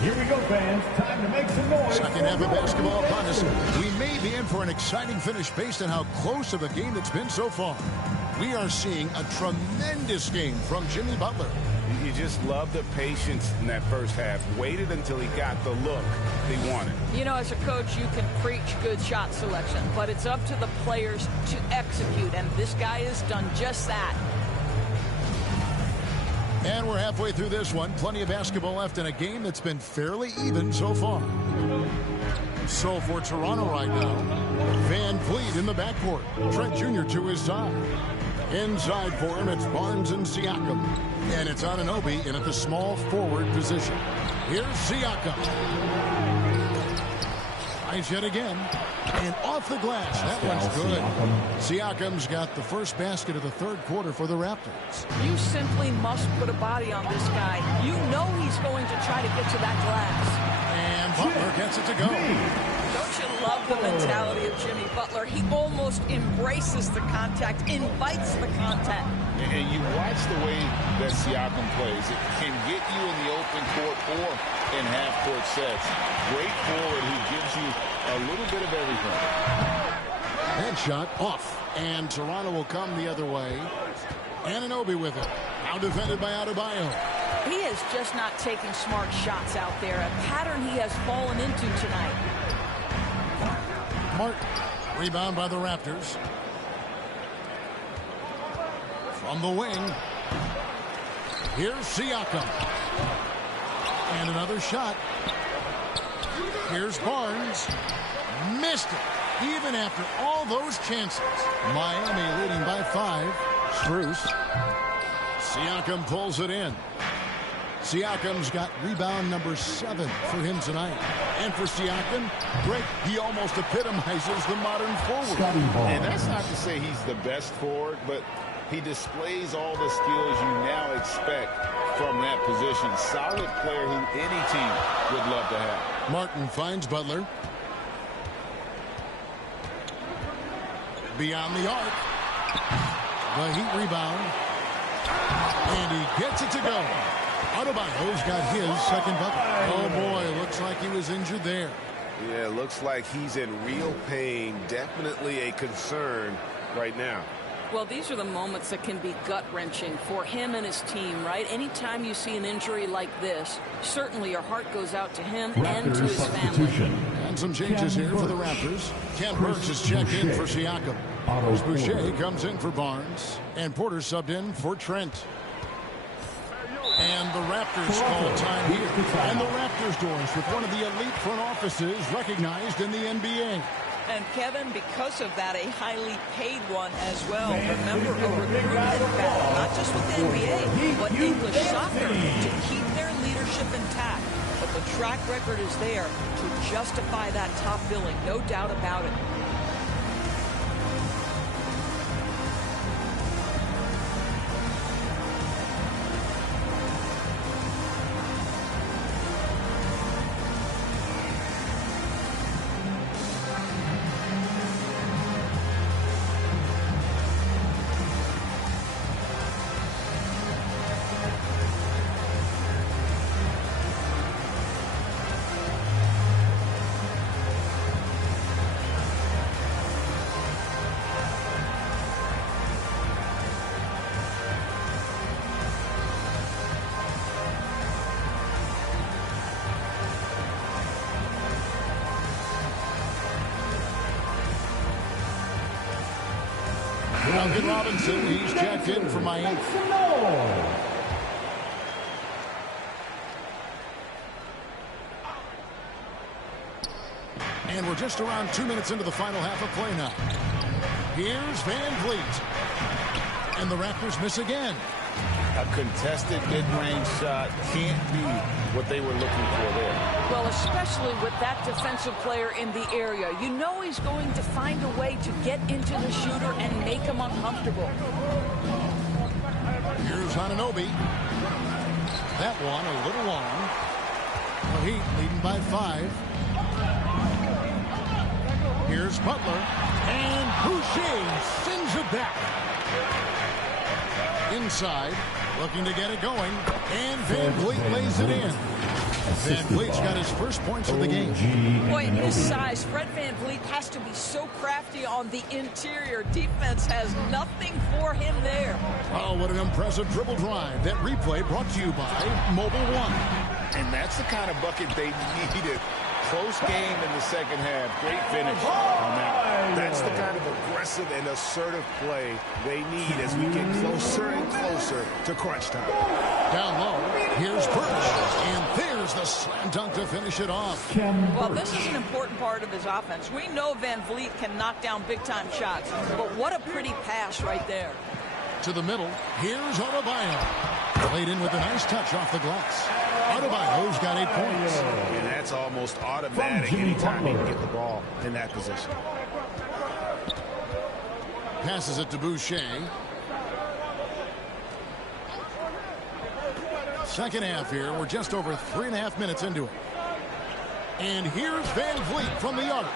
Here we go, fans. Time to make some noise. Second half of basketball upon us. We may be in for an exciting finish based on how close of a game it's been so far. We are seeing a tremendous game from Jimmy Butler. You just love the patience in that first half. Waited until he got the look he wanted. You know, as a coach, you can preach good shot selection, but it's up to the players to execute, and this guy has done just that. And we're halfway through this one. Plenty of basketball left in a game that's been fairly even so far. So for Toronto right now, VanVleet in the backcourt. Trent Jr. to his side. Inside for him, it's Barnes and Siakam. And it's Anunoby in at the small forward position. Here's Siakam. Tries yet again. And off the glass. That one's good. Siakam's got the first basket of the third quarter for the Raptors. You simply must put a body on this guy. You know he's going to try to get to that glass. And Butler gets it to go. Don't you love the mentality of Jimmy Butler? He almost embraces the contact, invites the contact. And you watch the way that Siakam plays. It can get you in the open court or in half-court sets. Great forward who gives you a little bit of everything. Headshot off. And Toronto will come the other way. Anunoby with it. Now defended by Adebayo. He is just not taking smart shots out there. A pattern he has fallen into tonight. Martin. Rebound by the Raptors. From the wing. Here's Siakam. And another shot. Here's Barnes. Missed it. Even after all those chances. Miami leading by 5. Strus. Siakam pulls it in. Siakam's got rebound number 7 for him tonight. And for Siakam, great, he almost epitomizes the modern forward. And that's not to say he's the best forward, but he displays all the skills you now expect from that position. Solid player who any team would love to have. Martin finds Butler. Beyond the arc. The Heat rebound. And he gets it to go. Adebayo's got his second bucket. Oh, boy, looks like he was injured there. Yeah, looks like he's in real pain. Definitely a concern right now. Well, these are the moments that can be gut-wrenching for him and his team, right? Anytime you see an injury like this, certainly your heart goes out to him and to his family. And some changes here for the Raptors. Ken Burks is checked in for Siakam. Boucher comes in for Barnes. And Porter subbed in for Trent. And the Raptors call time here. And the Raptors doors with one of the elite front offices recognized in the NBA. And Kevin, because of that, a highly paid one as well. Remember, a recruitment battle, not just with the NBA, but English soccer, to keep their leadership intact. But the track record is there to justify that top billing, no doubt about it. Duncan Robinson, he's checked in for Miami. And we're just around 2 minutes into the final half of play now. Here's Van Vliet. And the Raptors miss again. A contested mid-range shot can't be what they were looking for there. Well, especially with that defensive player in the area. You know he's going to find a way to get into the shooter and make him uncomfortable. Here's Anunoby. That one a little long. The Heat leading by 5. Here's Butler. And Boucher sends it back. Inside, looking to get it going. And Van Vliet lays it in. Van Vliet's got his first points of the game. Boy, in his size, Fred Van Vliet has to be so crafty on the interior. Defense has nothing for him there. Oh, what an impressive dribble drive. That replay brought to you by Mobile One. And that's the kind of bucket they needed. Close game in the second half. Great finish on that. That's the kind of aggressive and assertive play they need as we get closer and closer to crunch time. Down low, here's Birch. And there's the slam dunk to finish it off. Well, this is an important part of his offense. We know Van Vliet can knock down big-time shots, but what a pretty pass right there. To the middle, here's Adebayo. Played in with a nice touch off the glass. Adebayo's got 8 points. And that's almost automatic anytime he can get the ball in that position. Passes it to Boucher. Second half here. We're just over 3.5 minutes into it. And here's Van Vliet from the arc.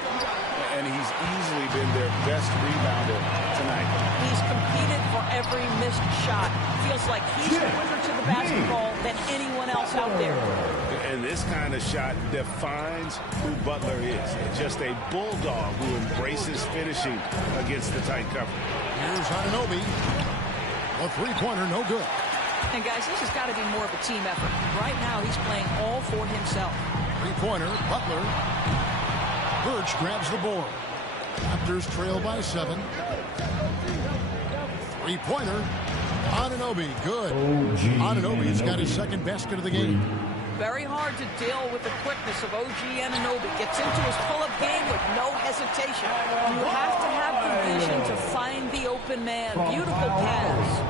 And he's easily been their best rebounder tonight. He's competed for every missed shot. Feels like he's quicker to the basketball than anyone else out there. And this kind of shot defines who Butler is. Just a bulldog who embraces finishing against the tight cover. Here's Anunoby. A three-pointer, no good. And guys, this has got to be more of a team effort. Right now, he's playing all for himself. Three-pointer, Butler. Birch grabs the board. Raptors trail by 7. Three-pointer. Anunoby, good. Anunoby's got his second basket of the game. Very hard to deal with the quickness of OG Anunoby. Gets into his pull-up game with no hesitation. You have to have the vision to find the open man. Beautiful pass.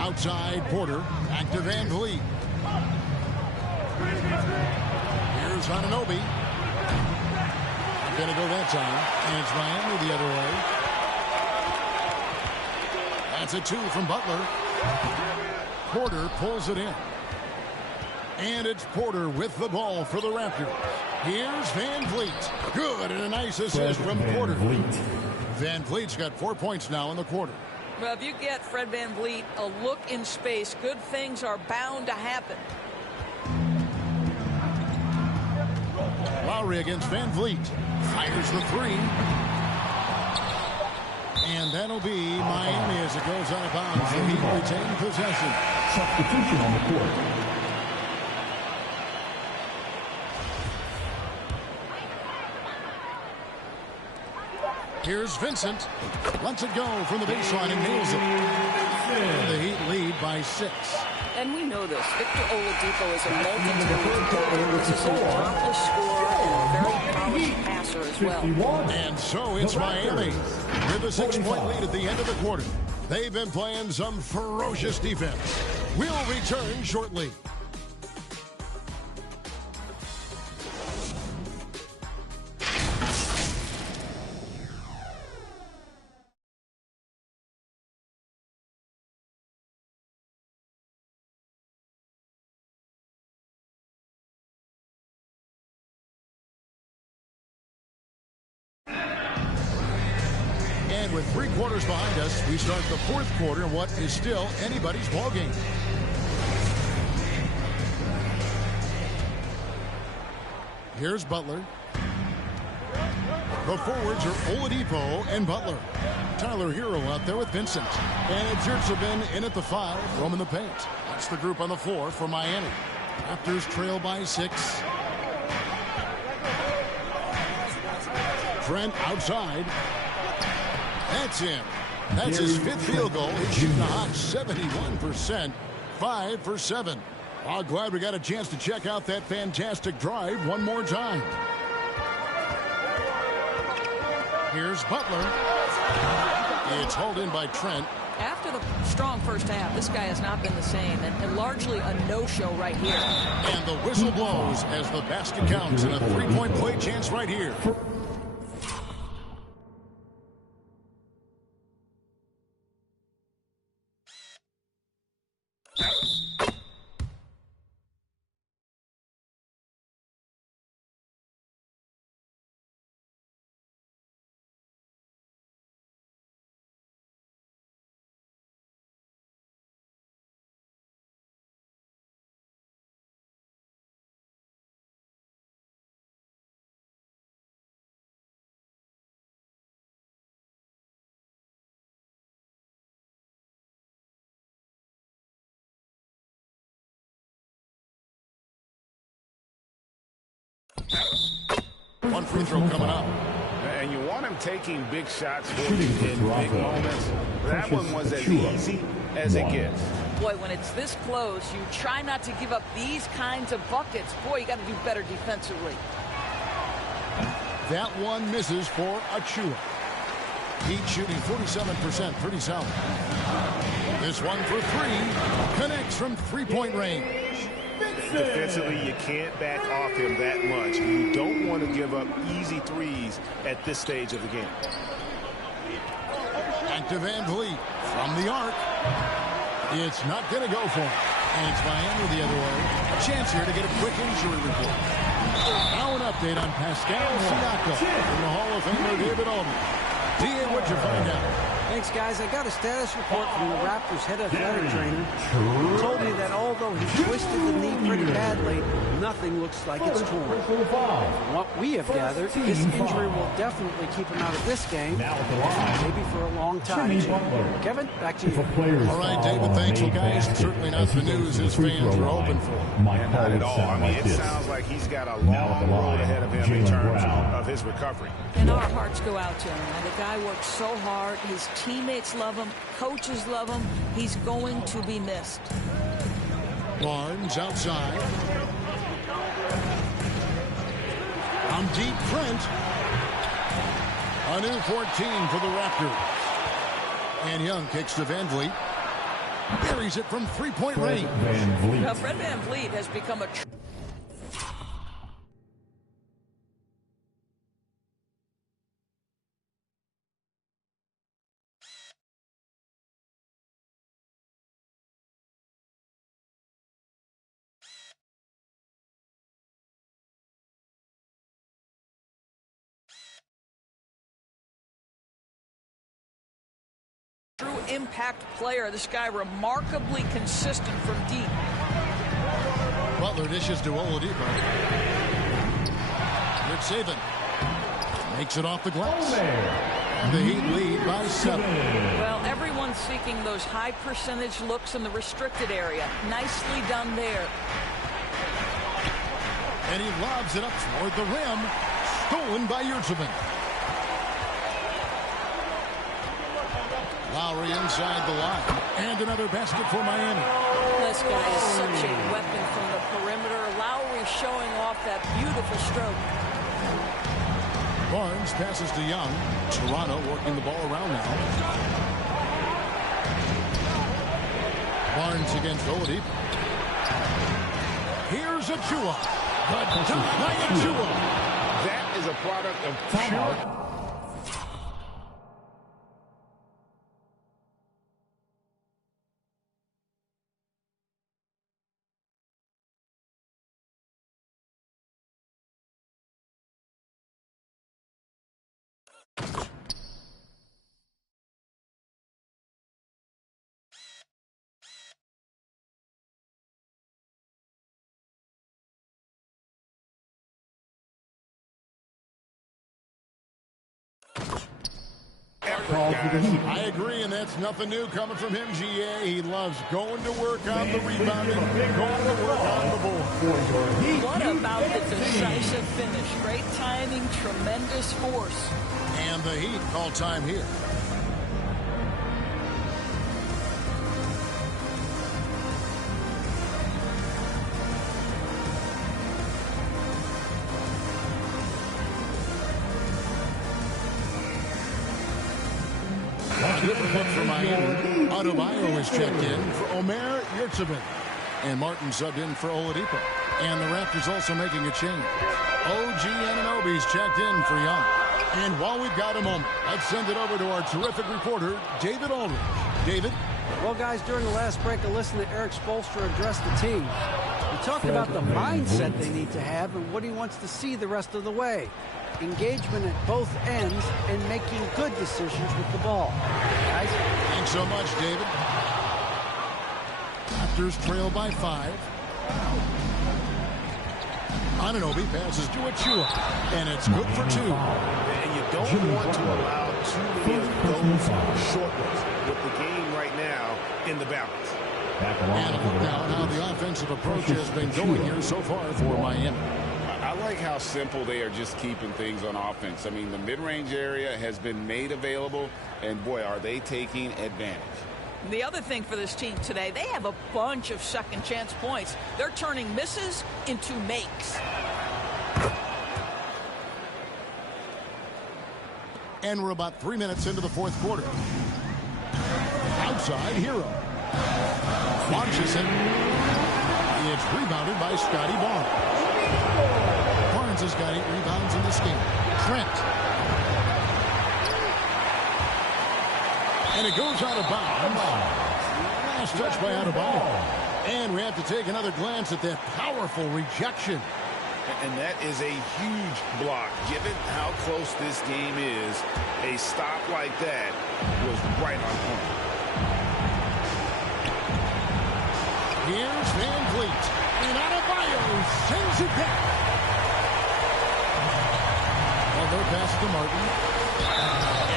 Outside, Porter. Back to Van Vliet. Here's Anunoby. Not going to go that time. And it's Miami the other way. That's a 2 from Butler. Porter pulls it in. And it's Porter with the ball for the Raptors. Here's Van Vliet. Good, and a nice assist from Porter. Van Vliet's got 4 points now in the quarter. Well, if you get Fred Van Vliet a look in space, good things are bound to happen. Lowry against Van Vliet. Fires the 3. And that'll be Miami as it goes out of bounds. The Heat retain possession. Substitution on the court. Here's Vincent. Lets it go from the baseline and nails it. And the Heat lead by 6. And we know this. Victor Oladipo is a multi-talented player. This is an accomplished scorer and a very polished passer as well. And so it's Miami with a 6-point lead at the end of the quarter. They've been playing some ferocious defense. We'll return shortly. And with 3 quarters behind us, we start the 4th quarter in what is still anybody's ballgame. Here's Butler. The forwards are Oladipo and Butler. Tyler Hero out there with Vincent. And Zertzabin in at the 5, roaming the paint. That's the group on the floor for Miami. Raptors trail by 6. Trent outside. That's him. That's his 5th field goal. He's shooting a hot 71%. 5 for 7. I'm glad we got a chance to check out that fantastic drive one more time. Here's Butler. It's hauled in by Trent. After the strong first half, this guy has not been the same, and largely a no-show right here. And the whistle blows as the basket counts, and a 3-point play chance right here. One free throw coming up. And you want him taking big shots for you in big moments. That one was as easy as it gets. Boy, when it's this close, you try not to give up these kinds of buckets. Boy, you got to do better defensively. That one misses for Achua. Heat shooting 47%, pretty solid. This one for three. Connects from three-point range. Defensively, you can't back off him that much. You don't want to give up easy threes at this stage of the game. Back to Van Vliet from the arc. It's not going to go for him. And it's Miami the other way. A chance here to get a quick injury report. Now an update on Pascal Siakam from the Hall of Famer David Aldridge. D.A., what'd you find out? Thanks, guys. I got a status report from the Raptors' head athletic trainer. He told me that although he twisted the knee pretty badly, nothing looks like it's torn. From what we have gathered, this injury will definitely keep him out of this game, maybe for a long time. Kevin, back to you. All right, David, thanks. Well, guys, certainly not the news his fans were hoping for. Not at all. I mean, it sounds like he's got a long road ahead of him in terms of his recovery. And our hearts go out to him. And the guy worked so hard. His teammates love him. Coaches love him. He's going to be missed. Barnes outside. On deep, Trent. A new 14 for the Raptors. And Young kicks to Van Vliet. Buries it from three-point range. Now, Fred Van Vliet has become a true impact player. This guy remarkably consistent from deep. Butler dishes to Oladipo. Good saving. Makes it off the glass. And the Heat lead by 7. Well, everyone's seeking those high percentage looks in the restricted area. Nicely done there. And he lobs it up toward the rim. Stolen by Yurtseven. Lowry inside the line. And another basket for Miami. This guy is such a weapon from the perimeter. Lowry showing off that beautiful stroke. Barnes passes to Young. Toronto working the ball around now. Barnes against Oladipo. Here's Achua. The dunk by Achua. That is a product of pure. I agree, and that's nothing new coming from him, GA. He loves going to work on the rebounding, going to work on the board. What about the decisive finish? Great timing, tremendous force. And the Heat call time here. Different look for Miami. Adebayo is checked in for Omer Yurtseven. And Martin subbed in for Oladipo. And the Raptors also making a change. OG Anunoby's checked in for Young. And while we've got a moment, let's send it over to our terrific reporter, David Aldridge. David? Well, guys, during the last break, I listened to Eric Spoelstra address the team. He talked about the mindset they need to have and what he wants to see the rest of the way. Engagement at both ends and making good decisions with the ball. Guys? Thanks so much, David. Raptors trail by 5. Anunoby passes to Achua, and it's good for 2. And you don't want to allow too many of those short ones with the game right now in the balance. And a look now at how the offensive approach has been going here so far for Miami. I like how simple they are just keeping things on offense. I mean, the mid-range area has been made available, and boy, are they taking advantage. The other thing for this team today, they have a bunch of second chance points. They're turning misses into makes. And we're about 3 minutes into the fourth quarter. Outside, Hero. Launches it. It's rebounded by Scotty Barnes. Barnes has got 8 rebounds in this game. Trent. And it goes out of bounds. Last touch by out of bounds. And we have to take another glance at that powerful rejection. And that is a huge block. Given how close this game is, a stop like that was right on point. Here's Van Vliet. And Adebayo sends it back. Well, no pass to Martin.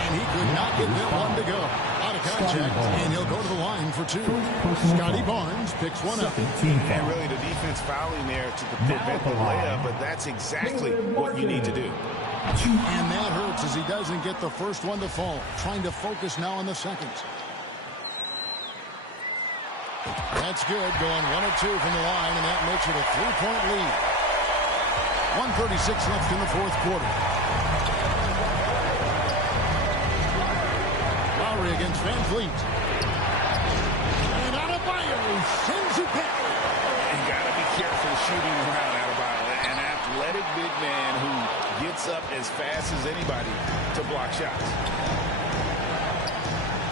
And he could not get that one to go. Out of contact, and he'll go to the line for 2. Scotty Barnes picks one up. And really the defense fouling there to prevent the layup, but that's exactly what you need to do. And that hurts as he doesn't get the first one to fall. Trying to focus now on the second. That's good, going 1 of 2 from the line, and that makes it a 3-point lead. 1:36 left in the fourth quarter. Lowry against Van Vliet. And Adebayo sends it back. You got to be careful shooting around Adebayo. An athletic big man who gets up as fast as anybody to block shots.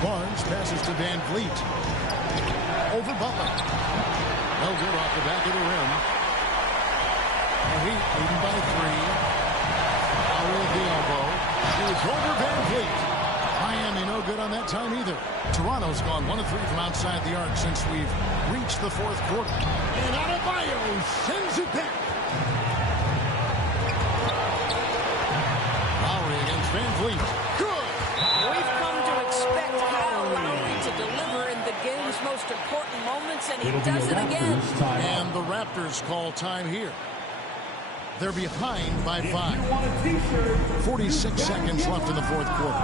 Barnes passes to Van Vliet. Over Butler. No good off the back of the rim. The Heat leading by 3. Lowry at the elbow. It's over Van Vliet. Miami no good on that time either. Toronto's gone 1 of 3 from outside the arc since we've reached the fourth quarter. And Adebayo sends it back. Lowry against Van Vliet. Good. We've come to expect Kyle Lowry to deliver in the game's most important moments, and he does it again. And the Raptors call time here. They're behind by 5. 46 seconds left in the fourth quarter.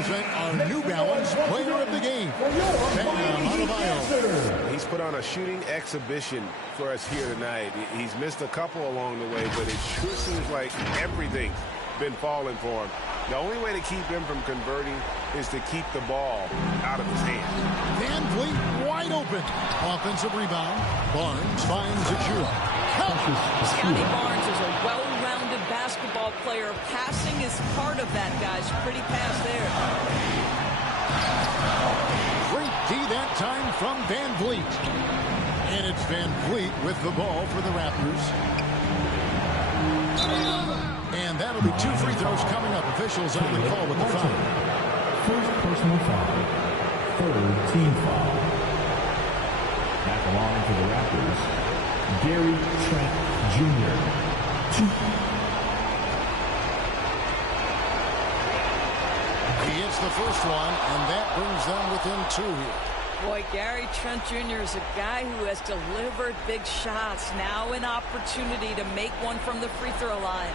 Our New Balance player of the game, He's put on a shooting exhibition for us here tonight. He's missed a couple along the way, but it sure seems like everything's been falling for him. The only way to keep him from converting is to keep the ball out of his hand. Van Vliet wide open. Offensive rebound. Barnes finds Achua. Scotty Barnes is a well-rounded basketball player. Passing is part of that, guys. Pretty pass there. Great D that time from Van Vliet. And it's Van Vliet with the ball for the Raptors. And that'll be 2 free throws coming up. Officials on the call with the foul. First personal foul. Third team foul. Back along for the Raptors, Gary Trent Jr. He hits the first one, and that brings them within 2 here. Boy, Gary Trent Jr. is a guy who has delivered big shots. Now an opportunity to make one from the free throw line.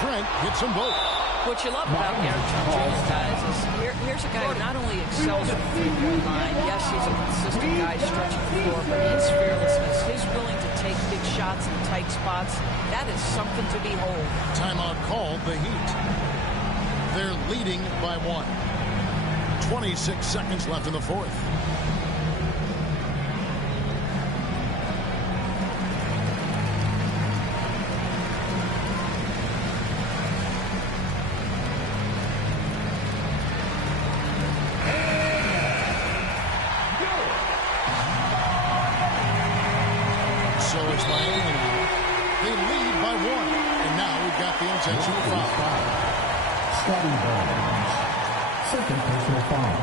Trent hits them both. What you love about Gary Trent Jr., guys, is here's a guy who not only excels at the free-throw line, yes, he's a consistent guy stretching the floor, but his fearlessness, his willing to take big shots in tight spots, that is something to behold. Timeout called, the Heat. They're leading by 1. 26 seconds left in the fourth. They've got the intentional foul. Scotty Barnes. Second personal foul.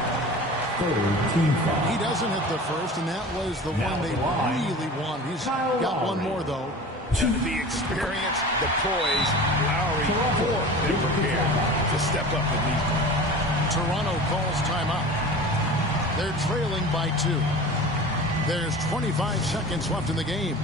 Third team foul. He doesn't hit the first, and that was the one they really want. He's got one more, though. The experience, the poise, Lowry more than prepared to step up in these moments. Toronto calls timeout. They're trailing by 2. There's 25 seconds left in the game.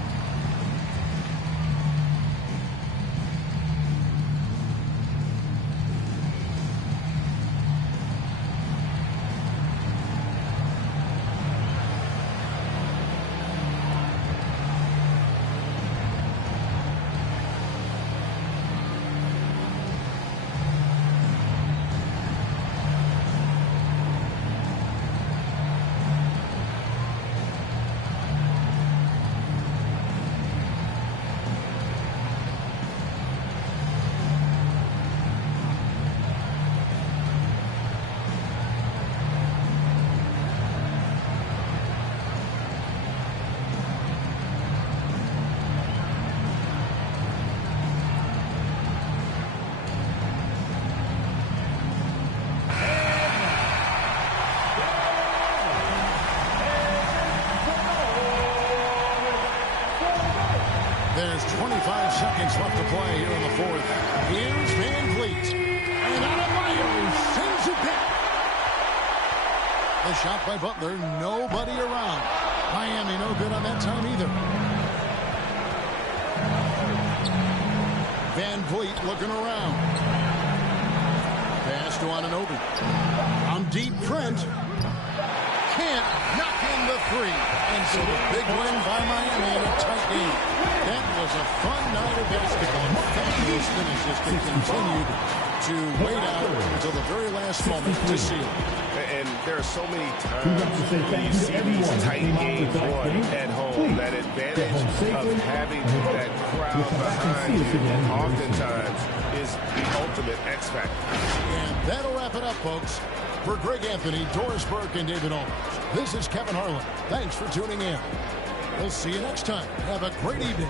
There's 25 seconds left to play here in the fourth. Here's Van Vliet. And Adebayo sends it back. The shot by Butler, nobody around. Miami no good on that time either. Van Vliet looking around. Pass to Anunoby. On deep, Trent. Can't knock in the three. And so the big win by Miami in a tight game. That was a fun night of basketball. Fabulous finishes. They continued to wait out until the very last moment to seal it. And there are so many times when you see these tight games won at home, that advantage of having that crowd behind you oftentimes is the ultimate X factor. And that'll wrap it up, folks. For Greg Anthony, Doris Burke, and David Aldridge, this is Kevin Harlan. Thanks for tuning in. We'll see you next time. Have a great evening.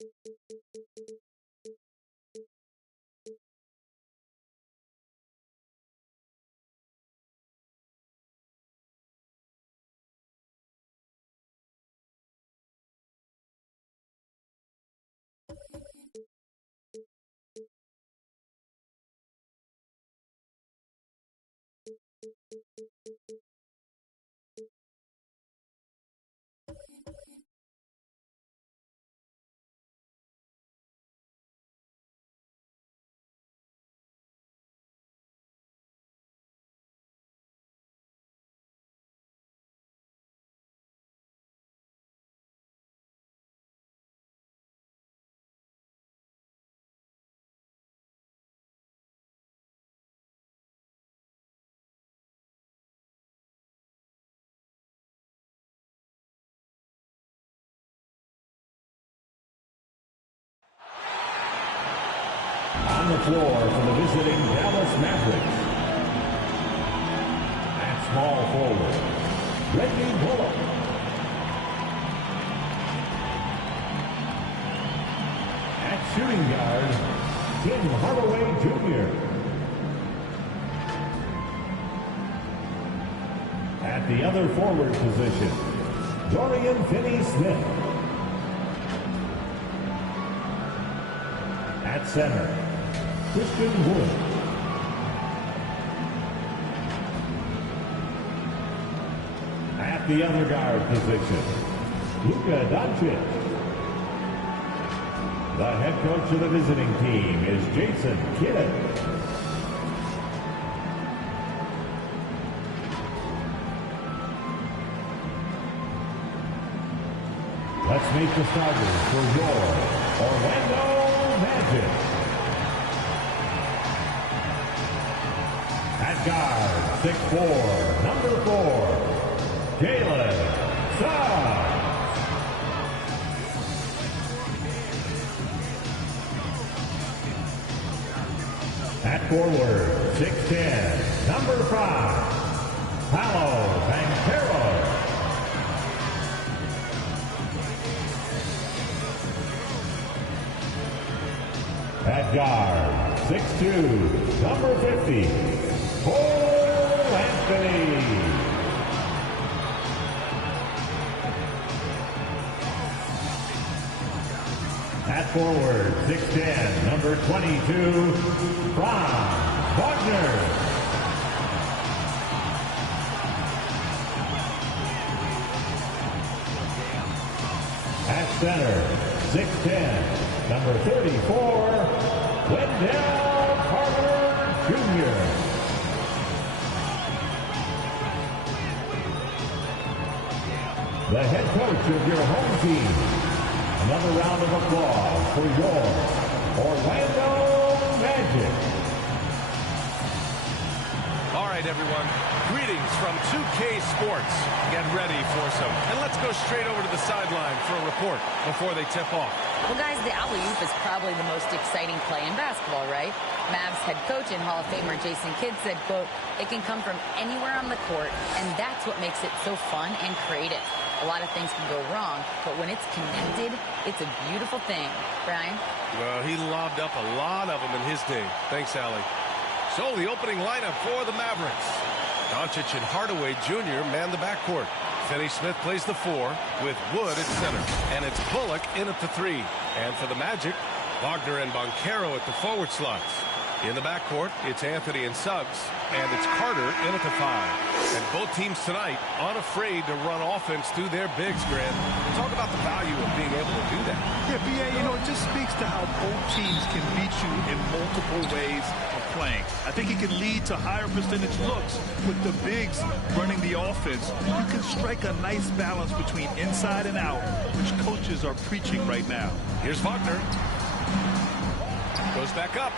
On the floor for the visiting Dallas Mavericks. At small forward, Reggie Bullock. At shooting guard, Tim Hardaway Jr. At the other forward position, Dorian Finney-Smith. At center, Christian Wood. At the other guard position, Luka Doncic. The head coach of the visiting team is Jason Kidd. Let's meet the starters for your Orlando Magic. At guard, 6'4", number 4, Jalen Suggs. At forward, 6'10", number 5, Paolo Banchero. At guard, 6'2", number 50, Cole Anthony. At forward, 6'10", number 22, Franz Wagner. At center, 6'10", number 34, Wendell Carter Jr. The head coach of your home team. Another round of applause for your Orlando Magic. All right, everyone. Greetings from 2K Sports. Get ready for some. And let's go straight over to the sideline for a report before they tip off. Well, guys, the alley-oop is probably the most exciting play in basketball, right? Mavs head coach and Hall of Famer Jason Kidd said, quote, "It can come from anywhere on the court, and that's what makes it so fun and creative. A lot of things can go wrong, but when it's connected, it's a beautiful thing." Brian? Well, he lobbed up a lot of them in his day. Thanks, Allie. So the opening lineup for the Mavericks. Doncic and Hardaway Jr. man the backcourt. Finney-Smith plays the 4 with Wood at center. And it's Bullock in at the 3. And for the Magic, Wagner and Banchero at the forward slots. In the backcourt, it's Anthony and Suggs, and it's Carter in at the 5. And both teams tonight unafraid to run offense through their bigs, Grant. Talk about the value of being able to do that. Yeah, B.A., it just speaks to how both teams can beat you in multiple ways of playing. I think it can lead to higher percentage looks with the bigs running the offense. You can strike a nice balance between inside and out, which coaches are preaching right now. Here's Wagner. Goes back up.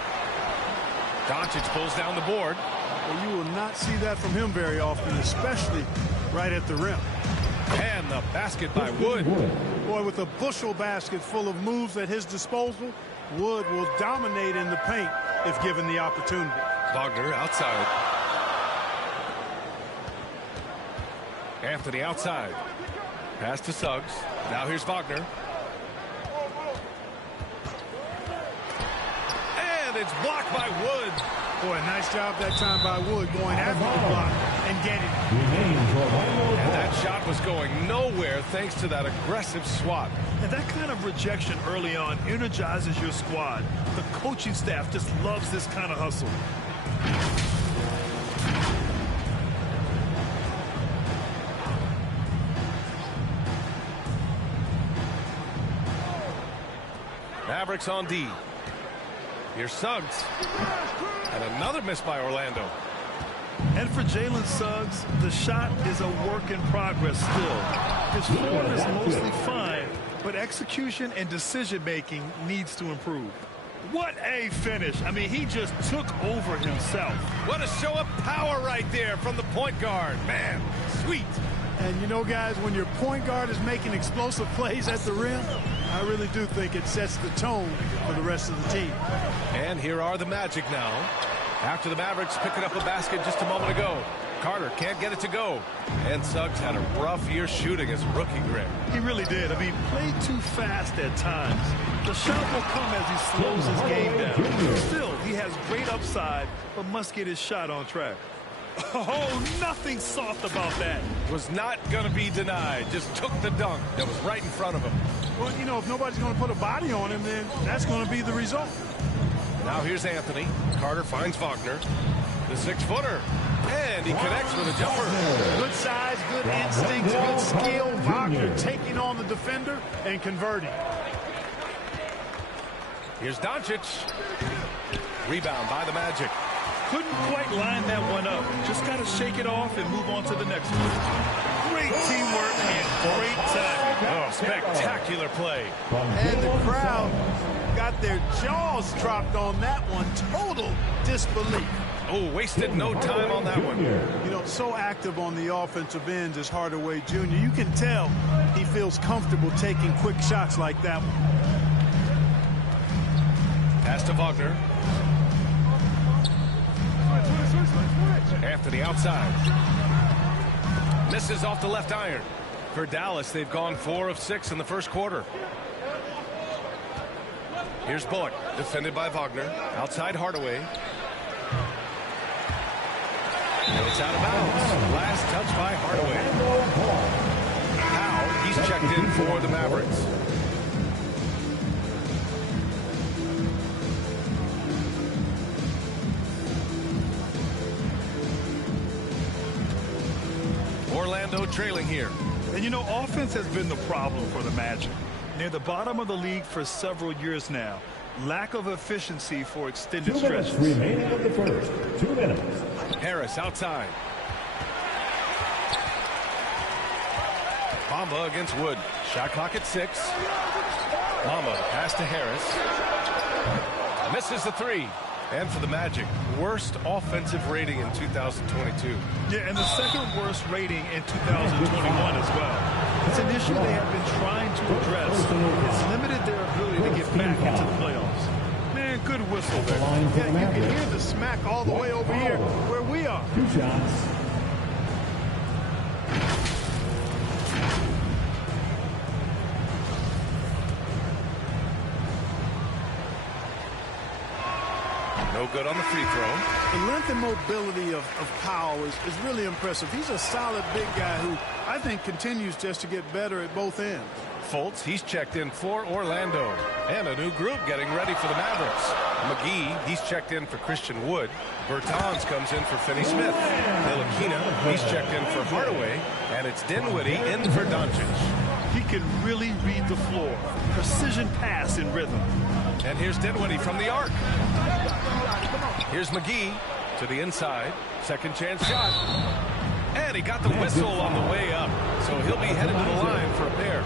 Doncic pulls down the board. Well, you will not see that from him very often, especially right at the rim. And the basket by Wood. Boy, with a bushel basket full of moves at his disposal, Wood will dominate in the paint if given the opportunity. Wagner outside. Anthony outside. Pass to Suggs. Now here's Wagner. It's blocked by Wood. Boy, nice job that time by Wood going after the block and getting it. And that shot was going nowhere thanks to that aggressive swat. And that kind of rejection early on energizes your squad. The coaching staff just loves this kind of hustle. Mavericks on D. Here's Suggs. And another miss by Orlando. And for Jalen Suggs, the shot is a work in progress still. His form is mostly fine, but execution and decision-making needs to improve. What a finish. I mean, he just took over himself. What a show of power right there from the point guard. Man, sweet. And you know, guys, when your point guard is making explosive plays at the rim, I really do think it sets the tone for the rest of the team. And here are the Magic now. After the Mavericks picking up a basket just a moment ago. Carter can't get it to go. And Suggs had a rough year shooting his rookie grip. He really did. I mean, played too fast at times. The shot will come as he slows his game down. Still, he has great upside, but must get his shot on track. Oh, nothing soft about that. Was not going to be denied. Just took the dunk that was right in front of him. Well, you know, if nobody's going to put a body on him, then that's going to be the result. Now here's Anthony. Carter finds Wagner. The 6-footer. And he connects with a jumper. Good size, good instincts, good skill. Wagner taking on the defender and converting. Here's Doncic. Rebound by the Magic. Couldn't quite line that one up. Just got to shake it off and move on to the next one. Great teamwork and great timing. Oh, spectacular play. And the crowd got their jaws dropped on that one. Total disbelief. Oh, wasted no time on that one. You know, so active on the offensive end is Hardaway Jr. You can tell he feels comfortable taking quick shots like that one. Pass to Wagner. Anthony outside. Misses off the left iron. For Dallas, they've gone 4 of 6 in the first quarter. Here's Bullock, defended by Wagner. Outside Hardaway. And it's out of bounds. Last touch by Hardaway. Now he's checked in for the Mavericks. Orlando trailing here. And you know, offense has been the problem for the Magic. Near the bottom of the league for several years now. Lack of efficiency for extended stretches. 2 minutes remaining in the first. 2 minutes. Harris outside. Bamba against Wood. Shot clock at 6. Bamba pass to Harris. Misses the 3. And for the Magic, worst offensive rating in 2022. Yeah, and the second worst rating in 2021 as well. It's an issue they have been trying to address. It's limited their ability to get back into the playoffs. Man, good whistle there. Yeah, you can hear the smack all the way over here where we are. 2 shots. No good on the free throw. The length and mobility of Powell is really impressive. He's a solid big guy who I think continues just to get better at both ends. Fultz, he's checked in for Orlando. And a new group getting ready for the Mavericks. McGee, he's checked in for Christian Wood. Bertans comes in for Finney Smith. Ntilikina, he's checked in for Hardaway. And it's Dinwiddie in for Doncic. He can really read the floor. Precision pass in rhythm. And here's Dinwiddie from the arc. Here's McGee to the inside. Second chance shot. And he got the whistle on the way up. So he'll be headed to the line for a pair.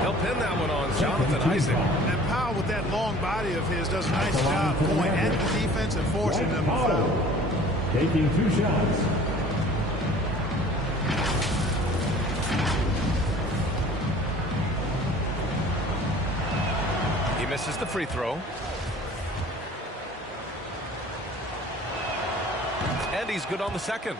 He'll pin that one on Jonathan Isaac. And Powell, with that long body of his, does a nice job going at the defense and forcing them to foul. Taking 2 shots. He misses the free throw. And he's good on the second.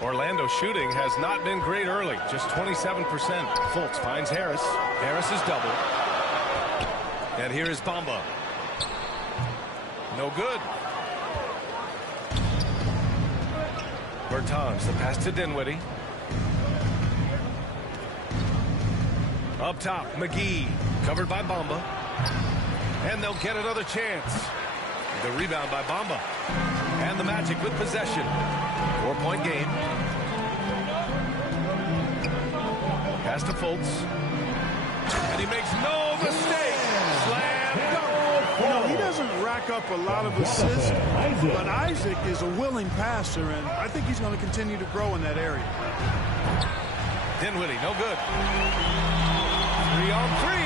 Orlando shooting has not been great early. Just 27%. Fultz finds Harris. Harris is double. And here is Bamba. No good. Bertans, the pass to Dinwiddie. Up top, McGee, covered by Bamba. And they'll get another chance. The rebound by Bamba. And the Magic with possession. 4-point game. Pass to Fultz. And he makes no mistake. Slam dunk. You know, he doesn't rack up a lot of assists, but Isaac is a willing passer, and I think he's going to continue to grow in that area. Dinwiddie, no good. 3 on 3.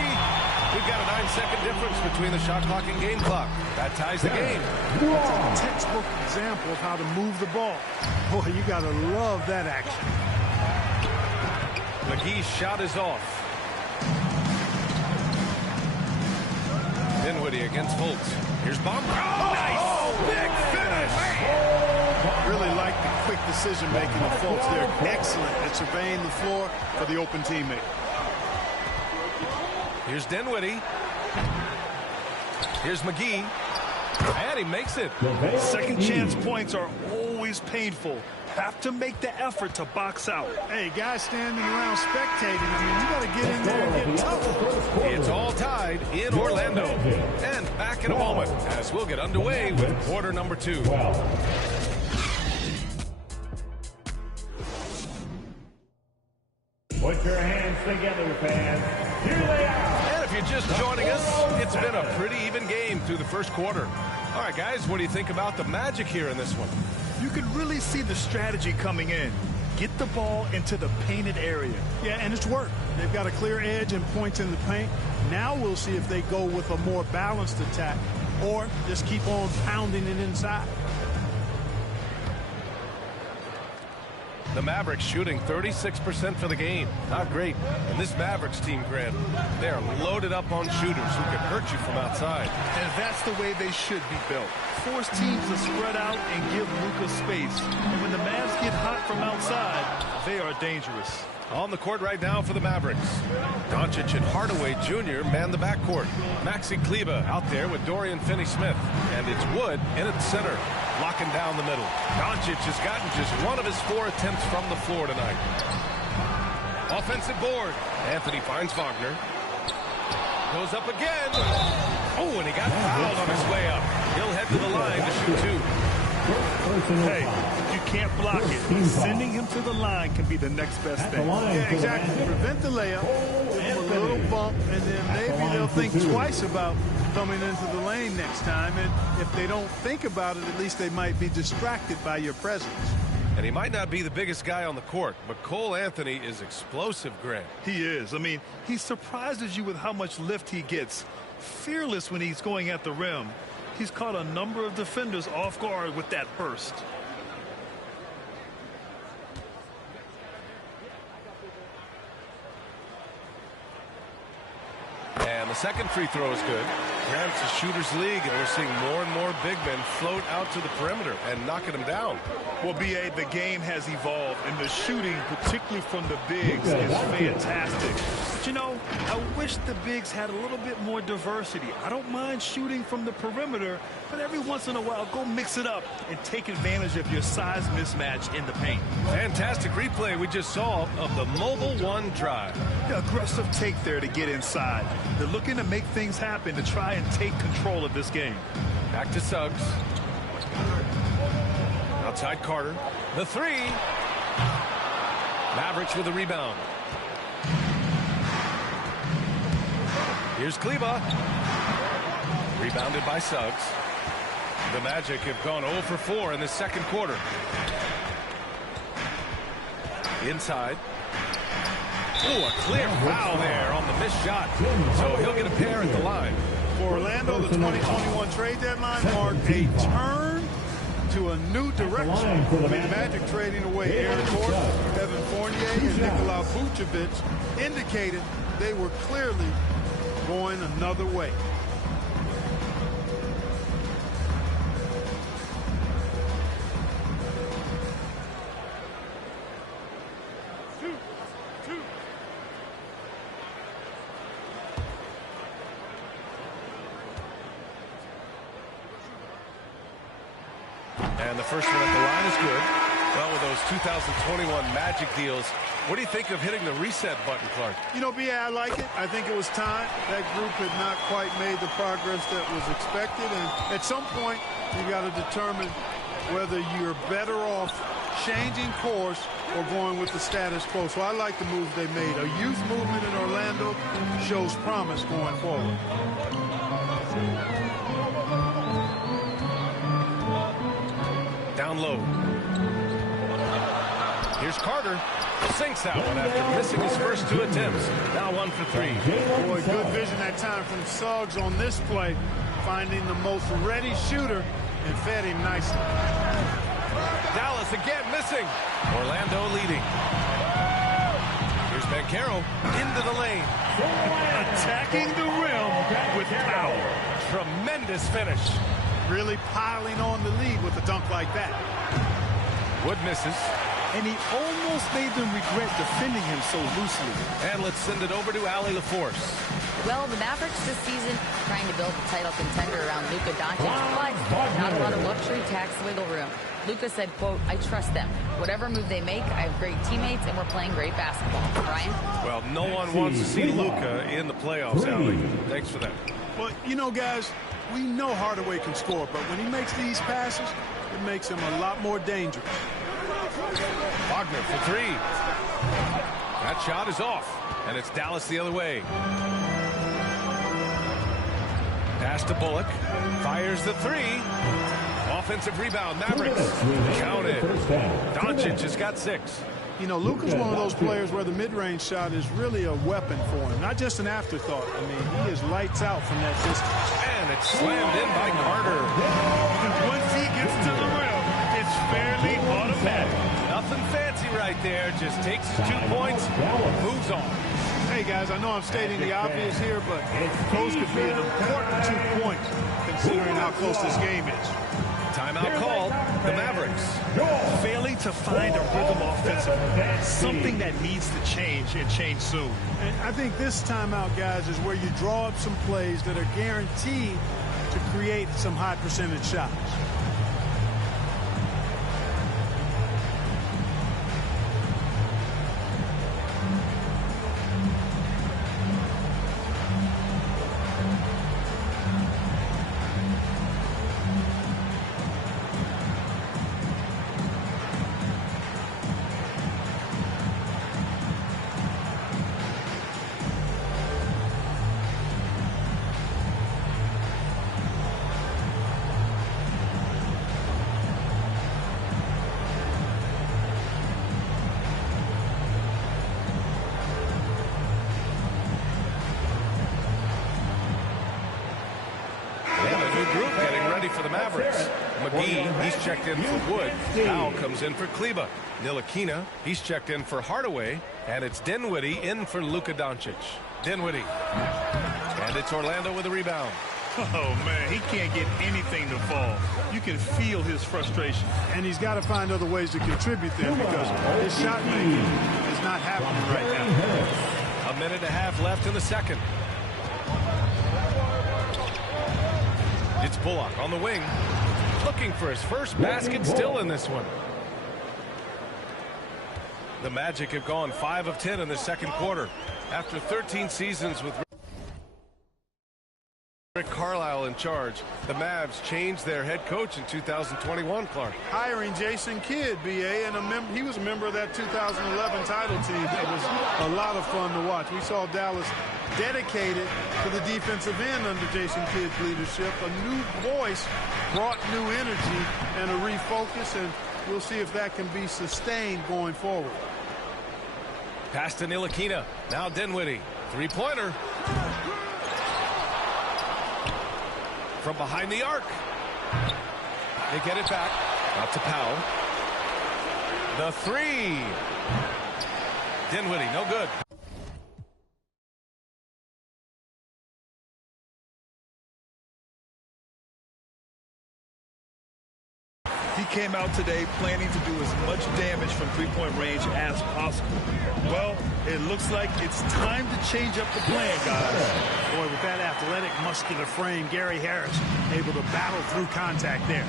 We've got a 9-second difference between the shot clock and game clock. That ties the game. It's a textbook example of how to move the ball. Boy, you got to love that action. McGee's shot is off. Dinwiddie against Fultz. Here's Bamba. Oh, nice! Big finish! Really like the quick decision-making of Fultz there. Excellent at surveying the floor for the open teammate. Here's Dinwiddie. Here's McGee. And he makes it. Second chance points are always painful. Have to make the effort to box out. Hey, guys standing around spectating, I mean, you got to get in there and get tough. It's all tied in Orlando. And back in a moment as we'll get underway with quarter number 2. Put your hands together, fans. Here they are. And if you're just joining us, it's been a pretty even game through the first quarter. All right, guys, what do you think about the Magic here in this one? You can really see the strategy coming in. Get the ball into the painted area. Yeah, and it's worked. They've got a clear edge and points in the paint. Now we'll see if they go with a more balanced attack or just keep on pounding it inside. The Mavericks shooting 36% for the game. Not great. And this Mavericks team, Grant, they are loaded up on shooters who can hurt you from outside. And that's the way they should be built. Force teams to spread out and give Luka space. And when the Mavs get hot from outside, they are dangerous. On the court right now for the Mavericks. Doncic and Hardaway Jr. man the backcourt. Maxi Kleber out there with Dorian Finney-Smith. And it's Wood in at center, locking down the middle. Doncic has gotten just one of his 4 attempts from the floor tonight. Offensive board. Anthony finds Wagner. Goes up again. Oh, and he got fouled on his way up. He'll head to the line to shoot 2. Hey, you can't block it. Sending him to the line can be the next best thing. Yeah, exactly. Prevent the layup, give him a little bump, and then maybe they'll think twice about coming into the lane next time. And if they don't think about it, at least they might be distracted by your presence. And he might not be the biggest guy on the court, but Cole Anthony is explosive, Grant. He is. I mean, he surprises you with how much lift he gets. Fearless when he's going at the rim. He's caught a number of defenders off guard with that burst. And the second free throw is good. Grant's a shooter's league, and we're seeing more and more big men float out to the perimeter and knocking them down. Well, B.A., the game has evolved, and the shooting, particularly from the bigs, is fantastic. But, you know, I wish the bigs had a little bit more diversity. I don't mind shooting from the perimeter, but every once in a while, go mix it up and take advantage of your size mismatch in the paint. Fantastic replay we just saw of the Mobile One drive. The aggressive take there to get inside. They're looking to make things happen to try and take control of this game. Back to Suggs. Outside Carter. The 3. Mavericks with a rebound. Here's Kleber. Rebounded by Suggs. The Magic have gone 0 for 4 in the second quarter. Inside. Oh, a clear foul there on the missed shot. So he'll get a pair at the line. For Orlando, the 2021 trade deadline marked a turn to a new direction. The Magic trading away Aaron Gordon, Evan Fournier, and Nikola Vucevic indicated they were clearly going another way. And the first one at the line is good. Well, with those 2021 Magic deals, what do you think of hitting the reset button, Clark? You know, B.A., I like it. I think it was time. That group had not quite made the progress that was expected. And at some point, you got to determine whether you're better off changing course or going with the status quo. So I like the moves they made. A youth movement in Orlando shows promise going forward. Down low. Here's Carter. Sinks that one after missing his first 2 attempts. Now 1 for 3. Boy, good vision that time from Suggs on this play, finding the most ready shooter and fed him nicely. Dallas again missing. Orlando leading. Here's Banchero into the lane. Attacking the rim with power. Tremendous finish. Really piling on the lead with a dunk like that. Wood misses. And he almost made them regret defending him so loosely. And let's send it over to Allie LaForce. Well, the Mavericks this season trying to build a title contender around Luka Doncic, but not a lot of luxury tax wiggle room. Luka said, quote, I trust them. Whatever move they make, I have great teammates, and we're playing great basketball. Brian? Well, no one wants to see Luka in the playoffs, Allie. Thanks for that. Well, you know, guys, we know Hardaway can score, but when he makes these passes, it makes him a lot more dangerous. Wagner for 3. That shot is off, and it's Dallas the other way. Pass to Bullock. Fires the 3. Offensive rebound. Mavericks. Counted. Doncic has got 6. You know, Luka's one of those players where the mid-range shot is really a weapon for him, not just an afterthought. I mean, he is lights out from that distance. And it's slammed in by Carter. Once he gets to the rim, it's fairly automatic. Nothing fancy right there. Just takes his 2 points, moves on. Hey, guys, I know I'm stating the obvious here, but those could be an important 2 points considering how close this game is. Timeout called. The Mavericks. Failing to find a rhythm offensively. Something that needs to change and change soon. And I think this timeout, guys, is where you draw up some plays that are guaranteed to create some high percentage shots. For the Mavericks. McGee, he's checked in for Wood. Powell comes in for Kleba. Ntilikina, he's checked in for Hardaway. And it's Dinwiddie in for Luka Doncic. Dinwiddie. And it's Orlando with a rebound. Oh, man, he can't get anything to fall. You can feel his frustration. And he's got to find other ways to contribute there because his shot making is not happening right now. A minute and a half left in the second. It's Bullock on the wing, looking for his first basket, still in this one. The Magic have gone 5 of 10 in the second quarter. After 13 seasons with Rick Carlisle in charge, the Mavs changed their head coach in 2021, Clark. Hiring Jason Kidd, B.A., and he was a member of that 2011 title team. It was a lot of fun to watch. We saw Dallas dedicated to the defensive end under Jason Kidd's leadership. A new voice brought new energy and a refocus, and we'll see if that can be sustained going forward. Pass to Ntilikina. Now Dinwiddie. Three-pointer. From behind the arc. They get it back. Out to Powell. The 3. Dinwiddie, no good. He came out today planning to do as much damage from three-point range as possible. Well, it looks like it's time to change up the plan, guys. Boy, with that athletic, muscular frame, Gary Harris able to battle through contact there.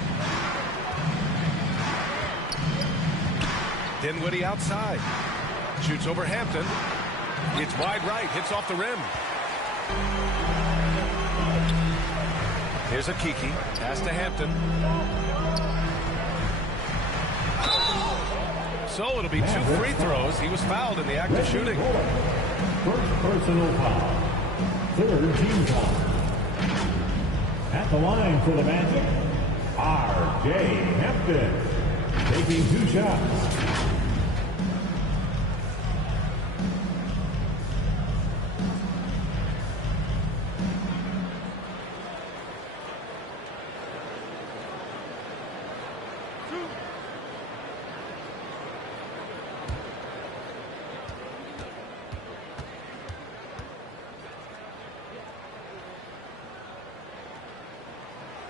Dinwiddie outside. Shoots over Hampton. It's wide right. Hits off the rim. Here's a Kiki. Pass to Hampton. So it'll be 2 free throws. He was fouled in the act of shooting. First personal foul. Third team foul. At the line for the Magic, R.J. Hampton. Taking 2 shots.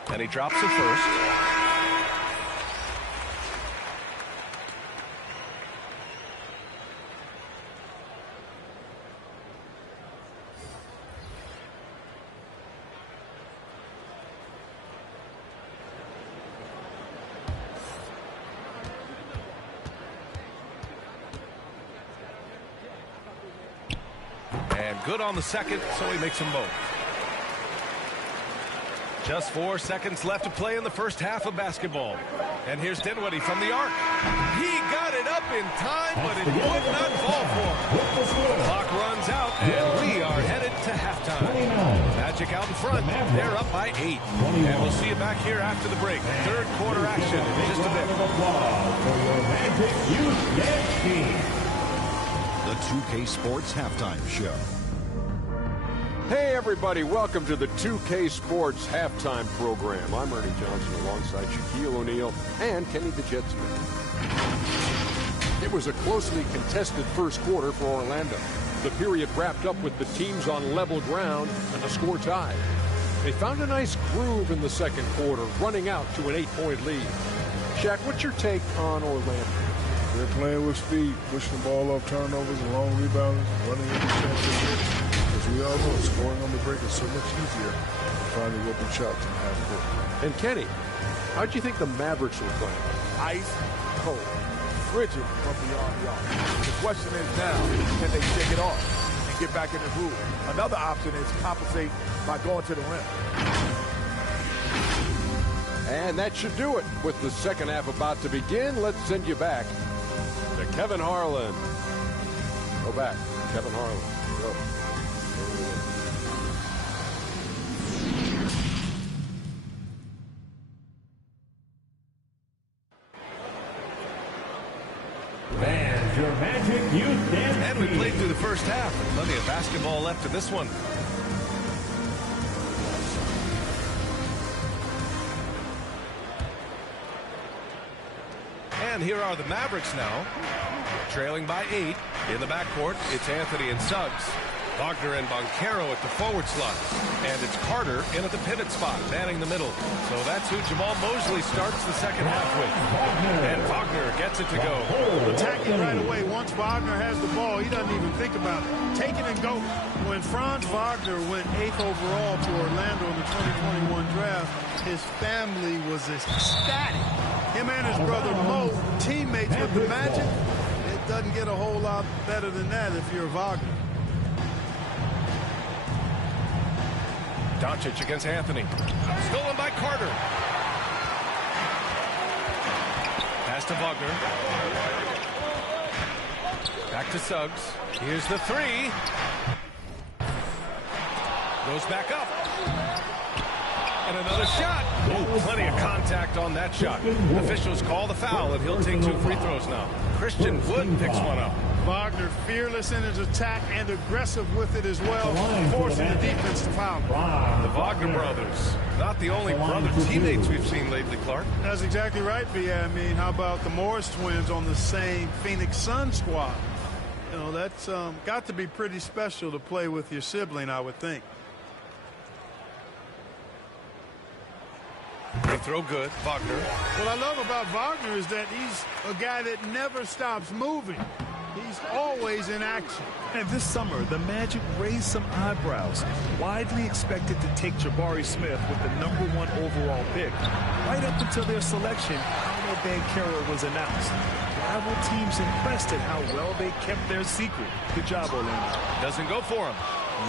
And he drops it first. And good on the second, so he makes them both. Just 4 seconds left to play in the first half of basketball. And here's Dinwiddie from the arc. He got it up in time, but it would not fall for him. The clock runs out, and we are headed to halftime. Magic out in front. They're up by 8. And we'll see you back here after the break. Third quarter action in just a bit. The 2K Sports Halftime Show. Hey, everybody. Welcome to the 2K Sports Halftime Program. I'm Ernie Johnson alongside Shaquille O'Neal and Kenny the Jet Smith. It was a closely contested first quarter for Orlando. The period wrapped up with the teams on level ground and the score tied. They found a nice groove in the second quarter, running out to an 8-point lead. Shaq, what's your take on Orlando? They're playing with speed, pushing the ball off turnovers and long rebounds, running into chances. As we all know, scoring on the break is so much easier than finding open shots in half court. And Kenny, how do you think the Mavericks will play? Ice cold, frigid from beyond the arc. The question is now, can they shake it off and get back in the groove? Another option is compensate by going to the rim. And that should do it. With the second half about to begin, let's send you back to Kevin Harlan. Go back, Kevin Harlan. Go. Fans, your Magic Youth Dance. And we played through the first half. Plenty of basketball left in this one. And here are the Mavericks now. Trailing by 8. In the backcourt, it's Anthony and Suggs. Wagner and Boncaro at the forward slots. And it's Carter in at the pivot spot, manning the middle. So that's who Jamal Mosley starts the second half with. And Wagner gets it to go. Attacking right away. Once Wagner has the ball, he doesn't even think about it. Take it and go. When Franz Wagner went 8th overall to Orlando in the 2021 draft, his family was ecstatic. Him and his brother Mo, teammates with the Magic. It doesn't get a whole lot better than that if you're Wagner. Doncic against Anthony. Stolen by Carter. Pass to Wagner. Back to Suggs. Here's the 3. Goes back up. And another shot. Oh, plenty of contact on that shot. Officials call the foul, and he'll take 2 free throws now. Christian Wood picks one up. Wagner fearless in his attack and aggressive with it as well, forcing the defense to foul. The Wagner brothers, not the only brother teammates we've seen lately, Clark. That's exactly right, B.A. I mean, how about the Morris twins on the same Phoenix Sun squad? You know, that's got to be pretty special to play with your sibling, I would think. They throw good. Wagner. What I love about Wagner is that he's a guy that never stops moving. He's always in action. And this summer, the Magic raised some eyebrows. Widely expected to take Jabari Smith with the #1 overall pick. Right up until their selection, Paolo Banchero was announced. Rival teams impressed at how well they kept their secret. Good job, Orlando. Doesn't go for him.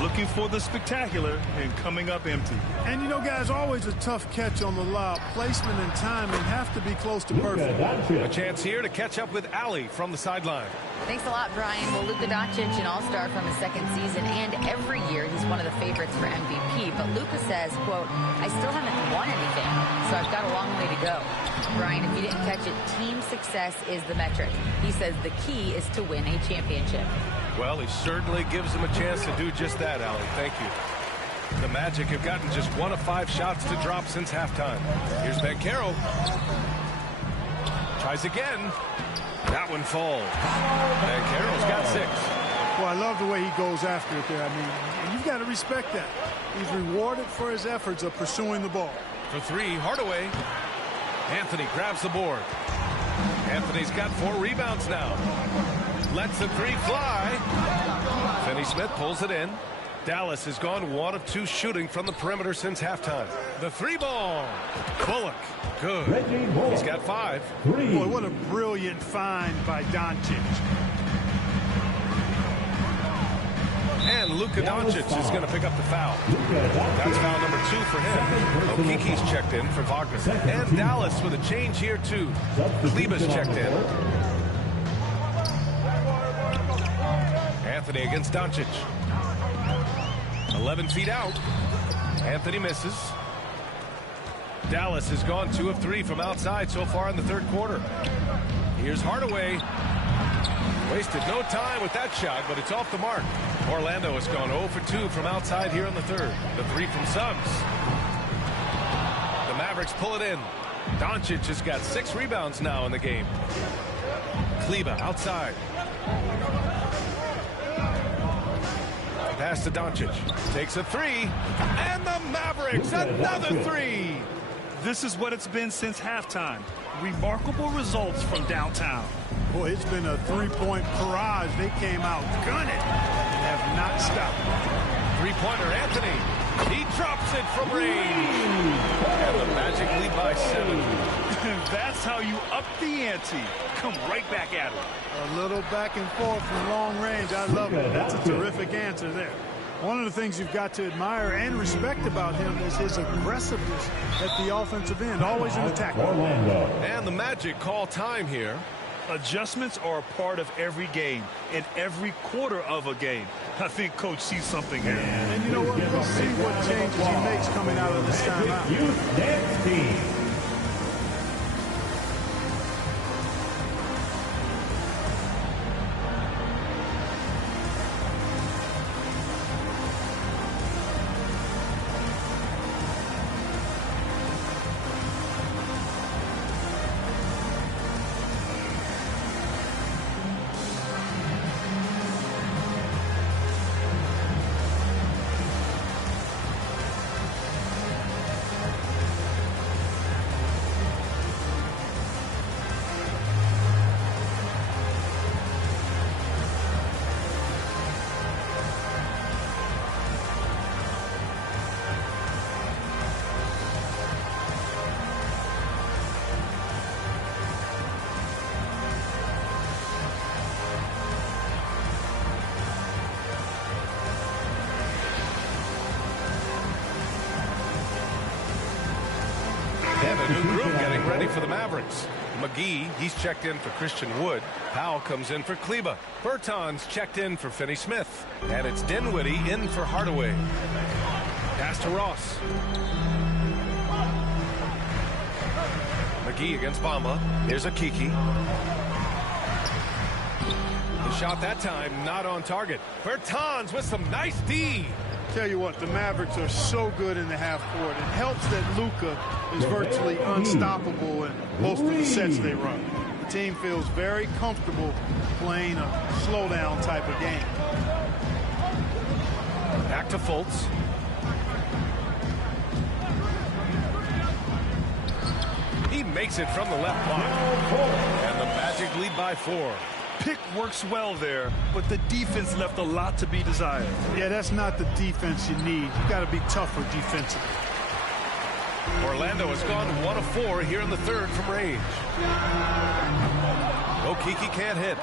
Looking for the spectacular and coming up empty. And you know, guys, always a tough catch on the lob. Placement and timing have to be close to perfect. A chance here to catch up with Ali from the sideline. Thanks a lot, Brian. Well, Luka Doncic, an all-star from his second season, and every year he's one of the favorites for MVP. But Luka says, quote, I still haven't won anything, so I've got a long way to go. Brian, if you didn't catch it, team success is the metric. He says the key is to win a championship. Well, he certainly gives him a chance to do just that, Ali. Thank you. The Magic have gotten just 1 of 5 shots to drop since halftime. Here's Banchero. Tries again. That one falls. Banchero's got 6. Well, I love the way he goes after it there. I mean, you've got to respect that. He's rewarded for his efforts of pursuing the ball. For 3, Hardaway. Anthony grabs the board. Anthony's got 4 rebounds now. Lets the 3 fly. Finney-Smith pulls it in. Dallas has gone 1 of 2 shooting from the perimeter since halftime. The 3 ball. Bullock. Good. He's got 5. Boy, what a brilliant find by Doncic. And Luka Doncic is going to pick up the foul. That's foul number 2 for him. Okiki's checked in for Wagner. And Dallas with a change here, too. Kleber's checked in. Anthony against Doncic. 11 feet out. Anthony misses. Dallas has gone 2 of 3 from outside so far in the third quarter. Here's Hardaway. Wasted no time with that shot, but it's off the mark. Orlando has gone 0 for 2 from outside here in the third. The 3 from Suggs. The Mavericks pull it in. Doncic has got 6 rebounds now in the game. Kleber outside. Pass to Doncic. Takes a 3. And the Mavericks, another 3. This is what it's been since halftime. Remarkable results from downtown. Boy, it's been a 3-point barrage. They came out gunning and have not stopped. 3-pointer Anthony. He drops it from range. And the Magic lead by 7. That's how you up the ante. Come right back at it. A little back and forth from long range. I love it. That's a terrific answer there. One of the things you've got to admire and respect about him is his aggressiveness at the offensive end, always in attack. And the Magic call time here. Adjustments are a part of every game and every quarter of a game. I think Coach sees something here. And you know what? We'll see what changes he makes coming out of this timeout. And a new group getting ready for the Mavericks. McGee, he's checked in for Christian Wood. Powell comes in for Kleber. Bertans checked in for Finney-Smith. And it's Dinwiddie in for Hardaway. Pass to Ross. McGee against Bamba. Here's Okiki. The shot that time not on target. Bertans with some nice D. Tell you what, the Mavericks are so good in the half court. It helps that Luka is virtually unstoppable in most of the sets they run. The team feels very comfortable playing a slowdown type of game. Back to Fultz. He makes it from the left block. And the Magic lead by 4. Pick works well there, but the defense left a lot to be desired. Yeah, that's not the defense you need. You got to be tougher defensively. Orlando has gone 1 of 4 here in the third from range. Okeke can't hit.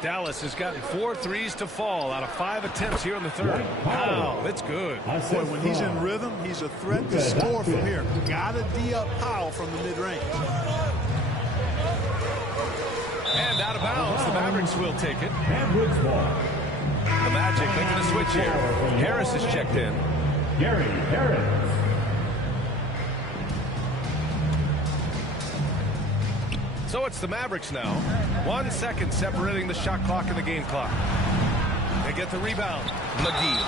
Dallas has gotten 4 threes to fall out of 5 attempts here in the third. Wow, that's good. Boy, when he's in rhythm, he's a threat to score from here. Gotta D up Powell from the mid-range. And out of bounds, the Mavericks will take it. The Magic making a switch here. Harris is checked in. Gary Harris. So it's the Mavericks now. 1 second separating the shot clock and the game clock. They get the rebound. McGee.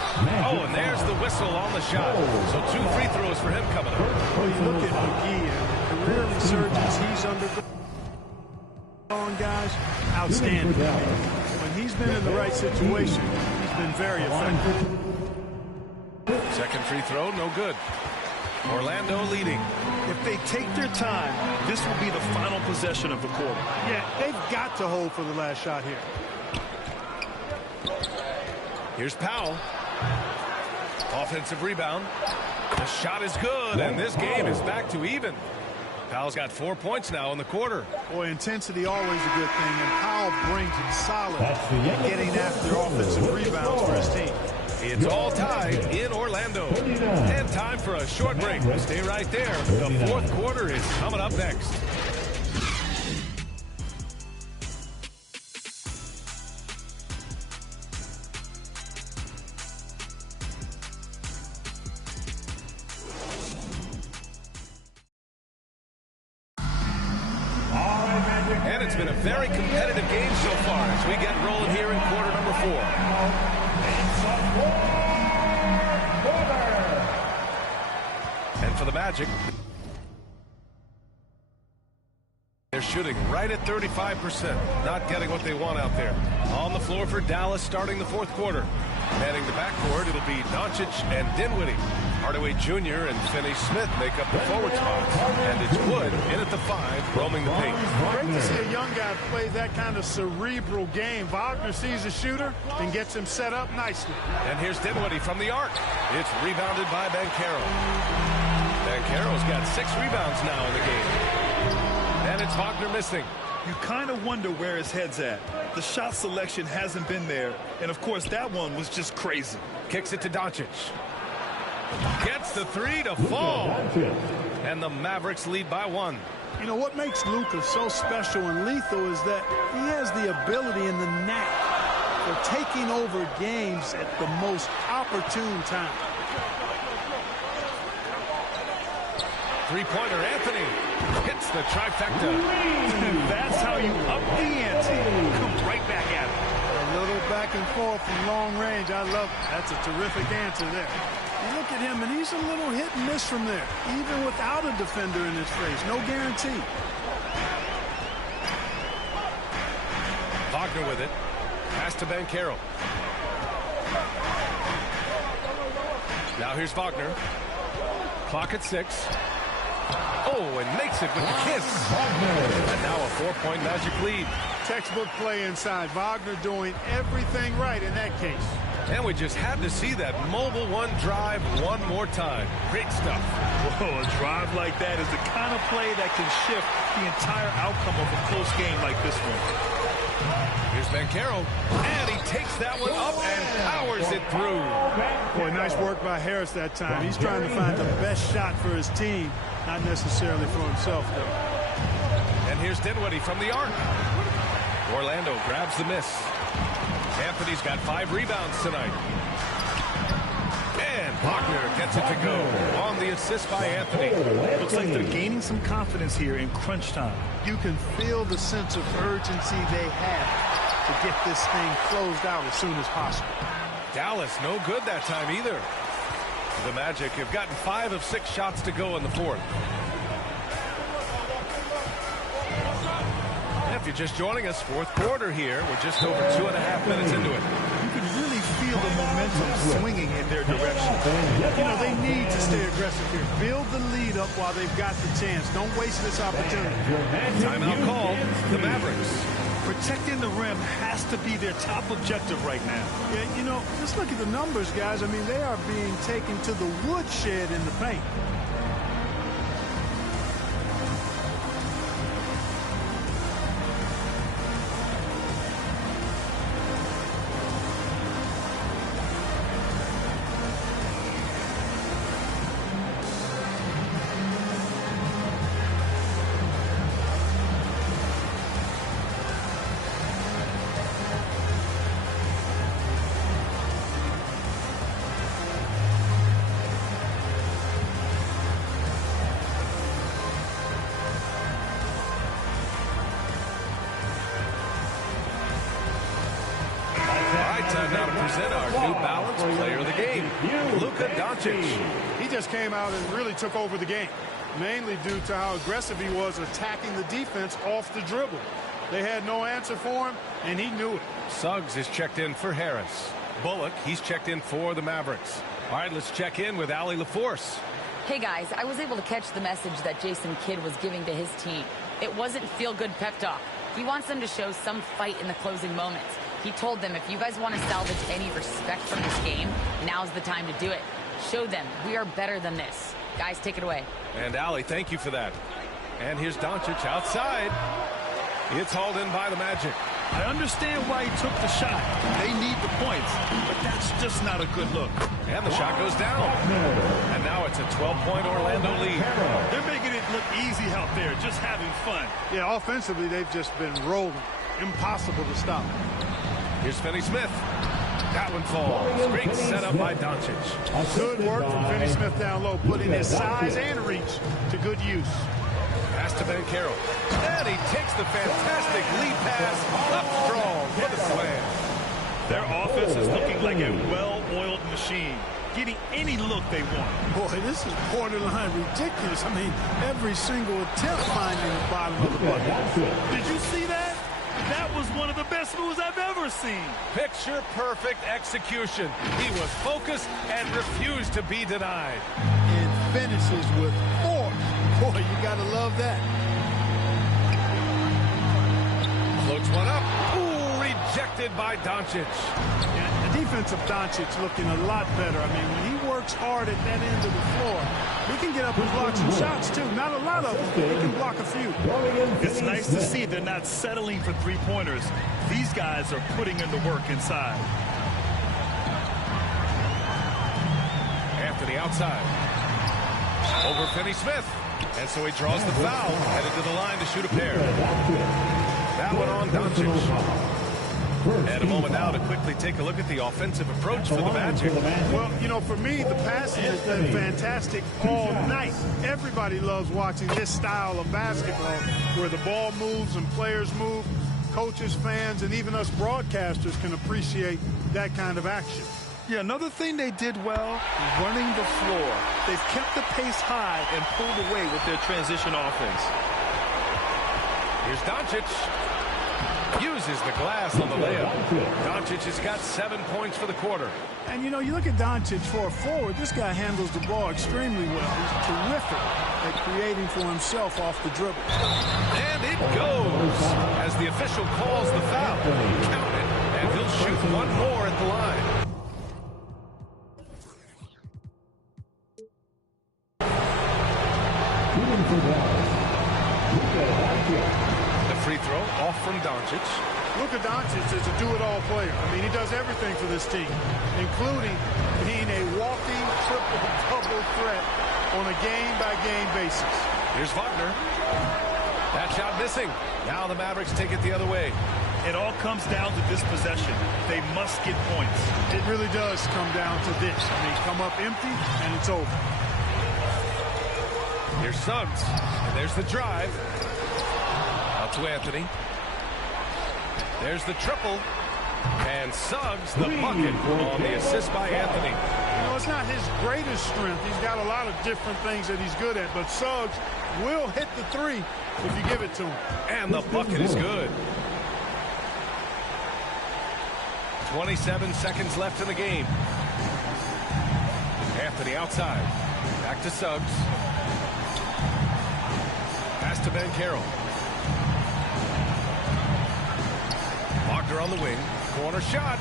Oh, and there's the whistle on the shot. So 2 free throws for him coming up. Well, you look at McGee and the career resurgence he's undergoing, guys, outstanding. When he's been in the right situation, he's been very effective. Second free throw, no good. Orlando leading. If they take their time, this will be the final possession of the quarter. Yeah, they've got to hold for the last shot here. Here's Powell. Offensive rebound. The shot is good, and this game is back to even. Powell's got 4 points now in the quarter. Boy, intensity always a good thing, and Powell brings it solid, getting after offensive rebounds for his team. It's all tied in Orlando. And time for a short break. Stay right there. The fourth quarter is coming up next. And it's been a very competitive game so far as we get rolling here in quarter number 4. And for the Magic, they're shooting right at 35%, not getting what they want out there. On the floor for Dallas starting the fourth quarter. Manning the backcourt, it'll be Doncic and Dinwiddie. Hardaway Jr. and Finney-Smith make up the forward spots. And it's Wood in at the 5, roaming the paint. Great to see a young guy play that kind of cerebral game. Wagner sees a shooter and gets him set up nicely. And here's Dinwiddie from the arc. It's rebounded by Banchero. Banchero's got 6 rebounds now in the game. And it's Wagner missing. You kind of wonder where his head's at. The shot selection hasn't been there. And, of course, that one was just crazy. Kicks it to Doncic. Gets the 3 to fall. And the Mavericks lead by 1. You know, what makes Luka so special and lethal is that he has the ability and the knack for taking over games at the most opportune time. Three-pointer, Anthony hits the trifecta. That's how you up the ante. Come right back at it. A little back and forth from long range. I love it. That's a terrific answer there. You look at him, and he's a little hit and miss from there, even without a defender in his face. No guarantee. Wagner with it. Pass to Banchero. Now here's Wagner. Clock at 6. Oh, and makes it with the kiss. And now a 4-point Magic lead. Textbook play inside. Wagner doing everything right in that case. And we just had to see that mobile one drive one more time. Great stuff. Whoa, a drive like that is the kind of play that can shift the entire outcome of a close game like this one. Here's Banchero, and he takes that one up and powers it through. Boy, nice work by Harris that time. He's trying to find the best shot for his team, not necessarily for himself, though. And here's Dinwiddie from the arc. Orlando grabs the miss. Anthony's got 5 rebounds tonight. And Wagner gets it to go on the assist by Anthony. Looks like they're gaining some confidence here in crunch time. You can feel the sense of urgency they have to get this thing closed out as soon as possible. Dallas no good that time either. The Magic have gotten 5 of 6 shots to go in the fourth. If you're just joining us, fourth quarter here. We're just over 2.5 minutes into it. You can really feel the momentum swinging in their direction. You know, they need to stay aggressive here. Build the lead up while they've got the chance. Don't waste this opportunity. Timeout called. The Mavericks. Protecting the rim has to be their top objective right now. Yeah, you know, just look at the numbers, guys. I mean, they are being taken to the woodshed in the paint. Time now to present our New Balance Player of the Game, Luka Doncic. He just came out and really took over the game, mainly due to how aggressive he was attacking the defense off the dribble. They had no answer for him, and he knew it. Suggs is checked in for Harris. Bullock, he's checked in for the Mavericks. All right, let's check in with Allie LaForce. Hey, guys, I was able to catch the message that Jason Kidd was giving to his team. It wasn't feel-good pep talk. He wants them to show some fight in the closing moments. He told them, if you guys want to salvage any respect from this game, now's the time to do it. Show them we are better than this. Guys, take it away. And Allie, thank you for that. And here's Doncic outside. It's hauled in by the Magic. I understand why he took the shot. They need the points, but that's just not a good look. And the shot goes down. And now it's a 12-point Orlando lead. They're making it look easy out there, just having fun. Yeah, offensively, they've just been rolling. Impossible to stop. Here's Finney-Smith. That one falls. Great setup by Doncic. Good work from Finney-Smith down low, putting his size and reach to good use. Pass to Ben Carroll. And he takes the fantastic lead pass up strong for the slam. Their offense is looking like a well-oiled machine, getting any look they want. Boy, this is borderline ridiculous. I mean, every single attempt finding the bottom of the bucket. Did you see that? That was one of the best moves I've ever seen. Picture-perfect execution. He was focused and refused to be denied. And finishes with force. Boy, you got to love that. Floats one up. Ooh, rejected by Doncic. Yeah, the defense of Doncic looking a lot better. I mean, when he works hard at that end of the floor, he can get up and block some shots, too. Not a lot of them, but he can block a few. It's nice to see they're not settling for three-pointers. These guys are putting in the work inside. Anthony outside. Over Finney-Smith. And so he draws the foul, headed to the line to shoot a pair. That one on Doncic. And a moment now to quickly take a look at the offensive approach for the Magic. Well, you know, for me, the passing has been fantastic all night. Everybody loves watching this style of basketball where the ball moves and players move. Coaches, fans, and even us broadcasters can appreciate that kind of action. Yeah, another thing they did well, running the floor. They've kept the pace high and pulled away with their transition offense. Here's Doncic. Uses the glass on the layup. Doncic has got 7 points for the quarter. And, you know, you look at Doncic for a forward, this guy handles the ball extremely well. He's terrific at creating for himself off the dribble. And it goes as the official calls the foul. Count it, and he'll shoot one more at the line. The free throw off from Doncic. Luka Doncic is a do-it-all player. I mean, he does everything for this team, including being a walking triple-double threat on a game-by-game basis. Here's Wagner. That shot missing. Now the Mavericks take it the other way. It all comes down to this possession. They must get points. It really does come down to this. I mean, come up empty, and it's over. Here's Suggs. And there's the drive. Out to Anthony. There's the triple. And Suggs, the bucket on the assist by Anthony. You know, it's not his greatest strength. He's got a lot of different things that he's good at, but Suggs will hit the three if you give it to him. And the bucket is good. 27 seconds left in the game. Anthony outside. Back to Suggs. Pass to Ben Carroll. Wagner on the wing. Corner shot.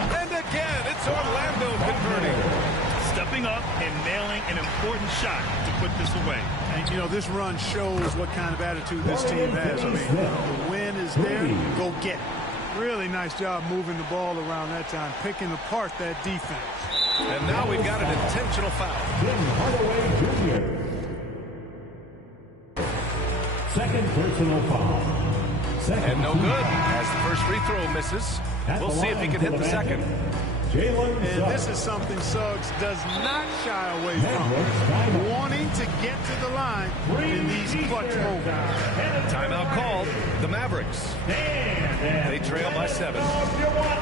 And again, it's Orlando converting. Stepping up and nailing an important shot to put this away. And, you know, this run shows what kind of attitude this team has. I mean, the win is there, go get it. Really nice job moving the ball around that time, picking apart that defense. And now we've got an intentional foul. Tim Hardaway Jr. Second personal foul. And no good as the first free throw misses. We'll see if he can hit the second. And this is something Suggs does not shy away from. Wanting to get to the line in these clutch moments. Timeout called. The Mavericks. They trail by 7.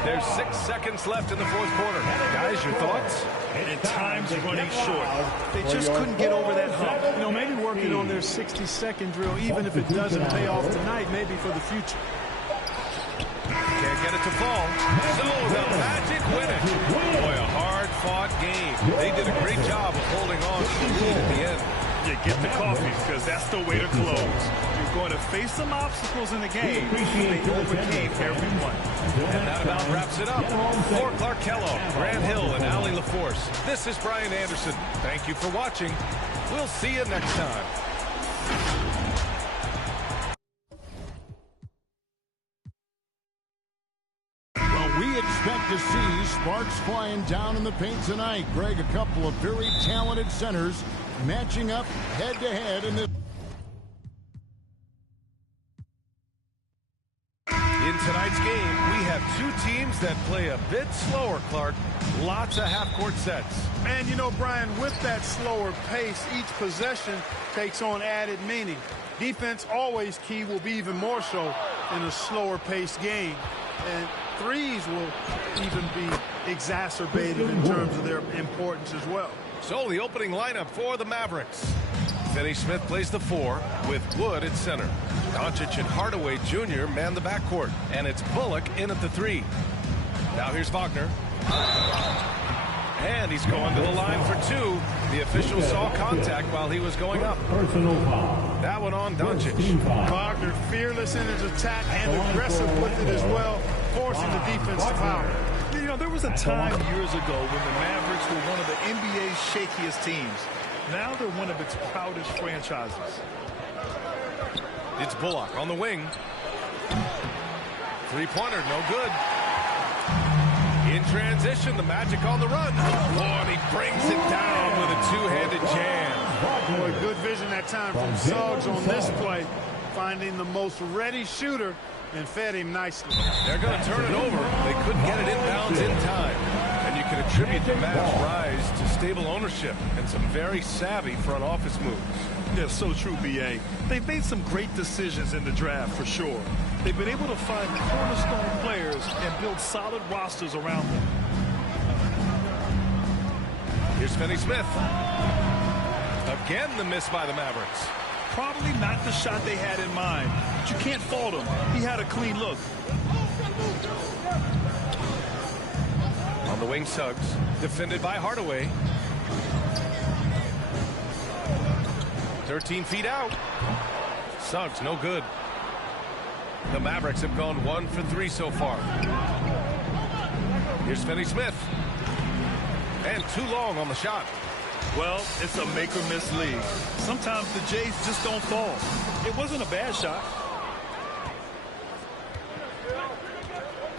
There's 6 seconds left in the fourth quarter. Guys, your thoughts? And time's running short. They just couldn't get over that hump. You know, maybe working on their 60-second drill, even if it doesn't pay off tonight, maybe for the future. Can't get it to fall. So the Magic win it. Boy, a hard-fought game. They did a great job of holding on to the lead at the end. You get the coffee because that's the way to close. You're going to face some obstacles in the game. They overcame every one. And that about wraps it up. For Clark Kellogg, Grant Hill, and Allie LaForce, this is Brian Anderson. Thank you for watching. We'll see you next time. We expect to see sparks flying down in the paint tonight. Greg, a couple of very talented centers matching up head-to-head in this. In tonight's game, we have 2 teams that play a bit slower, Clark. Lots of half-court sets. And, you know, Brian, with that slower pace, each possession takes on added meaning. Defense, always key, will be even more so in a slower-paced game. And threes will even be exacerbated in terms of their importance as well. So the opening lineup for the Mavericks. Finney-Smith plays the 4 with Wood at center. Doncic and Hardaway Jr. man the backcourt. And it's Bullock in at the 3. Now here's Wagner. And he's going to the line for 2. The official saw contact while he was going up. Personal foul. That one on Doncic. Wagner fearless in his attack and aggressive with it as well, forcing the defense to foul. You know, there was a time years ago when the Mavericks were one of the NBA's shakiest teams. Now they're one of its proudest franchises. It's Bullock on the wing. Three-pointer, no good. In transition, the Magic on the run. Oh, and he brings it down with a two-handed jam. Boy, good vision that time from Suggs on this play, finding the most ready shooter and fed him nicely. They're going to turn it over. They couldn't get it inbounds in time. And you can attribute the Mavs' rise to stable ownership and some very savvy front office moves. Yeah, so true, B.A. They've made some great decisions in the draft, for sure. They've been able to find cornerstone players and build solid rosters around them. Here's Finney-Smith. Again, the miss by the Mavericks. Probably not the shot they had in mind, but you can't fault him. He had a clean look. On the wing, Suggs, defended by Hardaway. 13 feet out. Suggs, no good. The Mavericks have gone 1 for 3 so far. Here's Finney-Smith. And too long on the shot. Well, it's a make-or-miss league. Sometimes the Jays just don't fall. It wasn't a bad shot.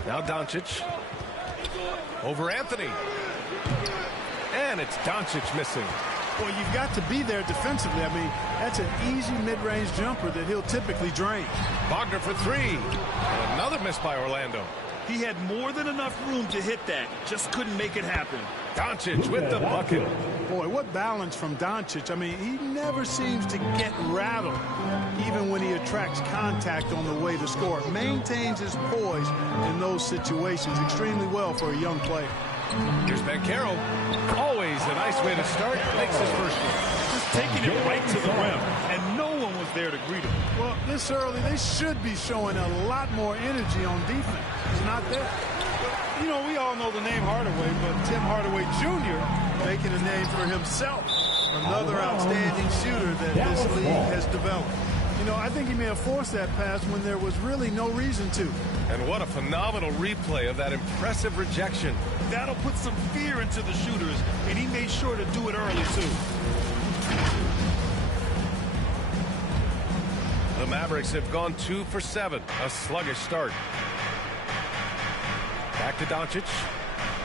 Now Doncic. Over Anthony. And it's Doncic missing. Well, you've got to be there defensively. I mean, that's an easy mid-range jumper that he'll typically drain. Wagner for 3. And another miss by Orlando. He had more than enough room to hit that. Just couldn't make it happen. Doncic with the bucket. Boy, what balance from Doncic. I mean, he never seems to get rattled, even when he attracts contact on the way to score. Maintains his poise in those situations extremely well for a young player. Here's Banchero. Always a nice way to start. Makes his first one. Just taking it right to the rim, and no one was there to greet him. Well, this early, they should be showing a lot more energy on defense. It's not there. But, you know, we all know the name Hardaway, but Tim Hardaway Jr. making a name for himself. Another outstanding shooter that this league has developed. You know, I think he may have forced that pass when there was really no reason to. And what a phenomenal replay of that impressive rejection. That'll put some fear into the shooters, and he made sure to do it early, too. The Mavericks have gone 2 for 7. A sluggish start. Back to Doncic.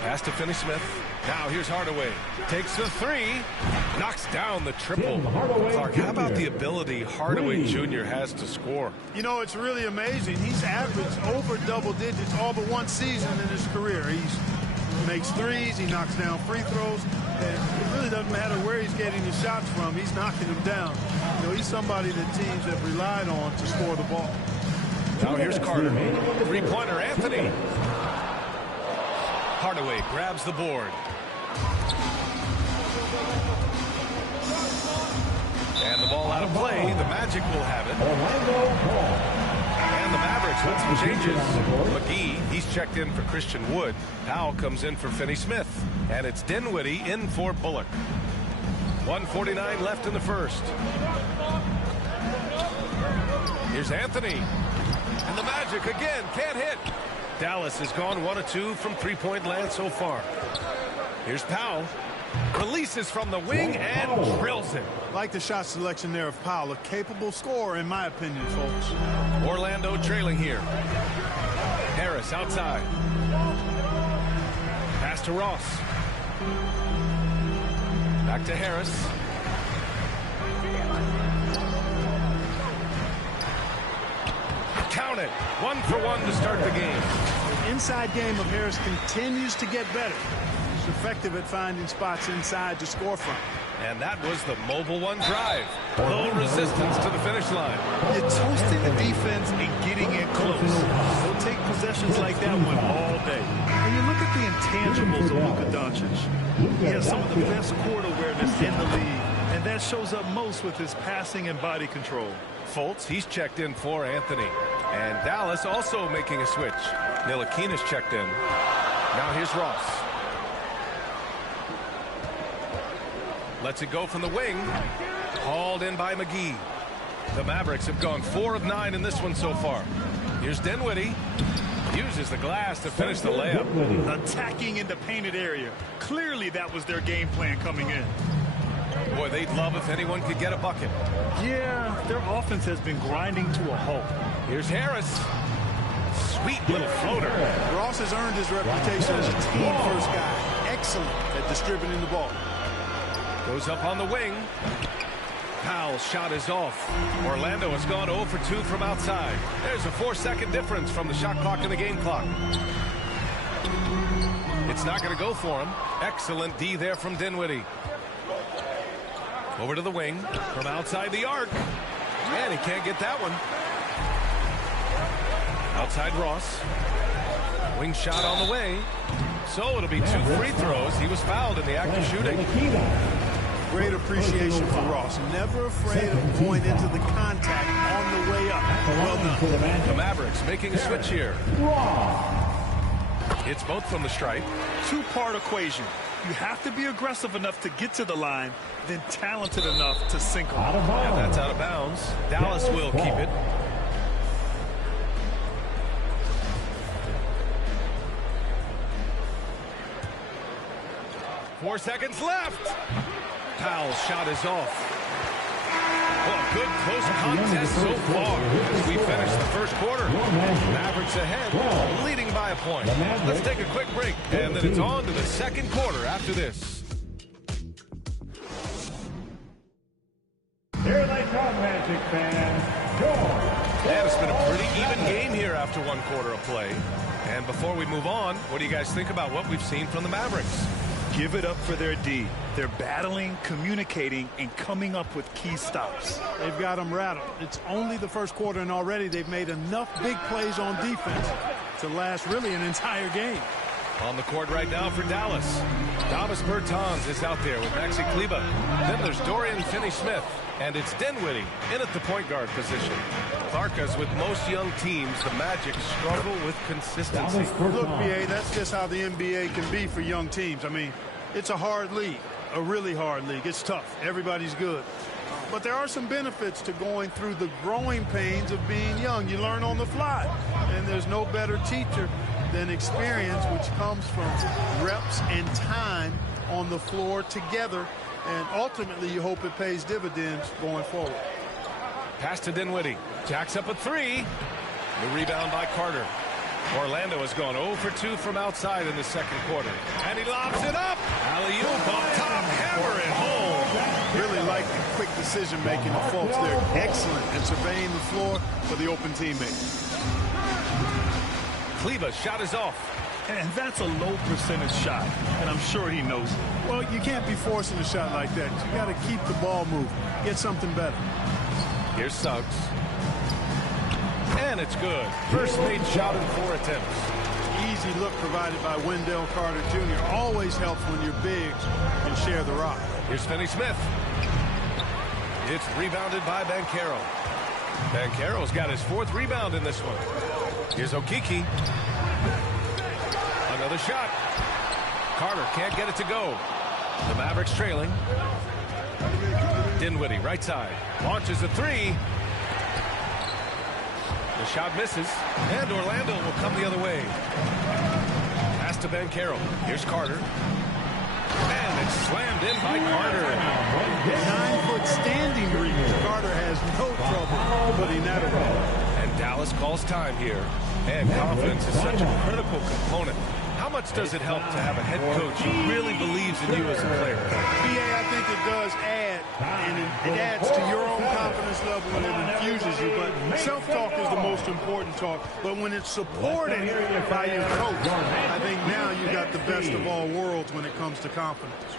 Pass to Finney-Smith. Now here's Hardaway. Takes the 3. Knocks down the triple. Clark, how about the ability Hardaway Jr. has to score? You know, it's really amazing. He's averaged over double digits all but one season in his career. He makes threes. He knocks down free throws. And it really doesn't matter where he's getting his shots from. He's knocking them down. You know, he's somebody that teams have relied on to score the ball. Now here's Carter. Three-pointer, Anthony. Hardaway grabs the board. And the ball out of play. The Magic will have it. And the Mavericks with some changes. McGee, he's checked in for Christian Wood. Powell comes in for Finney-Smith. And it's Dinwiddie in for Bullock. 1:49 left in the first. Here's Anthony. And the Magic again can't hit. Dallas has gone 1 of 2 from three-point land so far. Here's Powell. Releases from the wing and drills it. Like the shot selection there of Powell. A capable scorer, in my opinion, folks. Orlando trailing here. Harris outside. Pass to Ross. Back to Harris. Count it. 1 for 1 to start the game. The inside game of Harris continues to get better. He's effective at finding spots inside to score from. And that was the mobile one drive. Low resistance to the finish line. You're toasting the defense and getting it close. They'll take possessions like that one all day. When you look at the intangibles of Luka Doncic, he has some of the best court awareness in the league, and that shows up most with his passing and body control. Fultz, he's checked in for Anthony. And Dallas also making a switch. Ntilikina's checked in. Now here's Ross. Lets it go from the wing. Hauled in by McGee. The Mavericks have gone 4 of 9 in this one so far. Here's Dinwiddie. Uses the glass to finish the layup. Attacking in the painted area. Clearly that was their game plan coming in. Boy, they'd love if anyone could get a bucket. Yeah, their offense has been grinding to a halt. Here's Harris. Sweet little floater. Ross has earned his reputation as a team-first guy. Excellent at distributing the ball. Goes up on the wing. Powell's shot is off. Orlando has gone 0 for 2 from outside. There's a 4-second difference from the shot clock and the game clock. It's not going to go for him. Excellent D there from Dinwiddie. Over to the wing from outside the arc. And he can't get that one. Outside Ross. Wing shot on the way. So it'll be 2 free throws. He was fouled in the act of shooting. Great appreciation for Ross. Never afraid of going into the contact on the way up. Well done. The Mavericks making a switch here. It's both from the stripe. Two-part equation. You have to be aggressive enough to get to the line, then talented enough to sink them. And that's out of bounds. Dallas will keep it. Four seconds left. Powell's shot is off. Well, good close contest so far as we finish the first quarter. Mavericks ahead, leading by a point. Let's take a quick break, and then it's on to the second quarter after this. Here they come, Magic fans. And it's been a pretty even game here after 1 quarter of play. And before we move on, what do you guys think about what we've seen from the Mavericks? Give it up for their D. They're battling, communicating, and coming up with key stops. They've got them rattled. It's only the first quarter, and already they've made enough big plays on defense to last really an entire game. On the court right now for Dallas. Davis Bertans is out there with Maxi Kleber. Then there's Dorian Finney-Smith. And it's Dinwiddie in at the point guard position. Clark, as with most young teams, the Magic struggle with consistency. Look, B.A., that's just how the NBA can be for young teams. I mean, it's a hard league, a really hard league. It's tough. Everybody's good. but there are some benefits to going through the growing pains of being young. You learn on the fly, and there's no better teacher than experience, which comes from reps and time on the floor together, and ultimately you hope it pays dividends going forward. Pass to Dinwiddie. Jacks up a three. The rebound by Carter. Orlando has gone 0 for 2 from outside in the second quarter. And he lobs it up. Alley-oop up top. Hammer it home. Really like the quick decision-making of folks. They're excellent at surveying the floor for the open teammate. Kleber's shot is off. And that's a low percentage shot, and I'm sure he knows it. Well, you can't be forcing a shot like that. You got to keep the ball moving. Get something better. Here's Suggs. And it's good. First made shot in 4 attempts. Easy look provided by Wendell Carter Jr. Always helps when your bigs can share the rock. Here's Finney-Smith. It's rebounded by Banchero. Banchero's got his 4th rebound in this one. Here's Okeke. Another shot. Carter can't get it to go. The Mavericks trailing. Dinwiddie, right side. Launches a 3. The shot misses. And Orlando will come the other way. Pass to Banchero. Here's Carter. And it's slammed in by Carter. 9-foot standing reach. Carter has no trouble putting that away. And Dallas calls time here. And confidence is such a critical component. How much does it help to have a head coach who really believes in you as a player? BA, I think it does add, and it adds to your own confidence level and it infuses you. But self-talk is the most important talk. But when it's supported by your coach, I think now you got the best of all worlds when it comes to confidence.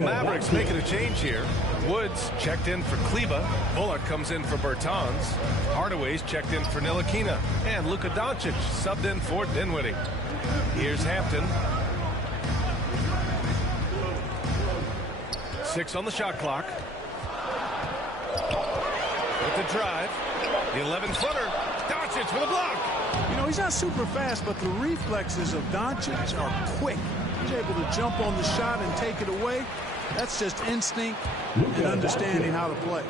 Mavericks making a change here. Woods checked in for Kleber. Bullock comes in for Bertans. Hardaway's checked in for Ntilikina. And Luka Doncic subbed in for Dinwiddie. Here's Hampton. 6 on the shot clock. With the drive. The 11-footer. Doncic with a block. You know, he's not super fast, but the reflexes of Doncic are quick. He's able to jump on the shot and take it away. That's just instinct and understanding how to play.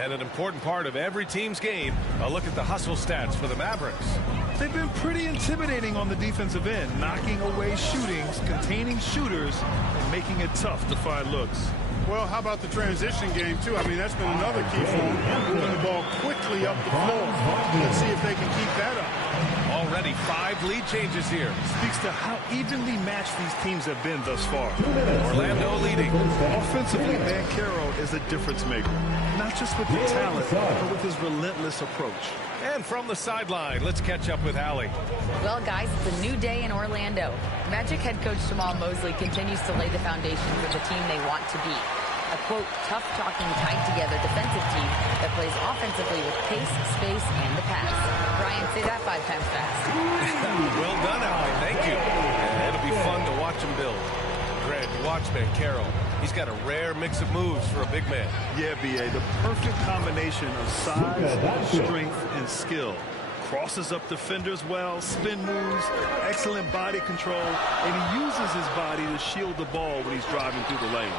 And an important part of every team's game, a look at the hustle stats for the Mavericks. They've been pretty intimidating on the defensive end, knocking away shootings, containing shooters, and making it tough to find looks. Well, how about the transition game, too? I mean, that's been another key for them, moving the ball quickly up the floor. Let's see if they can keep that up. Already 5 lead changes here. Speaks to how evenly matched these teams have been thus far. Orlando leading. Offensively, Banchero is a difference maker. Not just with the talent, but with his relentless approach. And from the sideline, let's catch up with Allie. Well, guys, it's a new day in Orlando. Magic head coach Jamal Mosley continues to lay the foundation for the team they want to be. A, quote, tough-talking, tied-together defensive team that plays offensively with pace, space, and the pass. Brian, say that 5 times fast. Well done, Allie. Thank you. And it'll be fun to watch him build. Greg, watch Banchero. He's got a rare mix of moves for a big man. Yeah, B.A., the perfect combination of size, strength, and skill. Crosses up defenders well, spin moves, excellent body control, and he uses his body to shield the ball when he's driving through the lane.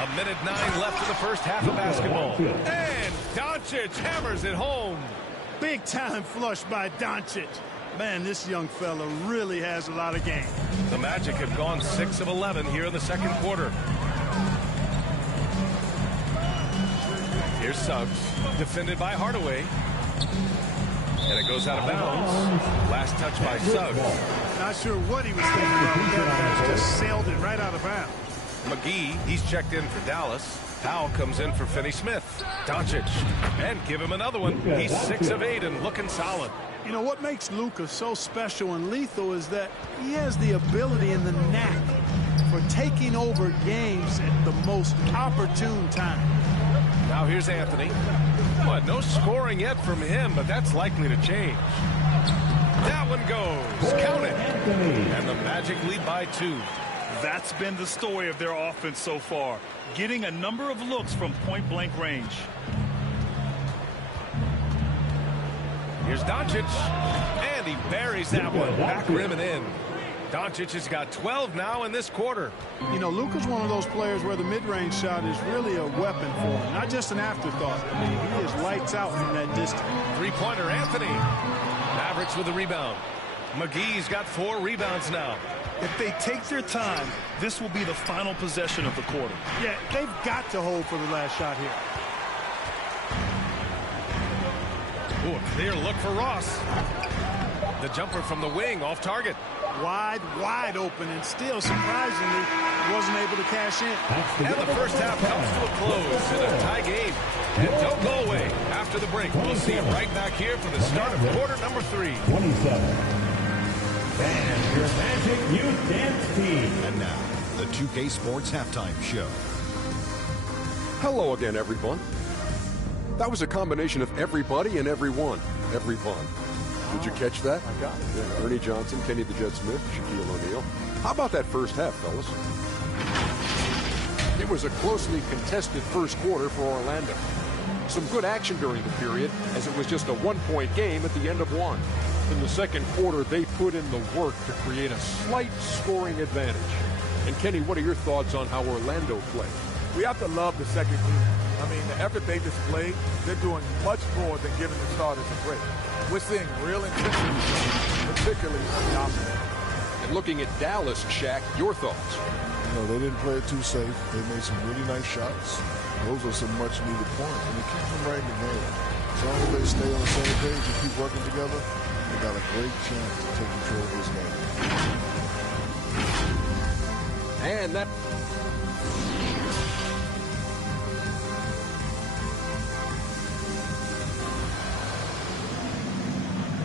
A minute 9 left in the first half of basketball. And Doncic hammers it home. Big time flush by Doncic. Man, this young fella really has a lot of game. The Magic have gone 6 of 11 here in the second quarter. Here's Suggs, defended by Hardaway. And it goes out of bounds. Last touch by Suggs. Not sure what he was thinking about. Just sailed it right out of bounds. McGee, he's checked in for Dallas. Foul comes in for Finney Smith. Doncic. And give him another one. He's 6 of 8 and looking solid. You know, what makes Luka so special and lethal is that he has the ability and the knack for taking over games at the most opportune time. Now here's Anthony. What, no scoring yet from him, but that's likely to change. That one goes. Count it. And the Magic lead by 2. That's been the story of their offense so far, getting a number of looks from point-blank range. Here's Doncic, and he buries that one. Back rim and in. Doncic has got 12 now in this quarter. You know, Luka's one of those players where the mid-range shot is really a weapon for him, not just an afterthought. I mean, he is lights out from that distance. Three-pointer, Anthony. Mavericks with a rebound. McGee's got 4 rebounds now. If they take their time, this will be the final possession of the quarter. Yeah, they've got to hold for the last shot here. Ooh, a clear look for Ross. The jumper from the wing off target. Wide open, and still, surprisingly, wasn't able to cash in. And the first half comes to a close in a tie game. And don't go away. After the break, we'll see you right back here for the start of quarter number 3. 27. And your Magic Youth Dance Team. And now, the 2K Sports Halftime Show. Hello again, everyone. That was a combination of everybody and everyone. Everyone. Did you catch that? I got it. Yeah, Ernie Johnson, Kenny the Jet Smith, Shaquille O'Neal. How about that first half, fellas? It was a closely contested first quarter for Orlando. Some good action during the period, as it was just a one-point game at the end of one. In the second quarter, they put in the work to create a slight scoring advantage. And Kenny, what are your thoughts on how Orlando played? We have to love the second group. I mean, the effort they displayed, they're doing much more than giving the starters a break. We're seeing real intensity, particularly on the offense. And looking at Dallas, Shaq, your thoughts? You know, they didn't play it too safe. They made some really nice shots. Those are some much-needed points, and it keeps them right in the game. As long as they stay on the same page and keep working together, they got a great chance to take control of this game. And that...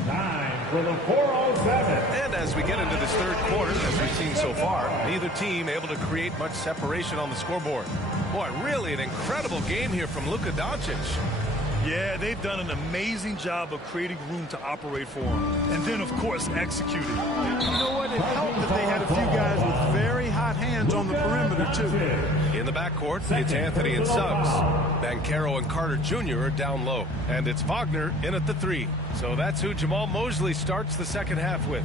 Time for the 407. And as we get into this third quarter, as we've seen so far, neither team able to create much separation on the scoreboard. Boy, really an incredible game here from Luka Doncic. Yeah, they've done an amazing job of creating room to operate for him. And then, of course, executing. You know what? It helped that they had a few guys with very hot hands on the perimeter, too. In the backcourt, it's Anthony and Suggs. Banchero and Carter Jr. are down low. And it's Wagner in at the 3. So that's who Jamal Mosley starts the second half with.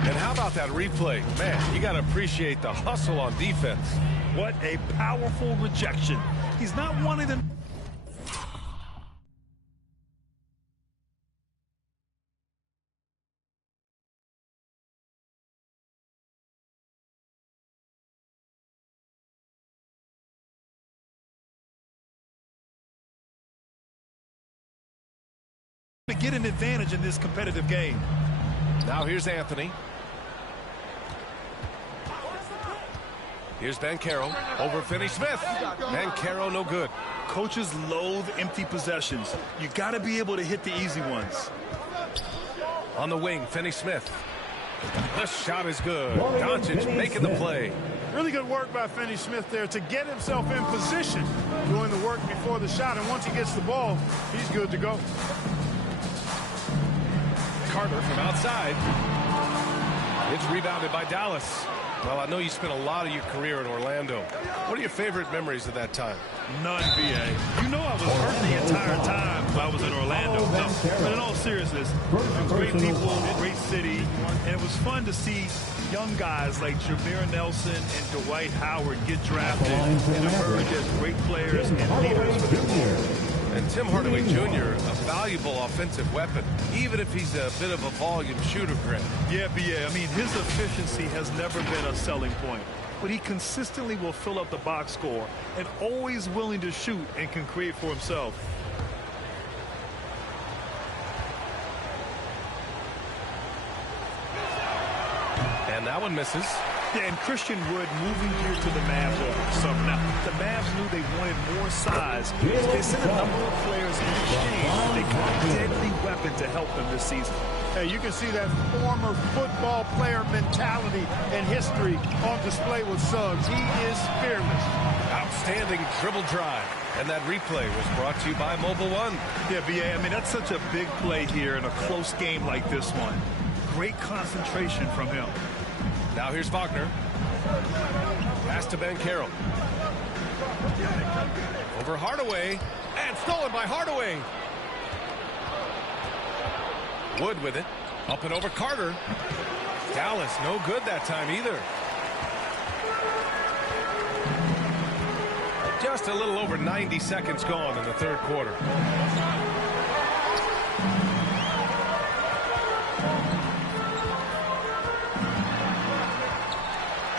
And how about that replay? Man, you got to appreciate the hustle on defense. What a powerful rejection. He's not one of them. To get an advantage in this competitive game. Now here's Anthony. Here's Banchero over Finney Smith. Banchero no good. Coaches loathe empty possessions. You got to be able to hit the easy ones. On the wing, Finney Smith. The shot is good. Doncic making the play. Really good work by Finney Smith there to get himself in position, doing the work before the shot. And once he gets the ball, he's good to go. Carter from outside. It's rebounded by Dallas. Well, I know you spent a lot of your career in Orlando. What are your favorite memories of that time? None, VA. You know I was hurt the entire time while I was in Orlando. No, but in all seriousness, great people, great city, and it was fun to see young guys like Jameer Nelson and Dwight Howard get drafted and emerge as great players and leaders for their team. And Tim Hardaway Jr., a valuable offensive weapon, even if he's a bit of a volume shooter, Grant. Yeah, BA. I mean, his efficiency has never been a selling point, but he consistently will fill up the box score and always willing to shoot and can create for himself. And that one misses. Yeah, and Christian Wood moving here to the Mavs over something. Now, the Mavs knew they wanted more size. So they sent a number of players in exchange. They got a deadly weapon to help them this season. Hey, you can see that former football player mentality and history on display with Suggs. He is fearless. Outstanding dribble drive. And that replay was brought to you by Mobile One. Yeah, B.A., I mean, that's such a big play here in a close game like this one. Great concentration from him. Now here's Wagner. Pass to Ben Carroll. Over Hardaway. And stolen by Hardaway. Wood with it. Up and over Carter. Dallas no good that time either. Just a little over 90 seconds gone in the third quarter.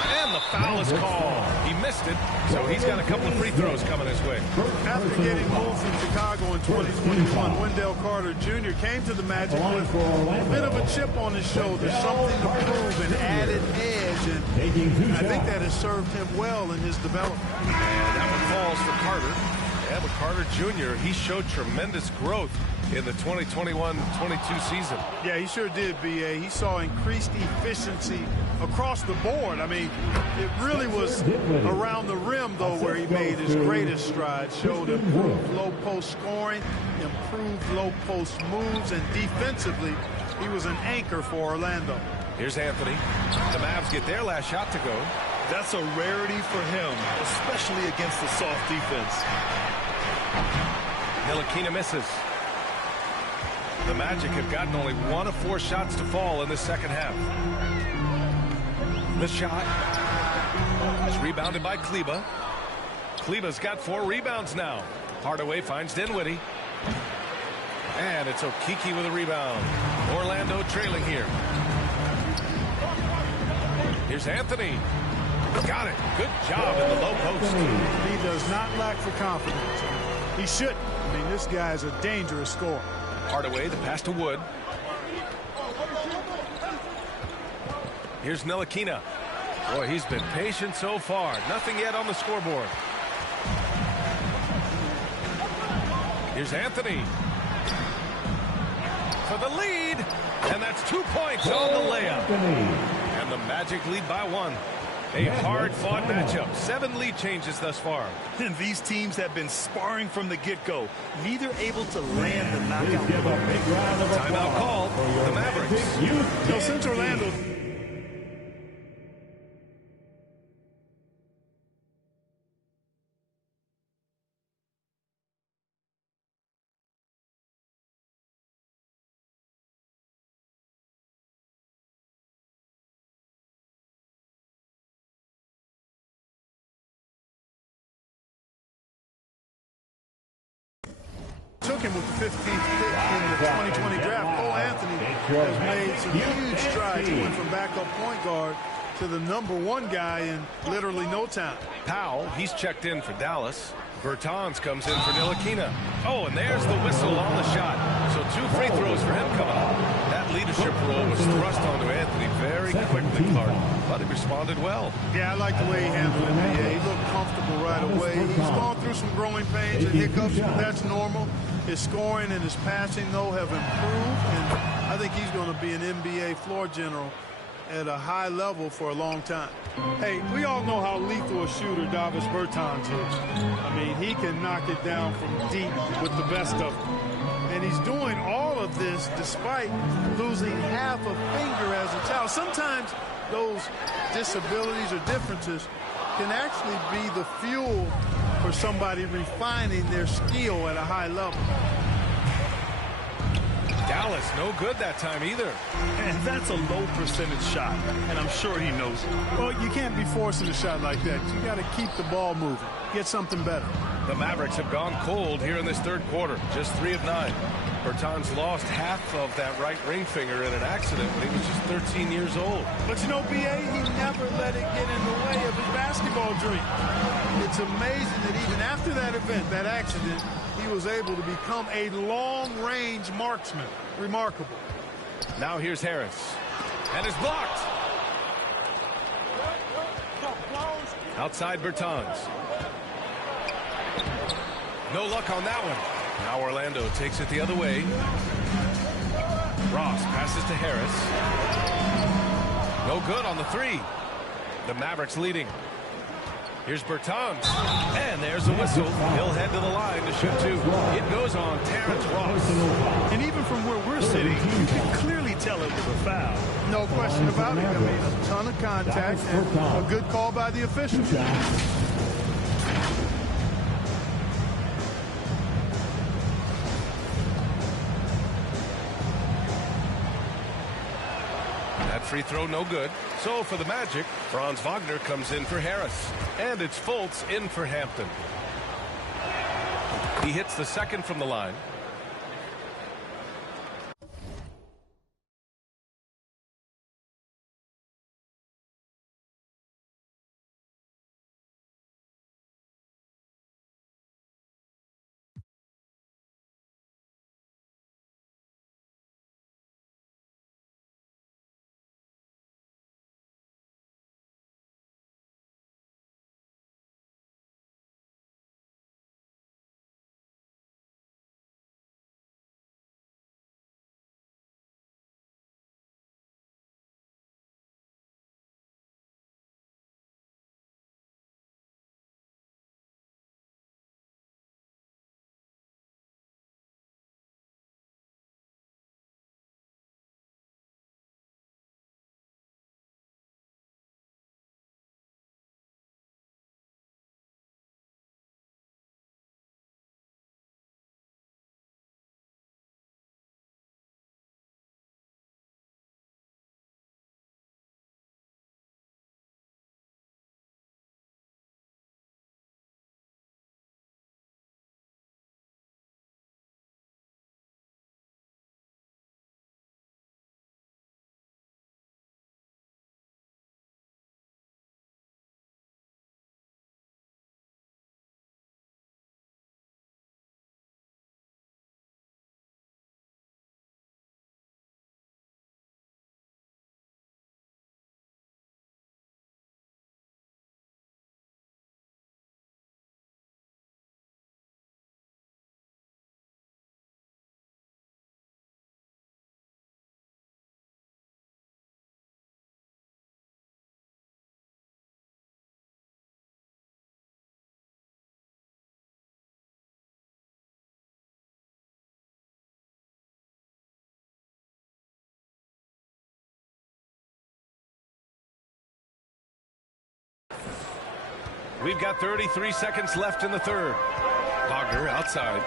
And the foul is called. He missed it, so he's got a couple of free throws coming his way. After getting moved from Chicago in 2021, Wendell Carter Jr. came to the Magic with a bit of a chip on his shoulder, something to prove, an added edge, and I think that has served him well in his development. And that one falls for Carter. Yeah, but Carter Jr., he showed tremendous growth in the 2021-22 season. Yeah, he sure did, B.A. He saw increased efficiency across the board. I mean, it really was around the rim, though, where he made his greatest strides. Showed improved low-post scoring, improved low-post moves, and defensively, he was an anchor for Orlando. Here's Anthony. The Mavs get their last shot to go. That's a rarity for him, especially against the soft defense. Ntilikina misses. The Magic have gotten only 1 of 4 shots to fall in the second half. The shot is rebounded by Kleba. Kleba's got 4 rebounds now. Hardaway finds Dinwiddie. And it's Okeke with a rebound. Orlando trailing here. Here's Anthony. Got it. Good job in the low post. He does not lack for confidence. He shouldn't. I mean, this guy is a dangerous scorer. Hardaway, the pass to Wood. Here's Ntilikina. Boy, he's been patient so far. Nothing yet on the scoreboard. Here's Anthony. For the lead. And that's 2 points on the layup. And the Magic lead by 1. A hard-fought matchup. 7 lead changes thus far. And these teams have been sparring from the get-go. Neither able to land the knockout. Timeout called for the Mavericks. So since Orlando... took him with the 15th pick in the 2020 draft. Cole Anthony has made some huge strides. He went from backup point guard to the #1 guy in literally no time. Powell, he's checked in for Dallas. Bertans comes in for Ntilikina. Oh, and there's the whistle on the shot. So 2 free throws for him coming up. That leadership role was thrust onto Anthony very quickly, Clark, but he responded well. Yeah, I like the way he handled it. Yeah, he looked comfortable right away. He's gone through some growing pains and hiccups, but that's normal. His scoring and his passing, though, have improved, and I think he's going to be an NBA floor general at a high level for a long time. Hey, we all know how lethal a shooter Davis Bertans is. I mean, he can knock it down from deep with the best of them. And he's doing all of this despite losing half a finger as a child. Sometimes those disabilities or differences can actually be the fuel for somebody refining their skill at a high level. Dallas, no good that time either. And that's a low percentage shot, and I'm sure he knows it. Well, you can't be forcing a shot like that. You got to keep the ball moving. Get something better. The Mavericks have gone cold here in this third quarter. Just 3 of 9. Bertans lost half of that right ring finger in an accident when he was just 13 years old. But you know, B.A., he never let it get in the way of his basketball dream. It's amazing that even after that event, that accident, he was able to become a long-range marksman. Remarkable. Now here's Harris. And is blocked. Outside Bertans. No luck on that one. Now Orlando takes it the other way. Ross passes to Harris. No good on the three. The Mavericks leading. Here's Bertans. And there's a whistle. He'll head to the line to shoot two. It goes on Terrence Ross. And even from where we're sitting, you can clearly tell it was a foul. No question about it. I mean, a ton of contact and a good call by the officials. That free throw no good. So for the Magic, Franz Wagner comes in for Harris. And it's Fultz in for Hampton. He hits the second from the line. We've got 33 seconds left in the third. Wagner outside.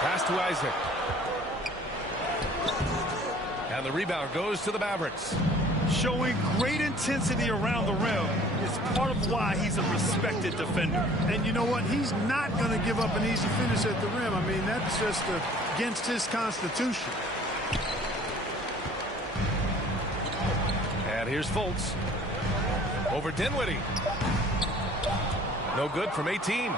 Pass to Isaac. And the rebound goes to the Mavericks. Showing great intensity around the rim is part of why he's a respected defender. And you know what? He's not going to give up an easy finish at the rim. I mean, that's just against his constitution. And here's Fultz. Over Dinwiddie. No good from 18.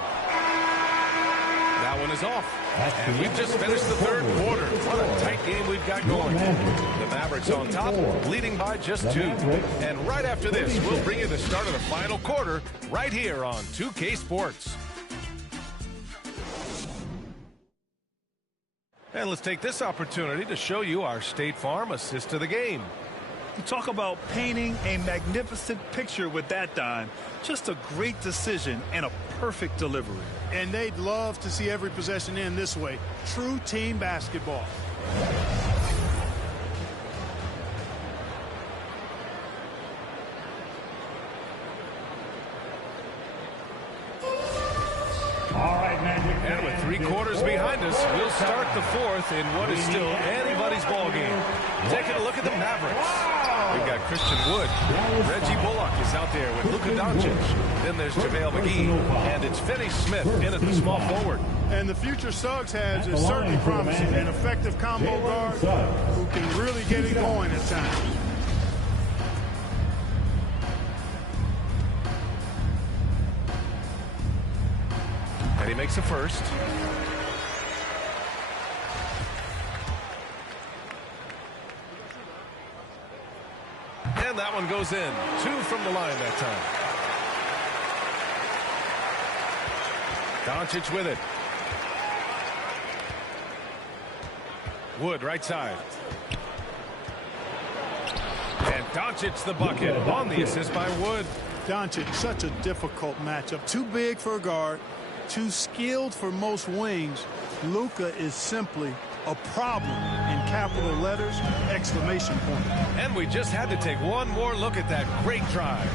That one is off. And we've just finished the third quarter. What a tight game we've got going. The Mavericks on top, leading by just 2. And right after this, we'll bring you the start of the final quarter right here on 2K Sports. And let's take this opportunity to show you our State Farm assist of the game. You talk about painting a magnificent picture with that dime. Just a great decision and a perfect delivery. And they'd love to see every possession end this way. True team basketball. And with 3 quarters behind us, we'll start the fourth in what is still anybody's ball game. Taking a look at the Mavericks. We've got Christian Wood. Reggie Bullock is out there with Luka Doncic. Then there's JaVale McGee. And it's Finney Smith in at the small forward. And the future Suggs has is certainly promising. An effective combo guard who can really get it going at times. And he makes a first. And that one goes in. 2 from the line that time. Doncic with it. Wood, right side. And Doncic the bucket on the assist by Wood. Doncic, such a difficult matchup. Too big for a guard, too skilled for most wings. Luka is simply a problem in capital letters, exclamation point. And we just had to take one more look at that great drive.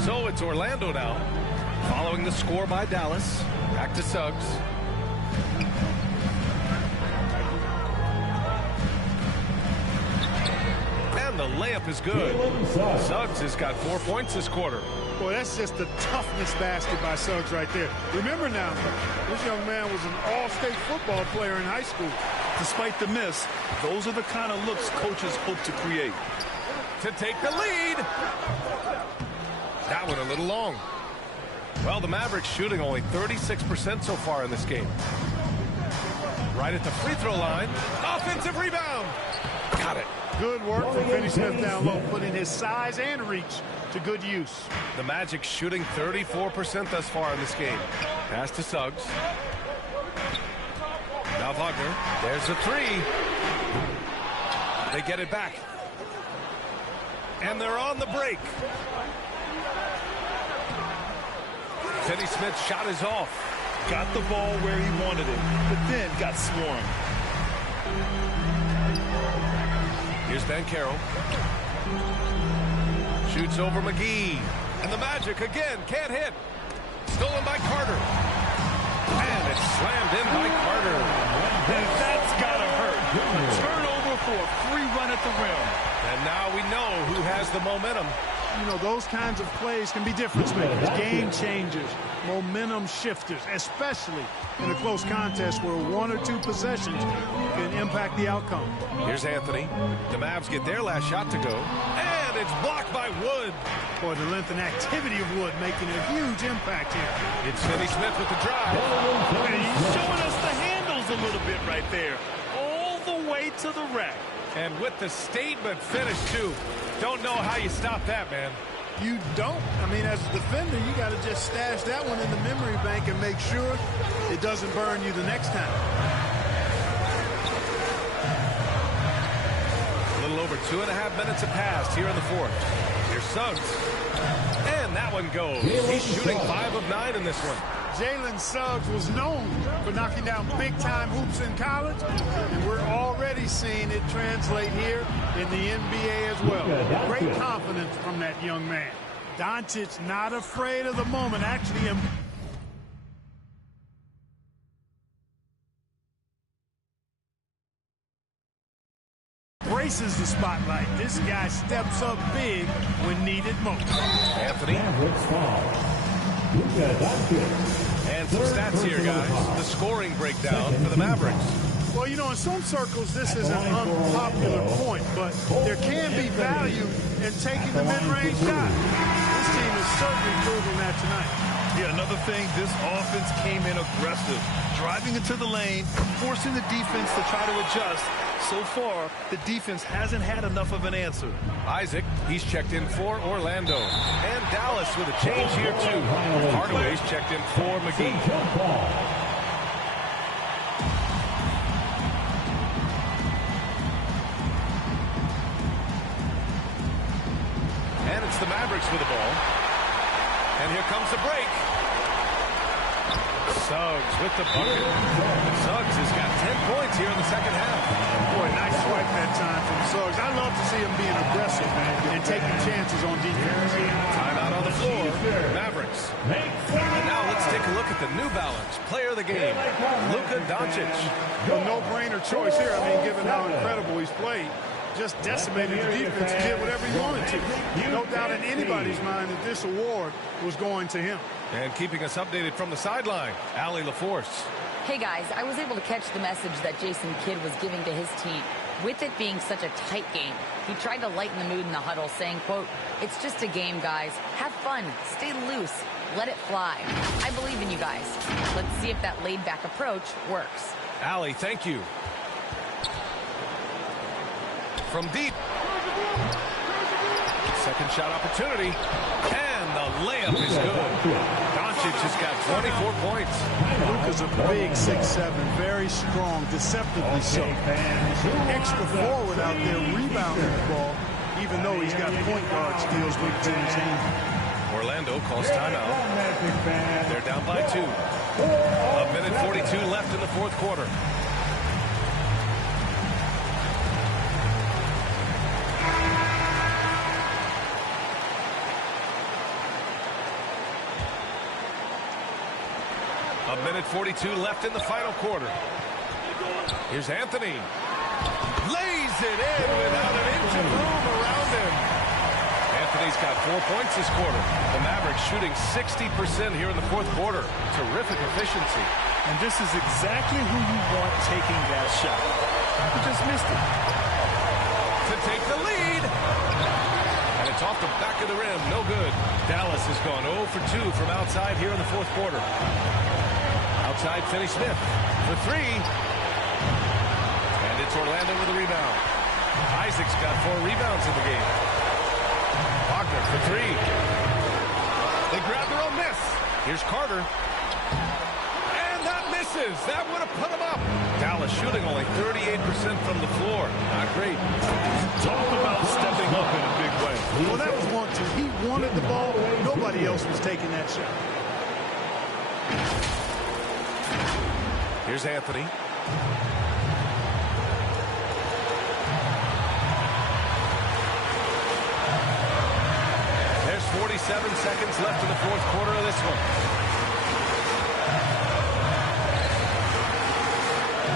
So it's Orlando now, following the score by Dallas. Back to Suggs. And the layup is good. Suggs has got 4 points this quarter. Boy, that's just the toughness basket by Suggs right there. Remember now, this young man was an all-state football player in high school. Despite the miss, those are the kind of looks coaches hope to create. To take the lead. That one a little long. Well, the Mavericks shooting only 36% so far in this game. Right at the free throw line. Offensive rebound. Got it. Good work from Finney Smith down low, putting his size and reach to good use. The Magic shooting 34% thus far in this game. Pass to Suggs. Now Wagner. There's a three. They get it back. And they're on the break. Finney Smith's shot is off. Got the ball where he wanted it, but then got swarmed. Here's Ben Carroll. Shoots over McGee. And the Magic again can't hit. Stolen by Carter. And it's slammed in by Carter. And that's gotta hurt. A turnover for a free run at the rim. And now we know who has the momentum. You know, those kinds of plays can be difference makers, game changers, momentum shifters, especially in a close contest where one or two possessions can impact the outcome. Here's Anthony. The Mavs get their last shot to go. And it's blocked by Wood. Boy, the length and activity of Wood making a huge impact here. It's Finney Smith with the drive. And he's showing us the handles a little bit right there. All the way to the rack. And with the statement finish, too. Don't know how you stop that, man. You don't. I mean, as a defender, you got to just stash that one in the memory bank and make sure it doesn't burn you the next time. A little over 2.5 minutes have passed here in the fourth. Here's Suggs. And that one goes. He's shooting 5 of 9 in this one. Jalen Suggs was known for knocking down big-time hoops in college, and we're already seeing it translate here in the NBA as well. Great confidence from that young man. Doncic not afraid of the moment, actually embraces the spotlight. This guy steps up big when needed most. Anthony. And some stats here, guys. The scoring breakdown for the Mavericks. Well, you know, in some circles, this is an unpopular point, but there can be value in taking the mid-range shot. This team is certainly proving that tonight. Yeah, another thing, this offense came in aggressive, driving into the lane, forcing the defense to try to adjust. So far, the defense hasn't had enough of an answer. Isaac, he's checked in for Orlando. And Dallas with a change here, too. Hardaway's checked in for McGee. And it's the Mavericks with the ball. And here comes the break. Suggs with the bucket. Suggs has got 10 points here in the second half. Boy, nice swipe that time from Suggs. I love to see him being aggressive and taking chances on defense. Timeout on the floor. Mavericks. And now let's take a look at the New Balance player of the game, Luka Doncic. A no-brainer choice here. I mean, given how incredible he's played. Just decimated the defense and did whatever he wanted to. No doubt in anybody's mind that this award was going to him. And keeping us updated from the sideline, Allie LaForce. Hey, guys, I was able to catch the message that Jason Kidd was giving to his team. With it being such a tight game, he tried to lighten the mood in the huddle, saying, quote, "It's just a game, guys. Have fun. Stay loose. Let it fly. I believe in you guys. Let's see if that laid-back approach works." Allie, thank you. From deep. Second shot opportunity. And the layup is good. Doncic Doncic has got 24 points. Luka's a big 6'7", very strong, deceptively so. Extra forward out there rebounding the ball, even though he's got point guard skills when it's in his hand. Orlando calls timeout. They're down by 2. A minute 42 left in the fourth quarter. A minute 42 left in the final quarter. Here's Anthony. Lays it in without an inch of room around him. Anthony's got 4 points this quarter. The Mavericks shooting 60% here in the fourth quarter. Terrific efficiency. And this is exactly who you want taking that shot. He just missed it. To take the lead. And it's off the back of the rim. No good. Dallas has gone 0 for 2 from outside here in the fourth quarter. Outside, Finney-Smith for 3. And it's Orlando with a rebound. Isaac's got 4 rebounds in the game. Wagner for 3. They grab their own miss. Here's Carter. And that misses. That would have put him up. Dallas shooting only 38% from the floor. Not great. Talk about stepping up in a big way. Well, that was 1-2. He wanted the ball. Nobody else was taking that shot. Here's Anthony. There's 47 seconds left in the fourth quarter of this one.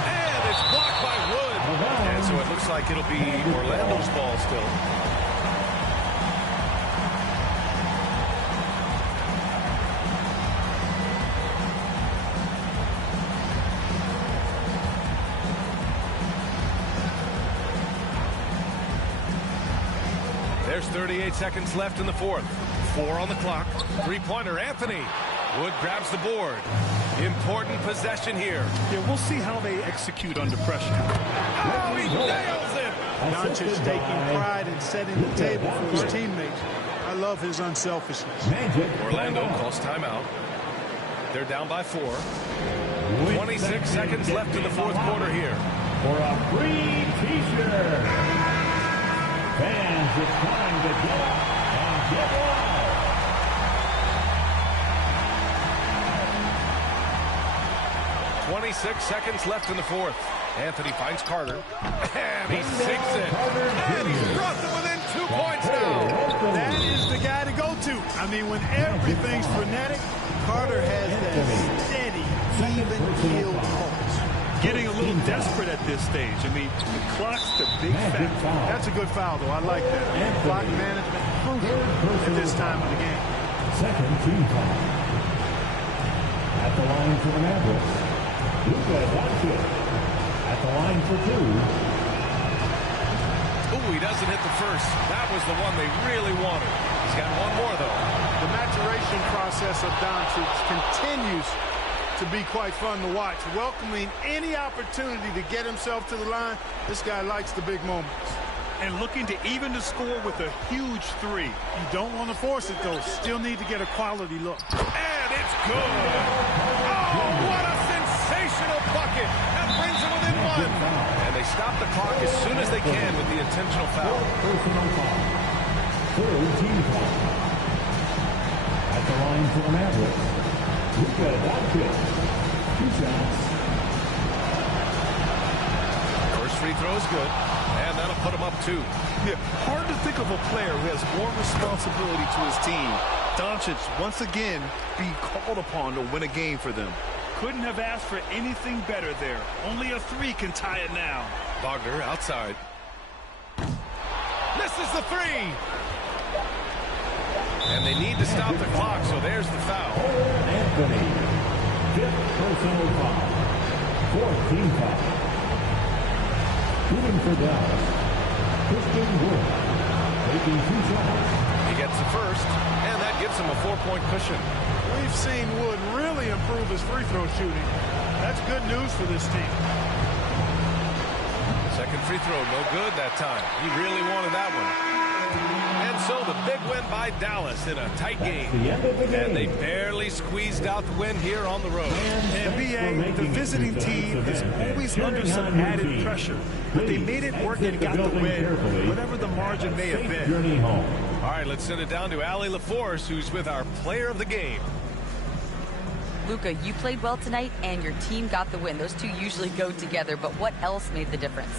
And it's blocked by Wood. And so it looks like it'll be Orlando's ball still. There's 38 seconds left in the fourth. 4 on the clock. Three-pointer, Anthony. Wood grabs the board. Important possession here. Yeah, we'll see how they execute under pressure. Oh, he nails it! Doncic taking pride in setting the table for his teammates. I love his unselfishness. Orlando calls timeout. They're down by 4. 26 seconds left in the fourth quarter here. For a free T-shirt. Fans, it's time to get up and get wild. 26 seconds left in the fourth. Anthony finds Carter. And he sinks it. And he's brought them within 2 points now. That is the guy to go to. I mean, when everything's frenetic, Carter has that steady, even-keeled pulse. Getting a little desperate at this stage. I mean, the clock's the big factor. That's a good foul, though. I like that. Clock management crucial at this time of the game. Second team foul. At the line for the Mavericks, Luka Doncic. At the line for 2. Ooh, he doesn't hit the first. That was the one they really wanted. He's got one more, though. The maturation process of Doncic continues to be quite fun to watch. Welcoming any opportunity to get himself to the line. This guy likes the big moments. And looking to even the score with a huge 3. You don't want to force it, though. Still need to get a quality look. And it's good. Oh, what a sensational bucket. That brings him within 1. And they stop the clock as soon as they can with the intentional foul. Personal foul. Third team foul. At the line for the Mavericks, Luka Doncic. 2 shots. First free throw is good. And that'll put him up 2. Yeah, hard to think of a player who has more responsibility to his team. Doncic, once again, being called upon to win a game for them. Couldn't have asked for anything better there. Only a 3 can tie it now. Wagner outside. Misses the 3. And they need to stop the clock, so there's the foul. Anthony. 5th personal foul. 4th team foul. Shooting for Dallas, Christian Wood, taking 2 shots. He gets the first, and that gives him a 4-point cushion. We've seen Wood really improve his free throw shooting. That's good news for this team. Second free throw, no good that time. He really wanted that one. And so the big win by Dallas in a tight game. And they barely squeezed out the win here on the road. And B.A., the visiting team is always under some added pressure. But they made it work and got the win, whatever the margin may have been. All right, let's send it down to Allie LaForce, who's with our player of the game. Luka, you played well tonight, and your team got the win. Those two usually go together, but what else made the difference?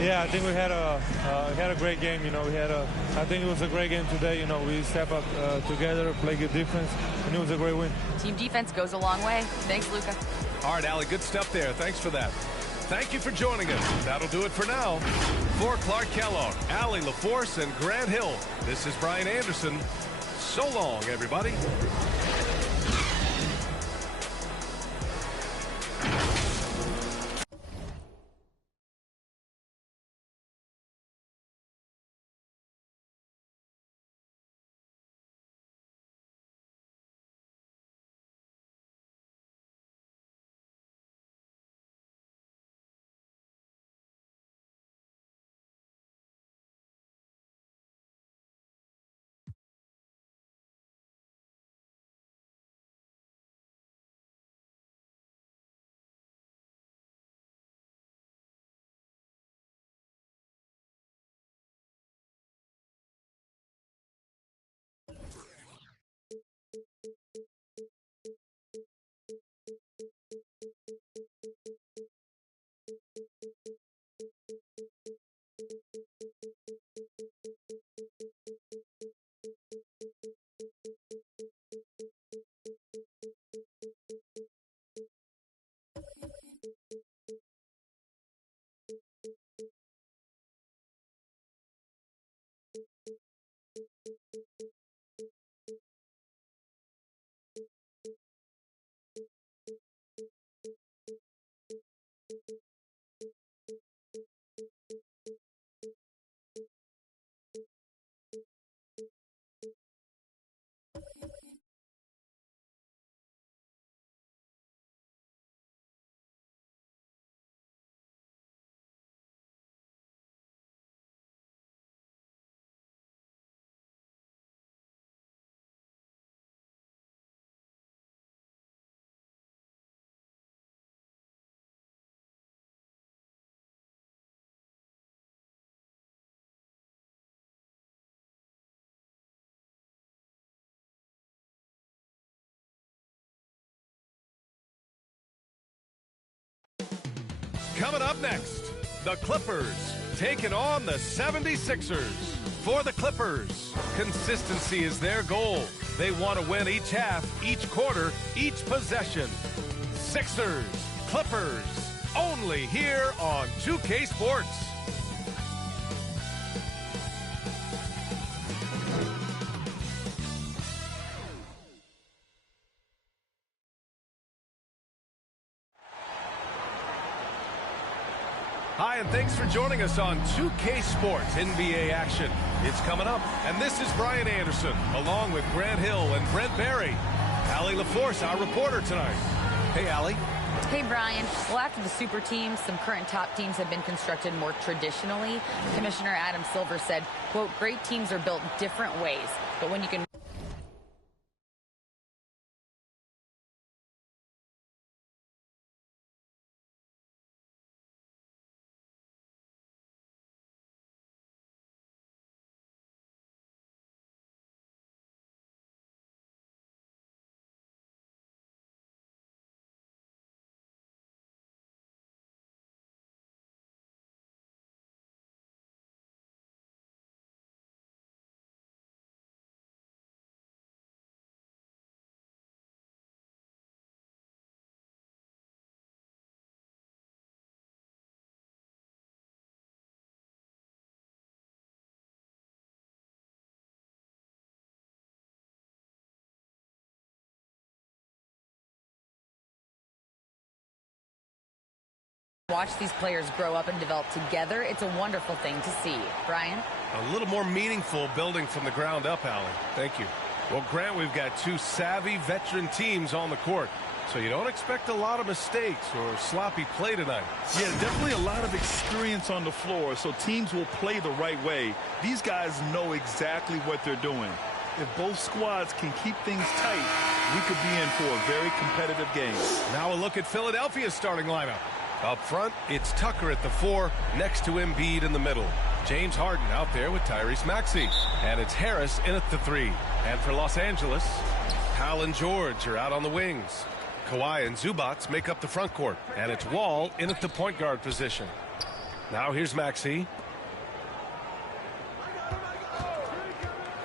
Yeah, I think we had a great game. You know, I think it was a great game today. You know, we step up together, play good defense, and it was a great win. Team defense goes a long way. Thanks, Luka. All right, Allie, good stuff there. Thanks for that. Thank you for joining us. That'll do it for now. For Clark Kellogg, Allie LaForce, and Grant Hill, this is Brian Anderson. So long, everybody. Coming up next, the Clippers taking on the 76ers. For the Clippers, consistency is their goal. They want to win each half, each quarter, each possession. Sixers, Clippers, only here on 2K Sports. Hi, and thanks for joining us on 2K Sports NBA action. It's coming up, and this is Brian Anderson, along with Grant Hill and Brent Barry. Allie LaForce, our reporter tonight. Hey, Allie. Hey, Brian. Well, after the super teams, some current top teams have been constructed more traditionally. Commissioner Adam Silver said, quote, great teams are built different ways, but when you can... watch these players grow up and develop together. It's a wonderful thing to see. Brian? A little more meaningful building from the ground up, Allie. Thank you. Well, Grant, we've got two savvy veteran teams on the court. So you don't expect a lot of mistakes or sloppy play tonight. Yeah, definitely a lot of experience on the floor, so teams will play the right way. These guys know exactly what they're doing. If both squads can keep things tight, we could be in for a very competitive game. Now a look at Philadelphia's starting lineup. Up front, it's Tucker at the 4, next to Embiid in the middle. James Harden out there with Tyrese Maxey. And it's Harris in at the 3. And for Los Angeles, Powell and George are out on the wings. Kawhi and Zubats make up the front court. And it's Wall in at the point guard position. Now here's Maxey.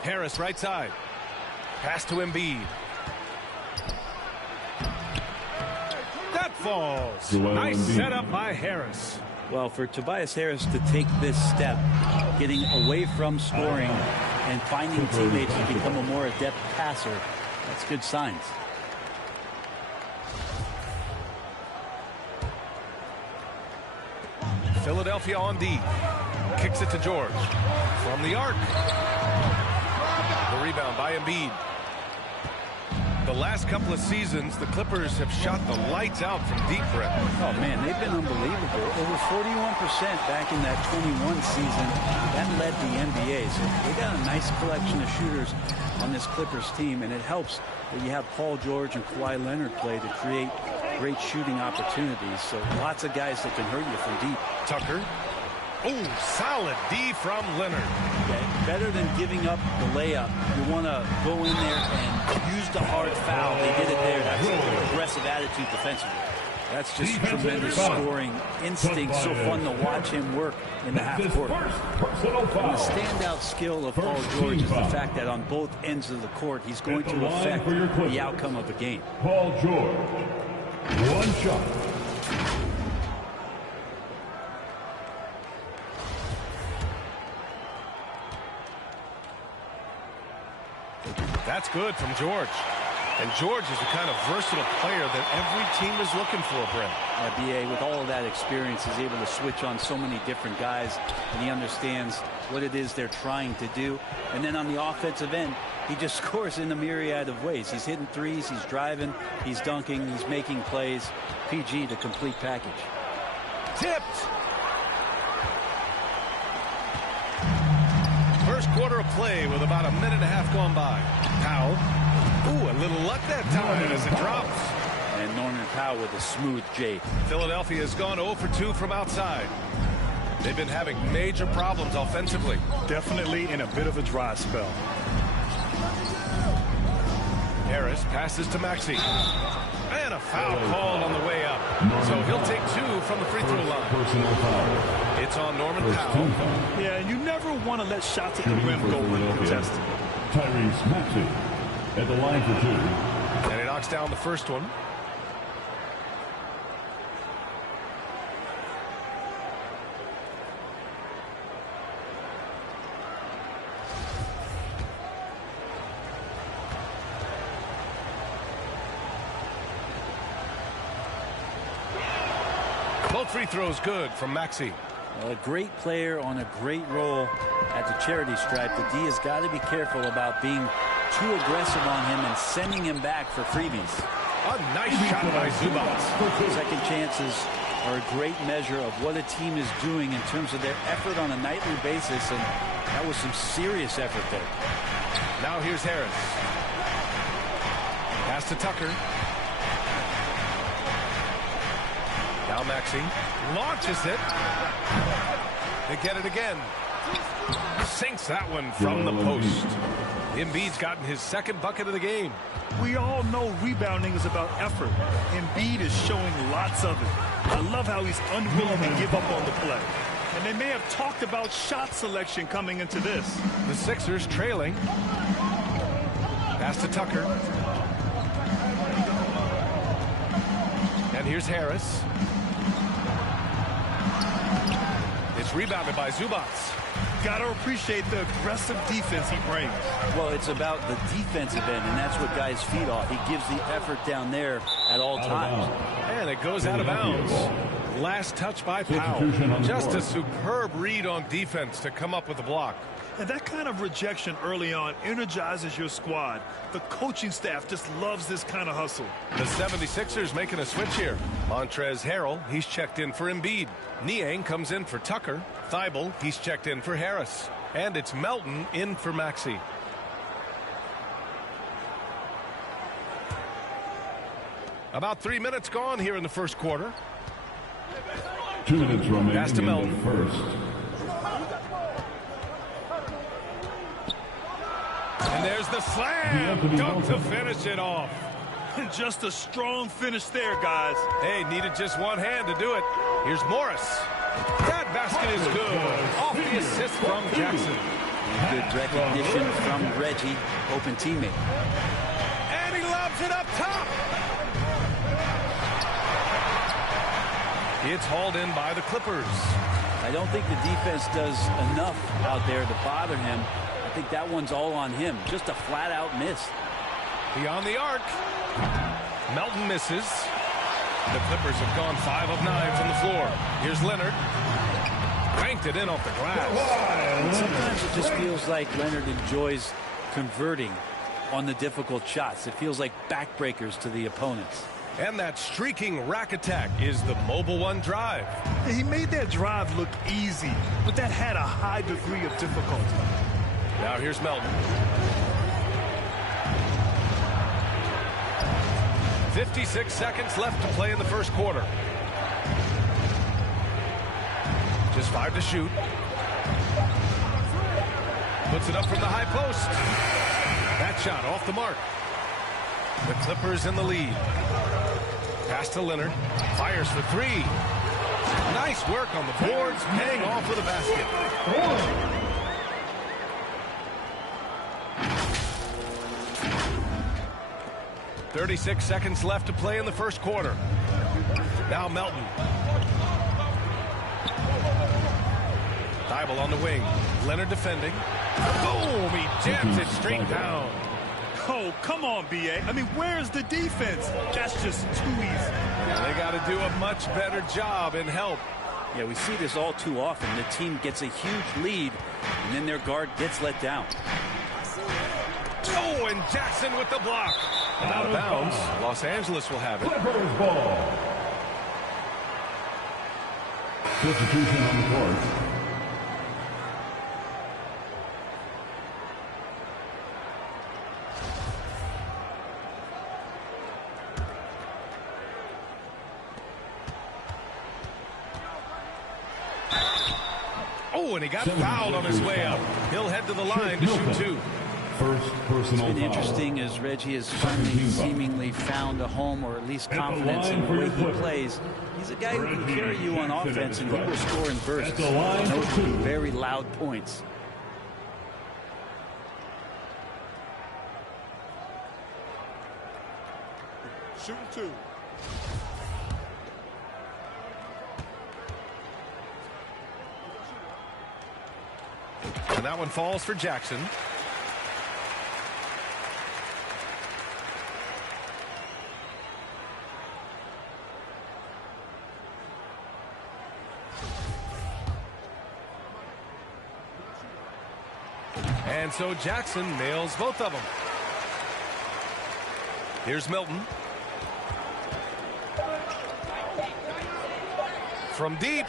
Harris right side. Pass to Embiid. That falls. Nice setup by Harris. Well, for Tobias Harris to take this step, getting away from scoring and finding teammates to become a more adept passer, that's good signs. Philadelphia on D. Kicks it to George. From the arc. The rebound by Embiid. The last couple of seasons, the Clippers have shot the lights out from deep, Brett. Oh, man, they've been unbelievable. Over 41% back in that 21 season. That led the NBA. So they got a nice collection of shooters on this Clippers team, and it helps that you have Paul George and Kawhi Leonard play to create great shooting opportunities. So lots of guys that can hurt you from deep. Tucker. Oh, solid D from Leonard. Yeah, better than giving up the layup. You want to go in there and use the hard foul. They did it there. That's an aggressive attitude defensively. That's just tremendous scoring instinct. So fun to watch him work in the half court. And the standout skill of Paul George is the fact that on both ends of the court, he's going to affect the outcome of the game. Paul George, one shot. That's good from George. And George is the kind of versatile player that every team is looking for, Brent. BA, with all of that experience, is able to switch on so many different guys, and he understands what it is they're trying to do. And then on the offensive end, he just scores in a myriad of ways. He's hitting threes, he's driving, he's dunking, he's making plays. PG, the complete package. Tipped. First quarter of play with about a minute and a half gone by. Powell. Ooh, a little luck that time as it drops. And Norman Powell with a smooth J. Philadelphia has gone 0 for 2 from outside. They've been having major problems offensively. Definitely in a bit of a dry spell. Harris passes to Maxey. And a foul called on the way up. So he'll take 2 from the free throw line. Personal foul. It's on Norman Powell. Yeah, and you never want to let shots at the rim go uncontested. Tyrese Maxey at the line for 2. And he knocks down the first one. Both free throws good from Maxey. A great player on a great role at the charity stripe. The D has got to be careful about being too aggressive on him and sending him back for freebies. A nice shot by Zubats. Second chances are a great measure of what a team is doing in terms of their effort on a nightly basis, and that was some serious effort there. Now here's Harris. Pass to Tucker. Now Maxey launches it. They get it again. Sinks that one from the post. Embiid's gotten his second bucket of the game. We all know rebounding is about effort. Embiid is showing lots of it. I love how he's unwilling to give up on the play. And they may have talked about shot selection coming into this. The Sixers trailing. Pass to Tucker. And here's Harris. It's rebounded by Zubats. Got to appreciate the aggressive defense he brings. Well, it's about the defensive end, and that's what guys feed off. He gives the effort down there at all times. And it goes out of bounds. Last touch by Powell. Just a superb read on defense to come up with the block. And that kind of rejection early on energizes your squad. The coaching staff just loves this kind of hustle. The 76ers making a switch here. Montrezl Harrell, he's checked in for Embiid. Niang comes in for Tucker. Thibault, he's checked in for Harris. And it's Melton in for Maxey. About 3 minutes gone here in the first quarter. 2 minutes remaining Pass to Melton. in the first. And there's the slam. Dunk to finish it off. Just a strong finish there, guys. Hey, needed just one hand to do it. Here's Morris. That basket is good. Off the assist from Jackson. Good recognition from Reggie, open teammate. And he lobs it up top. It's hauled in by the Clippers. I don't think the defense does enough out there to bother him. I think that one's all on him. Just a flat-out miss. Beyond the arc. Melton misses. The Clippers have gone 5 of 9 from the floor. Here's Leonard. Banked it in off the glass. Sometimes it just feels like Leonard enjoys converting on the difficult shots. It feels like backbreakers to the opponents. And that streaking rack attack is the Mobile One drive. He made that drive look easy, but that had a high degree of difficulty. Now here's Melton. 56 seconds left to play in the first quarter. Just 5 to shoot. Puts it up from the high post. That shot off the mark. The Clippers in the lead. Pass to Leonard. Fires for 3. Nice work on the boards, paying off with a basket. 36 seconds left to play in the first quarter. Now Melton. Thibault on the wing. Leonard defending. Boom! He jams it straight down. Oh, come on, B.A. I mean, where's the defense? That's just too easy. Yeah, they got to do a much better job in help. Yeah, we see this all too often. The team gets a huge lead, and then their guard gets let down. Oh, and Jackson with the block. And out of bounds. Los Angeles will have it. Clippers ball. Substitution on the court. Oh, and he got fouled on his way up. He'll head to the line to shoot 2. First personal It's been foul. interesting as Reggie has finally seemingly found a home, or at least confidence in the way he plays. He's a guy who can carry you on offense, and he will score in bursts. And those will be very loud points. Shooting 2. And that one falls for Jackson. And so Jackson nails both of them. Here's Melton. From deep.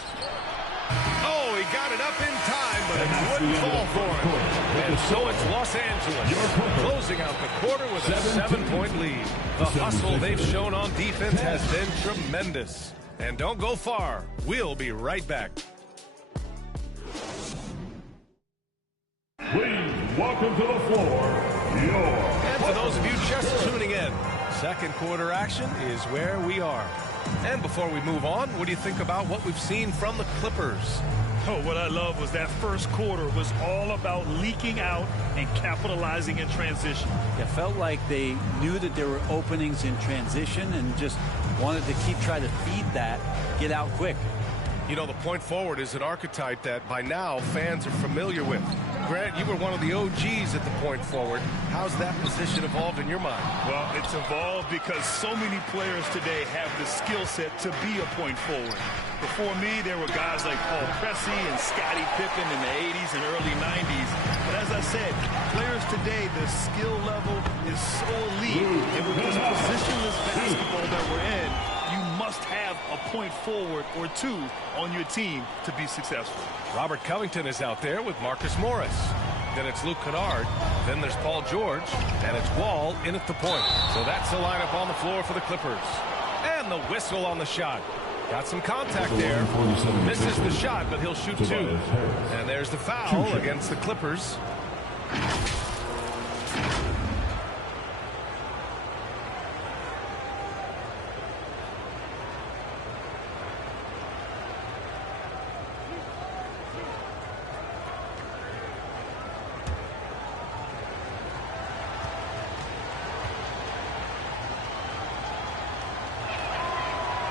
Oh, he got it up in time, but it wouldn't fall for him. And so it's Los Angeles closing out the quarter with a 7-point lead. The hustle they've shown on defense has been tremendous. And don't go far. We'll be right back. Please welcome to the floor, And for those of you just tuning in, second quarter action is where we are. And before we move on, what do you think about what we've seen from the Clippers? Oh, what I love was that first quarter was all about leaking out and capitalizing in transition. It felt like they knew that there were openings in transition and just wanted to keep trying to feed that, get out quick. You know, the point forward is an archetype that by now fans are familiar with. Grant, you were one of the OGs at the point forward. How's that position evolved in your mind? Well, it's evolved because so many players today have the skill set to be a point forward. Before me, there were guys like Paul Pressey and Scottie Pippen in the 80s and early 90s. But as I said, players today, the skill level is so elite. And with this positionless basketball that we're in, you must have a point forward or two on your team to be successful. Robert Covington is out there with Marcus Morris. Then it's Luke Kennard. Then there's Paul George. And it's Wall in at the point. So that's the lineup on the floor for the Clippers. And the whistle on the shot. Got some contact there. Misses the shot, but he'll shoot two. And there's the foul against the Clippers.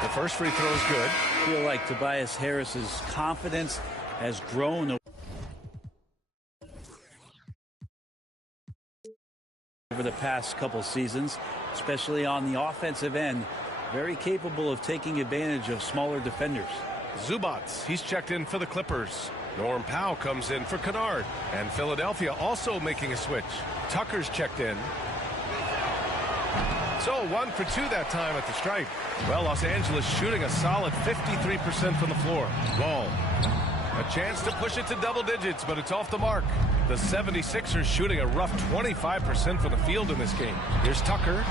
The first free throw is good. I feel like Tobias Harris's confidence has grown over the past couple seasons, especially on the offensive end. Very capable of taking advantage of smaller defenders. Zubats, he's checked in for the Clippers. Norm Powell comes in for Kennard. And Philadelphia also making a switch. Tucker's checked in. So 1 for 2 that time at the stripe. Well, Los Angeles shooting a solid 53% from the floor. Wall. A chance to push it to double digits, but it's off the mark. The 76ers shooting a rough 25% from the field in this game. Here's Tucker.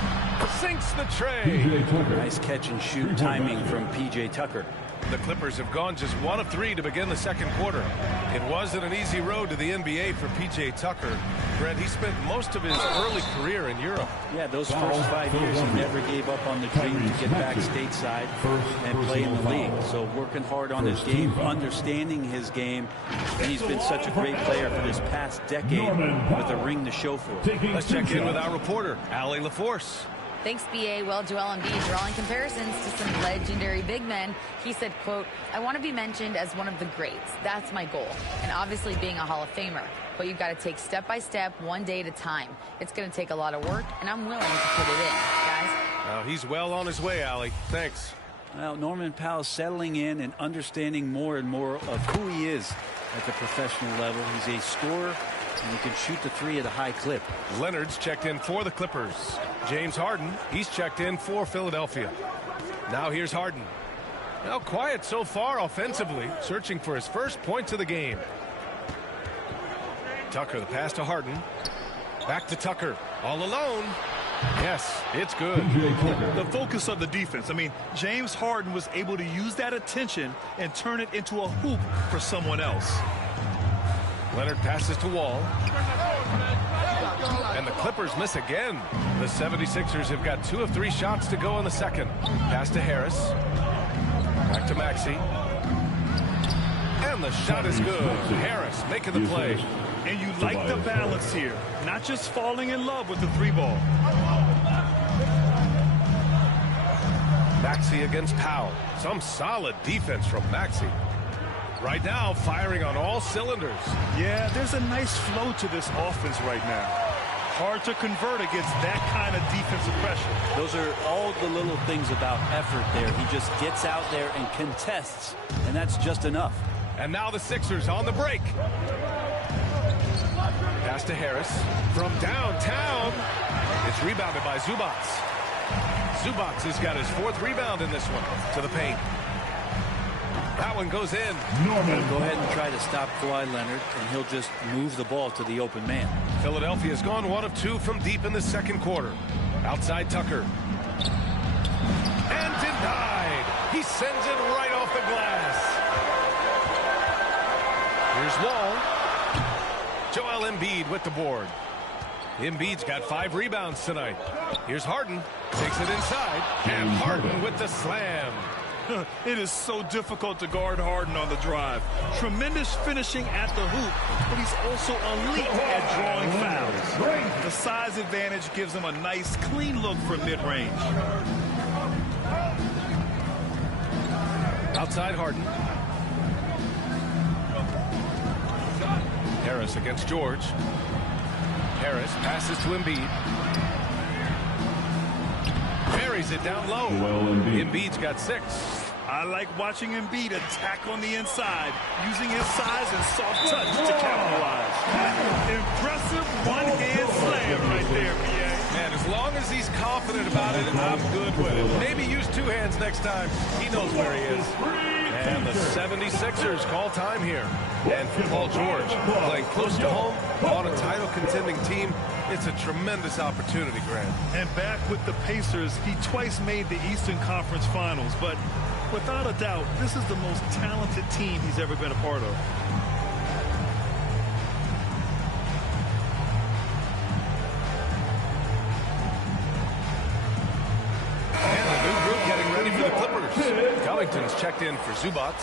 Sinks the tray. Nice catch and shoot timing from P.J. Tucker. The Clippers have gone just 1 of 3 to begin the second quarter. It wasn't an easy road to the NBA for P.J. Tucker. Brett, he spent most of his early career in Europe. Yeah, those first 5 years, he never gave up on the dream to get back stateside and play in the league. So working hard on his game, understanding his game, and he's been such a great player for this past decade with a ring to show for it. Let's check in with our reporter, Allie LaForce. Thanks, B.A. Well, Joel Embiid drawing comparisons to some legendary big men. He said, quote, I want to be mentioned as one of the greats. That's my goal. And obviously being a Hall of Famer. But you've got to take step by step, one day at a time. It's going to take a lot of work, and I'm willing to put it in, guys. He's well on his way, Allie. Thanks. Well, Norman Powell settling in and understanding more and more of who he is at the professional level. He's a scorer, and he can shoot the three at a high clip. Leonard's checked in for the Clippers. James Harden, he's checked in for Philadelphia. Now here's Harden. Now quiet so far offensively, searching for his first points of the game. Tucker, the pass to Harden. Back to Tucker, all alone. Yes, it's good. The focus of the defense. I mean, James Harden was able to use that attention and turn it into a hoop for someone else. Leonard passes to Wall. And the Clippers miss again. The 76ers have got 2 of 3 shots to go in the second. Pass to Harris. Back to Maxey. And the shot is good. Harris making the play. And you like the balance here. Not just falling in love with the 3-ball. Maxey against Powell. Some solid defense from Maxey. Right now, firing on all cylinders. Yeah, there's a nice flow to this offense right now. Hard to convert against that kind of defensive pressure. Those are all the little things about effort there. He just gets out there and contests, and that's just enough. And now the Sixers on the break. Pass to Harris from downtown. It's rebounded by Zubats. Zubats has got his 4th rebound in this one to the paint. That one goes in. Norman. Go ahead and try to stop Kawhi Leonard, and he'll just move the ball to the open man. Philadelphia's gone 1 of 2 from deep in the second quarter. Outside Tucker. And denied. He sends it right off the glass. Here's Wall. Joel Embiid with the board. Embiid's got 5 rebounds tonight. Here's Harden. Takes it inside. And Harden with the slam. It is so difficult to guard Harden on the drive. Tremendous finishing at the hoop, but he's also elite at drawing fouls. The size advantage gives him a nice, clean look from mid-range. Outside Harden. Harris against George. Harris passes to Embiid. Buries it down low. Embiid's got 6. I like watching Embiid attack on the inside, using his size and soft touch to capitalize. Impressive one-hand slam right there, PA. Man, as long as he's confident about it, I'm good with it. Maybe use 2 hands next time. He knows where he is. And the 76ers call time here. And for Paul George, playing close to home on a title-contending team, it's a tremendous opportunity, Grant. And back with the Pacers, he twice made the Eastern Conference Finals, but without a doubt, this is the most talented team he's ever been a part of. And the new group getting ready for the Clippers. Covington's checked in for Zubac.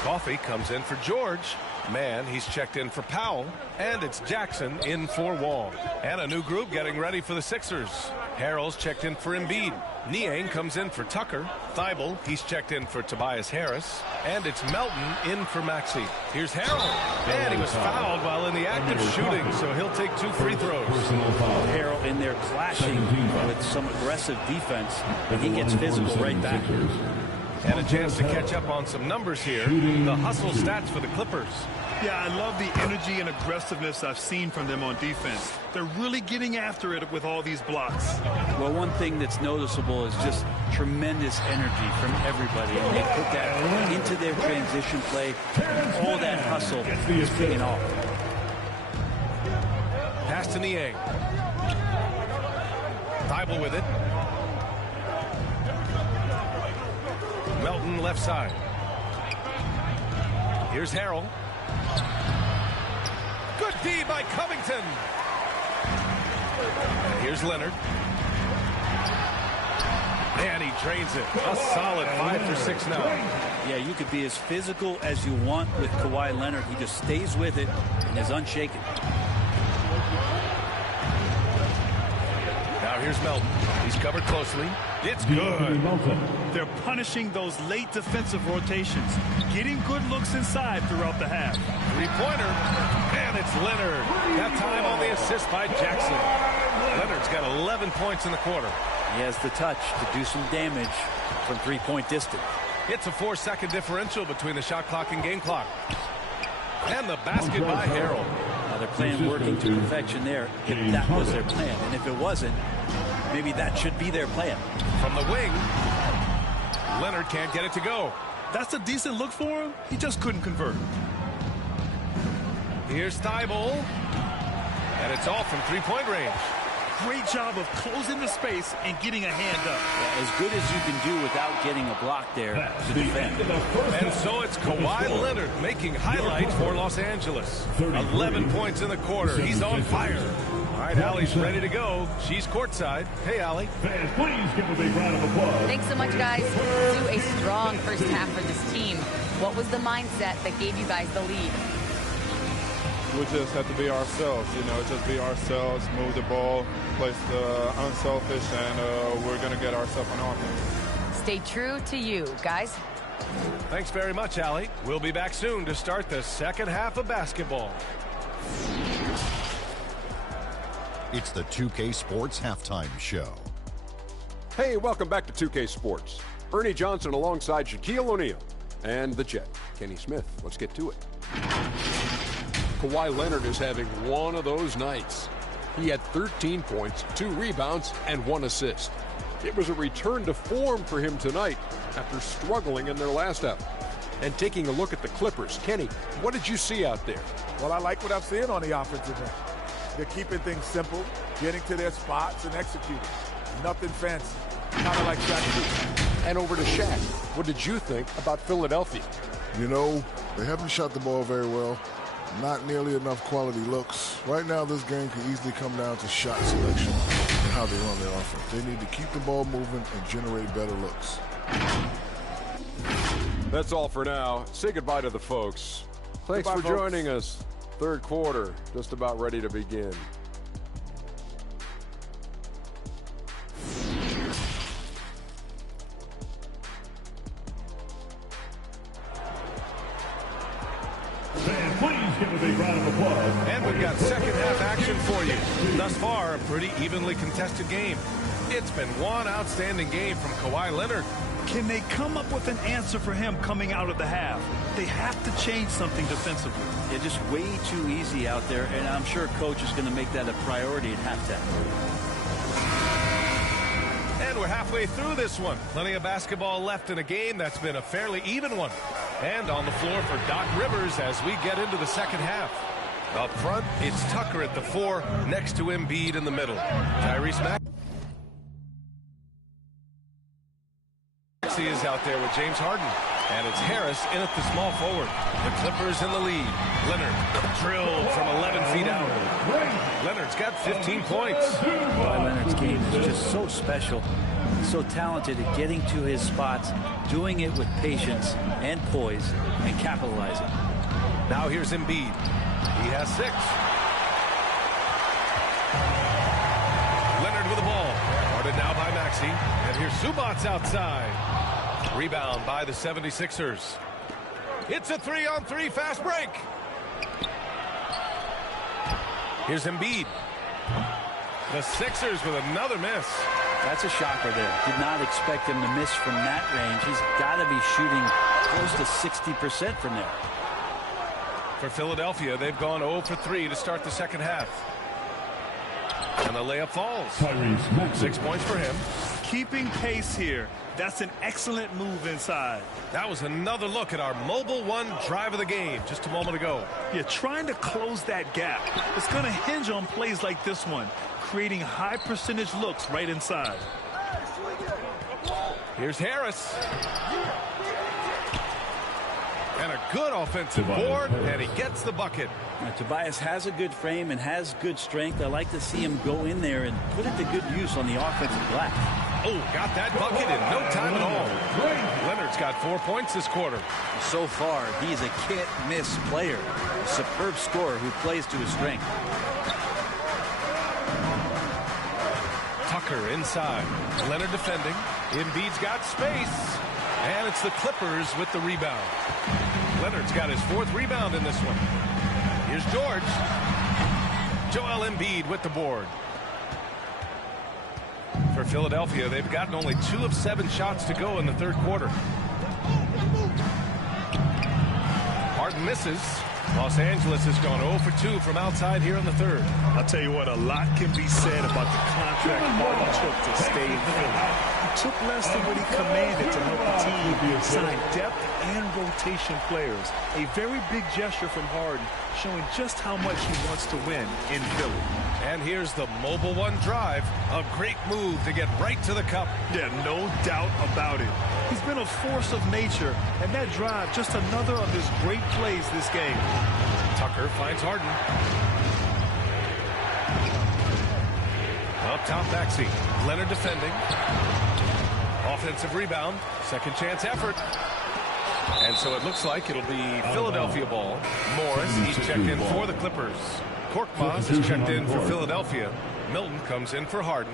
Coffey comes in for George. Mann, he's checked in for Powell. And it's Jackson in for Wall. And a new group getting ready for the Sixers. Harrell's checked in for Embiid. Niang comes in for Tucker. Thibault, he's checked in for Tobias Harris. And it's Melton in for Maxey. Here's Harrell. And he was fouled while in the act of shooting, so he'll take 2 free throws. Harrell in there clashing with some aggressive defense, and he gets physical right back. And a chance to catch up on some numbers here. The hustle stats for the Clippers. Yeah, I love the energy and aggressiveness I've seen from them on defense. They're really getting after it with all these blocks. Well, one thing that's noticeable is just tremendous energy from everybody, and they put that into their transition play. All that hustle is paying off. Pass to Niang. Thibault with it. Melton left side. Here's Harrell. Good D by Covington. And here's Leonard. And he drains it. A solid 5 for 6 now. Yeah, you could be as physical as you want with Kawhi Leonard. He just stays with it and is unshaken. Now here's Melton. He's covered closely. It's good. They're punishing those late defensive rotations, getting good looks inside throughout the half. 3-pointer, and it's Leonard. That time on the assist by Jackson. Leonard's got 11 points in the quarter. He has the touch to do some damage from 3-point distance. It's a 4-second differential between the shot clock and game clock. And the basket by Harrell. Now they're playing working to perfection there, if that was their plan. And if it wasn't, maybe that should be their plan. From the wing, Leonard can't get it to go. That's a decent look for him. He just couldn't convert. Here's Thibault. And it's off from 3-point range. Great job of closing the space and getting a hand up. Yeah, as good as you can do without getting a block there to defend. And so it's Kawhi Leonard making highlights for Los Angeles. 11 points in the quarter. He's on fire. All right, Allie's ready to go. She's courtside. Hey, Allie. Fans, please give a big round of applause. Thanks so much, guys. To a strong first half for this team. What was the mindset that gave you guys the lead? We just have to be ourselves, just be ourselves, move the ball, play unselfish, and we're going to get ourselves on offense. Stay true to you, guys. Thanks very much, Allie. We'll be back soon to start the second half of basketball. It's the 2K Sports Halftime Show. Hey, welcome back to 2K Sports. Ernie Johnson alongside Shaquille O'Neal and the Jet, Kenny Smith. Let's get to it. Kawhi Leonard is having one of those nights. He had 13 points, 2 rebounds, and 1 assist. It was a return to form for him tonight after struggling in their last effort. And taking a look at the Clippers, Kenny, what did you see out there? Well, I like what I'm seeing on the offensive end. They're keeping things simple, getting to their spots and executing. Nothing fancy, kind of like Shaq. And over to Shaq. What did you think about Philadelphia? They haven't shot the ball very well. Not nearly enough quality looks. Right now, this game can easily come down to shot selection and how they run their offense. They need to keep the ball moving and generate better looks. That's all for now. Say goodbye to the folks. Thanks for joining us. Third quarter, just about ready to begin. Fans, please give a big round of applause. And we've got second half action for you. Thus far, a pretty evenly contested game. It's been one outstanding game from Kawhi Leonard. Can they come up with an answer for him coming out of the half? They have to change something defensively. They're just way too easy out there, and I'm sure Coach is going to make that a priority at halftime. And we're halfway through this one. Plenty of basketball left in a game that's been a fairly even one. And on the floor for Doc Rivers as we get into the second half. Up front, it's Tucker at the 4, next to Embiid in the middle. Tyrese Maxey is out there with James Harden. And it's Harris in at the small forward. The Clippers in the lead. Leonard drilled from 11 feet out. Leonard's got 15 points. Kawhi Leonard's game is just so special. He's so talented at getting to his spots, doing it with patience and poise, and capitalizing. Now here's Embiid. He has 6. Leonard with the ball. Guarded now by Maxey. And here's Zubac's outside. Rebound by the 76ers. It's a 3-on-3 fast break. Here's Embiid. The Sixers with another miss. That's a shocker there. Did not expect him to miss from that range. He's got to be shooting close to 60% from there. For Philadelphia, they've gone 0 for 3 to start the second half. And the layup falls. 6 points for him. Keeping pace here. That's an excellent move inside. That was another look at our mobile one drive of the game just a moment ago. Yeah, trying to close that gap. It's going to hinge on plays like this one, creating high percentage looks right inside. Here's Harris. And a good offensive board, and he gets the bucket. Now, Tobias has a good frame and has good strength. I like to see him go in there and put it to good use on the offensive glass. Oh, got that bucket in no time at all. Leonard's got 4 points this quarter. So far, he's a can't-miss player. A superb scorer who plays to his strength. Tucker inside. Leonard defending. Embiid's got space. And it's the Clippers with the rebound. Leonard's got his 4th rebound in this one. Here's George. Joel Embiid with the board. For Philadelphia, they've gotten only 2 of 7 shots to go in the third quarter. Harden misses. Los Angeles has gone 0 for 2 from outside here in the third. I'll tell you what, a lot can be said about the contract Harden took to stay in Philly. He took less than what he commanded to help the team sign depth and rotation players. A very big gesture from Harden, showing just how much he wants to win in Philly. And here's the mobile one drive. A great move to get right to the cup. Yeah, no doubt about it. He's been a force of nature, and that drive, just another of his great plays this game. Tucker finds Harden. Up top, Maxey. Leonard defending. Offensive rebound. Second chance effort. And so it looks like it'll be Philadelphia ball. Morris, he's checked in for the Clippers. Korkmaz is checked in for Philadelphia. Milton comes in for Harden.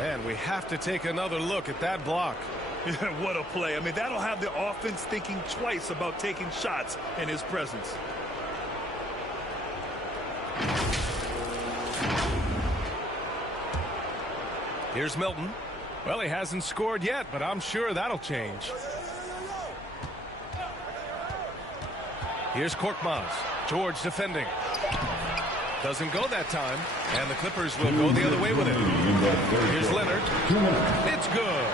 And we have to take another look at that block. What a play. I mean, that'll have the offense thinking twice about taking shots in his presence. Here's Milton. Well, he hasn't scored yet, but I'm sure that'll change. Here's Korkmaz. George defending. Doesn't go that time, and the Clippers will go the other way with it. Here's Leonard. It's good.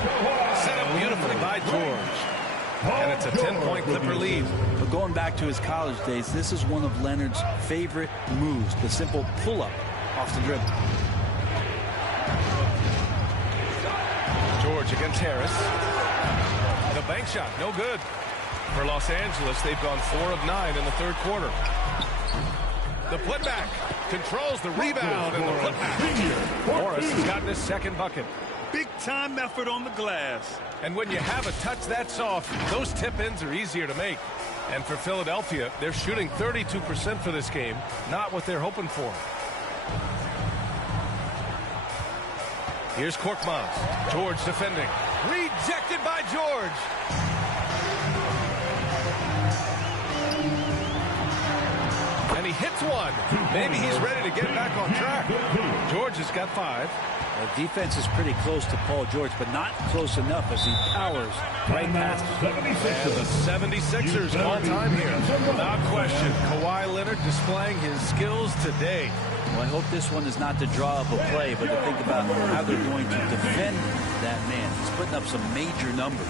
Set up beautifully by George. And it's a 10-point Clipper lead. But going back to his college days, this is one of Leonard's favorite moves, the simple pull-up off the dribble. George against Harris. The bank shot, no good. For Los Angeles, they've gone 4 of 9 in the third quarter. The putback controls the rebound and the putback. Morris has gotten his second bucket. Big time effort on the glass. And when you have a touch that soft, those tip-ins are easier to make. And for Philadelphia, they're shooting 32% for this game. Not what they're hoping for. Here's Korkmaz. George defending. Rejected by George. And he hits one. Maybe he's ready to get back on track. George has got 5. The defense is pretty close to Paul George, but not close enough as he powers right past him. And the 76ers all time here. Without question, Kawhi Leonard displaying his skills today. Well, I hope this one is not to draw up a play, but to think about how they're going to defend that man. He's putting up some major numbers.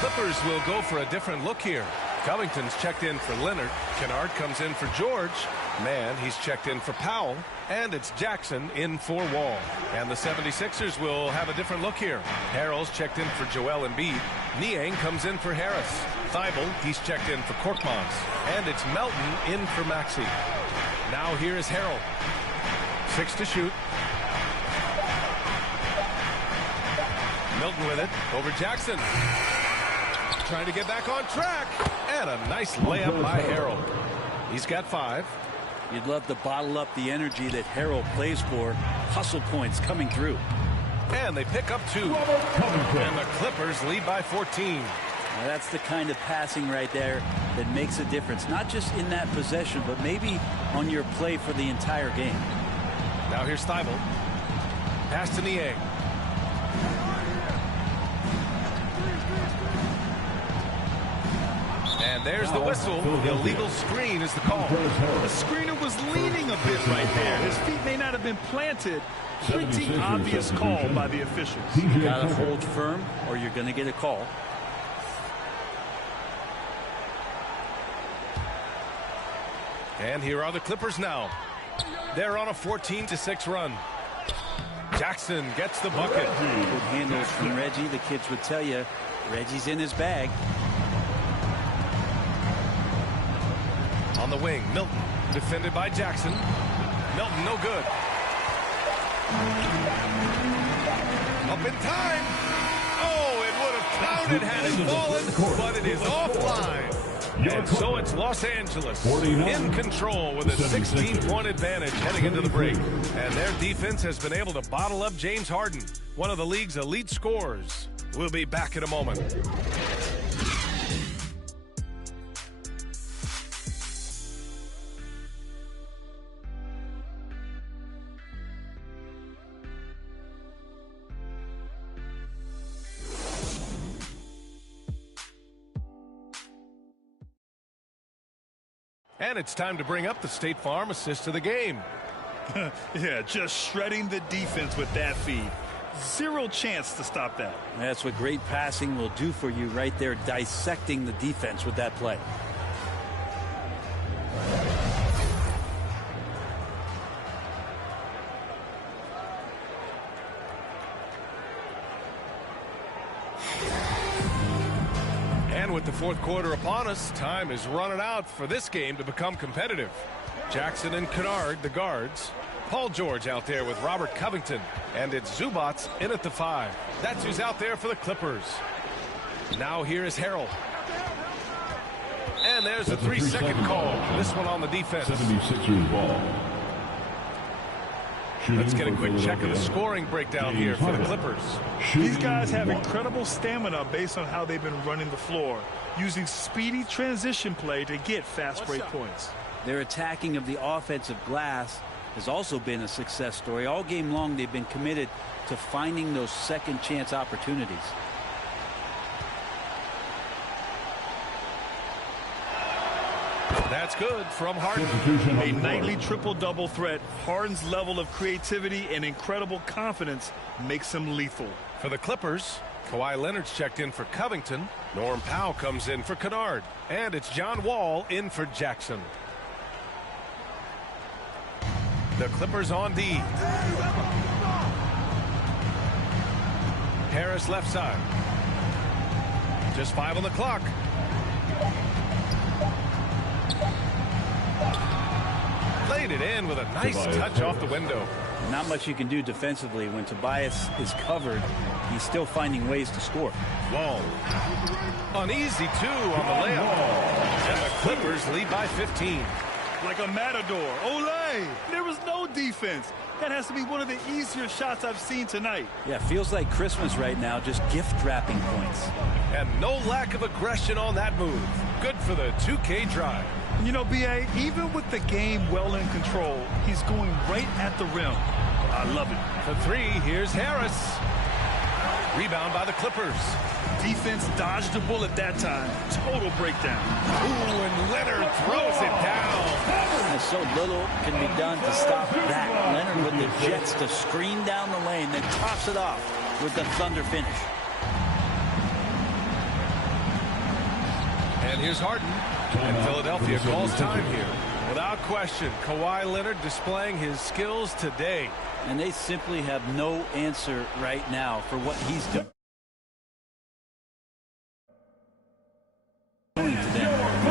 Clippers will go for a different look here. Covington's checked in for Leonard. Kennard comes in for George. Mann, he's checked in for Powell. And it's Jackson in for Wall. And the 76ers will have a different look here. Harrell's checked in for Joel Embiid. Niang comes in for Harris. Thibault, he's checked in for Korkmaz. And it's Melton in for Maxey. Now here is Harrell. 6 to shoot. Milton with it over Jackson. Trying to get back on track. And a nice layup by Harrell. He's got 5. You'd love to bottle up the energy that Harrell plays for. Hustle points coming through. And they pick up 2. And the Clippers lead by 14. Now that's the kind of passing right there that makes a difference. Not just in that possession, but maybe on your play for the entire game. Now here's Thibault. Pass to Niang. And there's the whistle. Illegal screen is the call. The screener was leaning a bit right there. His feet may not have been planted. Pretty obvious call by the officials. You got to hold firm or you're going to get a call. And here are the Clippers now. They're on a 14-6 run. Jackson gets the bucket. Good handles from Reggie. The kids would tell you Reggie's in his bag. On the wing, Milton, defended by Jackson. Milton, no good. Up in time. Oh, it would have counted had it fallen, but it is offline. And so it's Los Angeles in control with a 16-point advantage heading into the break. And their defense has been able to bottle up James Harden, one of the league's elite scorers. We'll be back in a moment. And it's time to bring up the State Farm assist of the game. Yeah, just shredding the defense with that feed. Zero chance to stop that. That's what great passing will do for you right there, dissecting the defense with that play. And with the fourth quarter upon us, time is running out for this game to become competitive. Jackson and Kennard, the guards. Paul George out there with Robert Covington. And it's Zubats in at the 5. That's who's out there for the Clippers. Now here is Harrell. And there's a 3-second call. This one on the defense. 76ers ball. Let's get a quick check of the scoring breakdown here for the Clippers. These guys have incredible stamina based on how they've been running the floor, using speedy transition play to get fast break points. Their attacking of the offensive glass has also been a success story. All game long, they've been committed to finding those second chance opportunities. That's good from Harden. A nightly triple-double threat. Harden's level of creativity and incredible confidence makes him lethal. For the Clippers, Kawhi Leonard's checked in for Covington. Norm Powell comes in for Kennard. And it's John Wall in for Jackson. The Clippers on D. Harris left side. Just 5 on the clock. Played it in with a nice touch off the window. Not much you can do defensively when Tobias is covered. He's still finding ways to score. Wall. An easy 2 on the layup. And the Clippers lead by 15. Like a matador. Olay! There was no defense. That has to be one of the easier shots I've seen tonight. Yeah, feels like Christmas right now, just gift wrapping points. And no lack of aggression on that move. Good for the 2K drive. You know, B.A., even with the game well in control, he's going right at the rim. I love it. For 3, here's Harris. Rebound by the Clippers. Defense dodged the bullet that time. Total breakdown. Ooh, and Leonard throws it down. And so little can be done to stop that. Leonard with the jets to screen down the lane, then tops it off with the thunder finish. And here's Harden. And Philadelphia calls time here. Without question, Kawhi Leonard displaying his skills today. And they simply have no answer right now for what he's doing to them.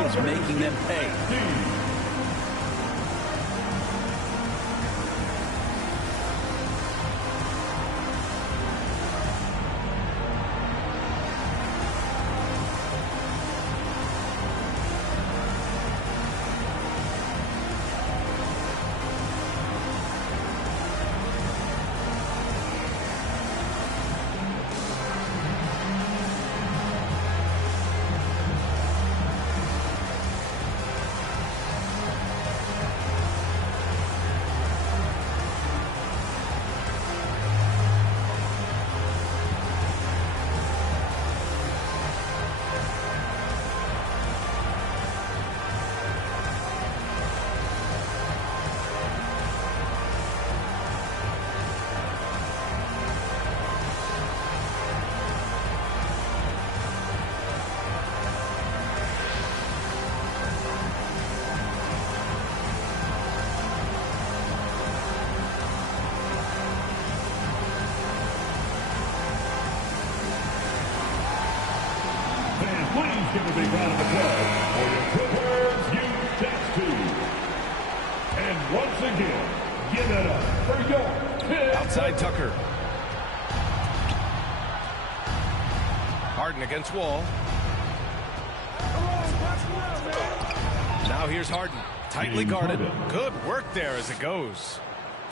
He's making them pay. Please give a big round of applause for your Clippers U-Tex team. And once again, give it up for your Clippers. Outside Tucker. Harden against Wall. Now here's Harden. Tightly guarded. Good work there as it goes.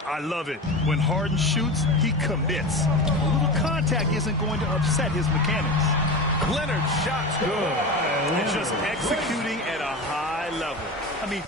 I love it. When Harden shoots, he commits. A little contact isn't going to upset his mechanics. Leonard shot's good. And just executing at a high level. I mean,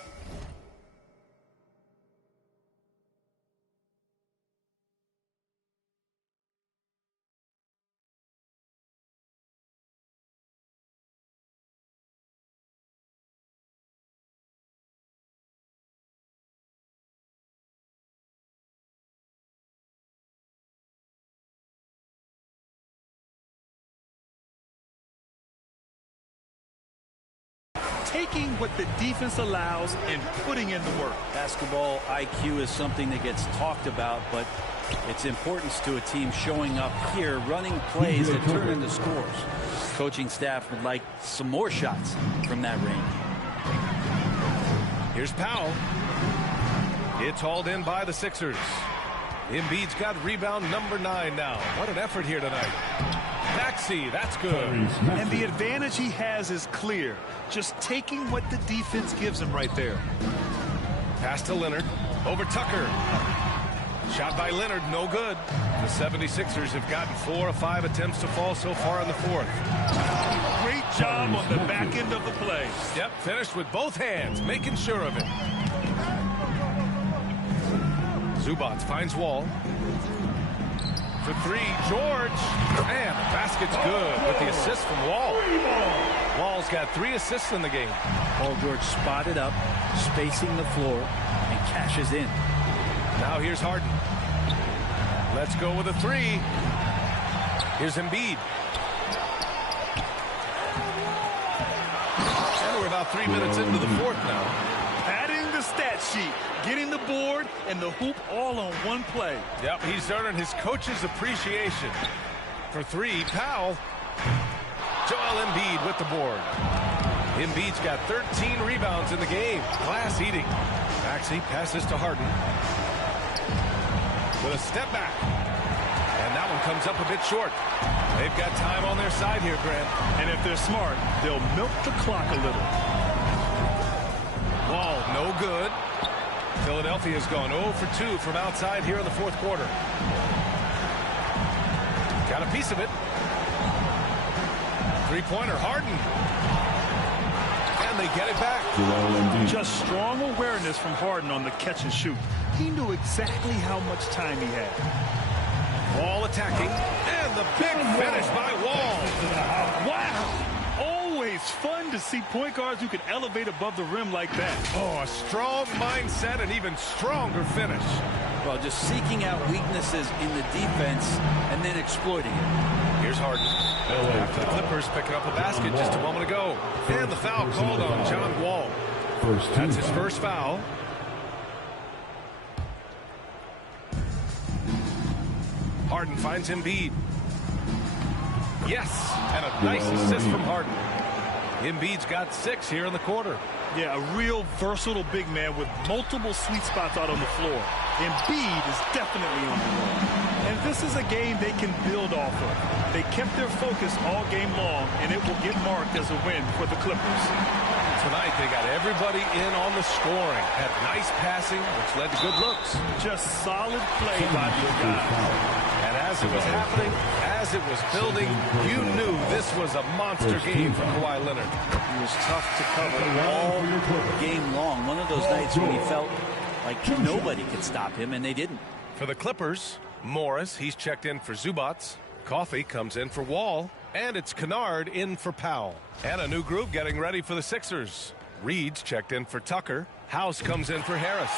taking what the defense allows and putting in the work. Basketball IQ is something that gets talked about, but its importance to a team showing up here, running plays that turn into scores. Coaching staff would like some more shots from that range. Here's Powell. It's hauled in by the Sixers. Embiid's got rebound number 9 now. What an effort here tonight. Maxey, that's good. And the advantage he has is clear. Just taking what the defense gives him right there. Pass to Leonard. Over Tucker. Shot by Leonard, no good. The 76ers have gotten 4 of 5 attempts to fall so far in the 4th. Great job on the back end of the play. Yep, finished with both hands, making sure of it. Zubac finds Wall. for three. George. And the basket's good with the assist from Wall. Wall's got 3 assists in the game. Paul George spotted up, spacing the floor, and cashes in. Now here's Harden. Let's go with a 3. Here's Embiid. And we're about 3 minutes into the fourth now. Padding the stat sheet, getting the board and the hoop all on one play. Yep, he's earning his coach's appreciation. For 3, Powell. Joel Embiid with the board. Embiid's got 13 rebounds in the game. Glass eating. Maxey passes to Harden. With a step back. And that one comes up a bit short. They've got time on their side here, Grant. And if they're smart, they'll milk the clock a little. Wall, no good. Philadelphia's gone 0 for 2 from outside here in the fourth quarter. Got a piece of it. Three-pointer, Harden. And they get it back. Just strong awareness from Harden on the catch and shoot. He knew exactly how much time he had. Wall attacking. And the big finish by Wall. Wow. Always fun to see point guards who can elevate above the rim like that. Oh, a strong mindset and even stronger finish. Well, just seeking out weaknesses in the defense and then exploiting it. Here's Harden. After the Clippers picking up a basket just a moment ago. And the foul called on John Wall. That's his first foul. Harden finds Embiid. Yes, and a nice assist from Harden. Embiid's got 6 here in the quarter. Yeah, a real versatile big man with multiple sweet spots out on the floor. Embiid is definitely on the roll. And this is a game they can build off of. They kept their focus all game long, and it will get marked as a win for the Clippers. Tonight, they got everybody in on the scoring. Had nice passing, which led to good looks. Just solid play by these guys. And as it was happening, as it was building, you knew this was a monster game for Kawhi Leonard. He was tough to cover all game long. One of those nights when he felt like nobody could stop him, and they didn't. For the Clippers, Morris, he's checked in for Zubats. Coffey comes in for Wall. And it's Kennard in for Powell. And a new group getting ready for the Sixers. Reed's checked in for Tucker. House comes in for Harris.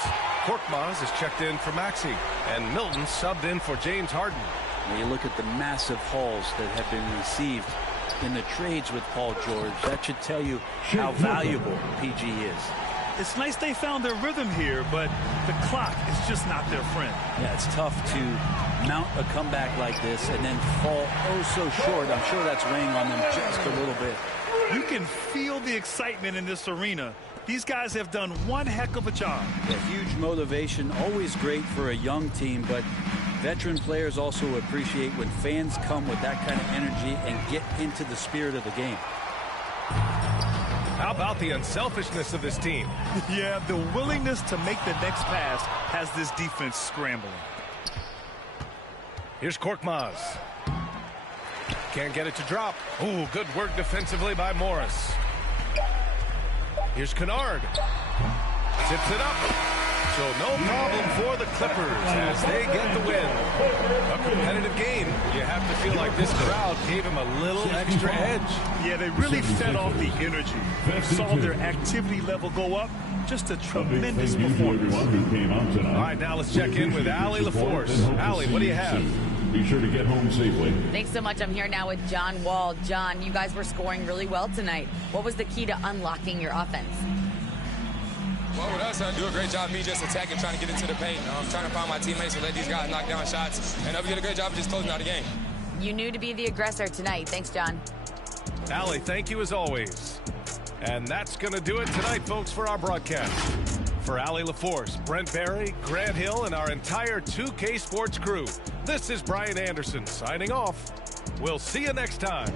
Korkmaz is checked in for Maxey. And Milton subbed in for James Harden. When you look at the massive hauls that have been received in the trades with Paul George, that should tell you how valuable PG is. It's nice they found their rhythm here, but the clock is just not their friend. Yeah, it's tough to mount a comeback like this and then fall so short. I'm sure that's weighing on them just a little bit. You can feel the excitement in this arena. These guys have done one heck of a job. A huge motivation, always great for a young team, but veteran players also appreciate when fans come with that kind of energy and get into the spirit of the game. How about the unselfishness of this team? Yeah, the willingness to make the next pass has this defense scrambling. Here's Korkmaz. Can't get it to drop. Ooh, good work defensively by Morris. Here's Kennard. Tips it up. So no problem for the Clippers as they get the win. A competitive game. You have to feel like this crowd gave them a little extra edge. Yeah, they really fed off the energy. They saw their activity level go up. Just a tremendous performance. All right, now let's check in with Allie LaForce. Allie, what do you have? Be sure to get home safely. Thanks so much. I'm here now with John Wall. John, you guys were scoring really well tonight. What was the key to unlocking your offense? Well, with us, do a great job me just attacking, trying to get into the paint, trying to find my teammates and let these guys knock down shots. And we did a great job of just closing out the game. You knew to be the aggressor tonight. Thanks, John. Allie, thank you as always. And that's going to do it tonight, folks, for our broadcast. For Allie LaForce, Brent Barry, Grant Hill, and our entire 2K Sports crew, this is Brian Anderson signing off. We'll see you next time.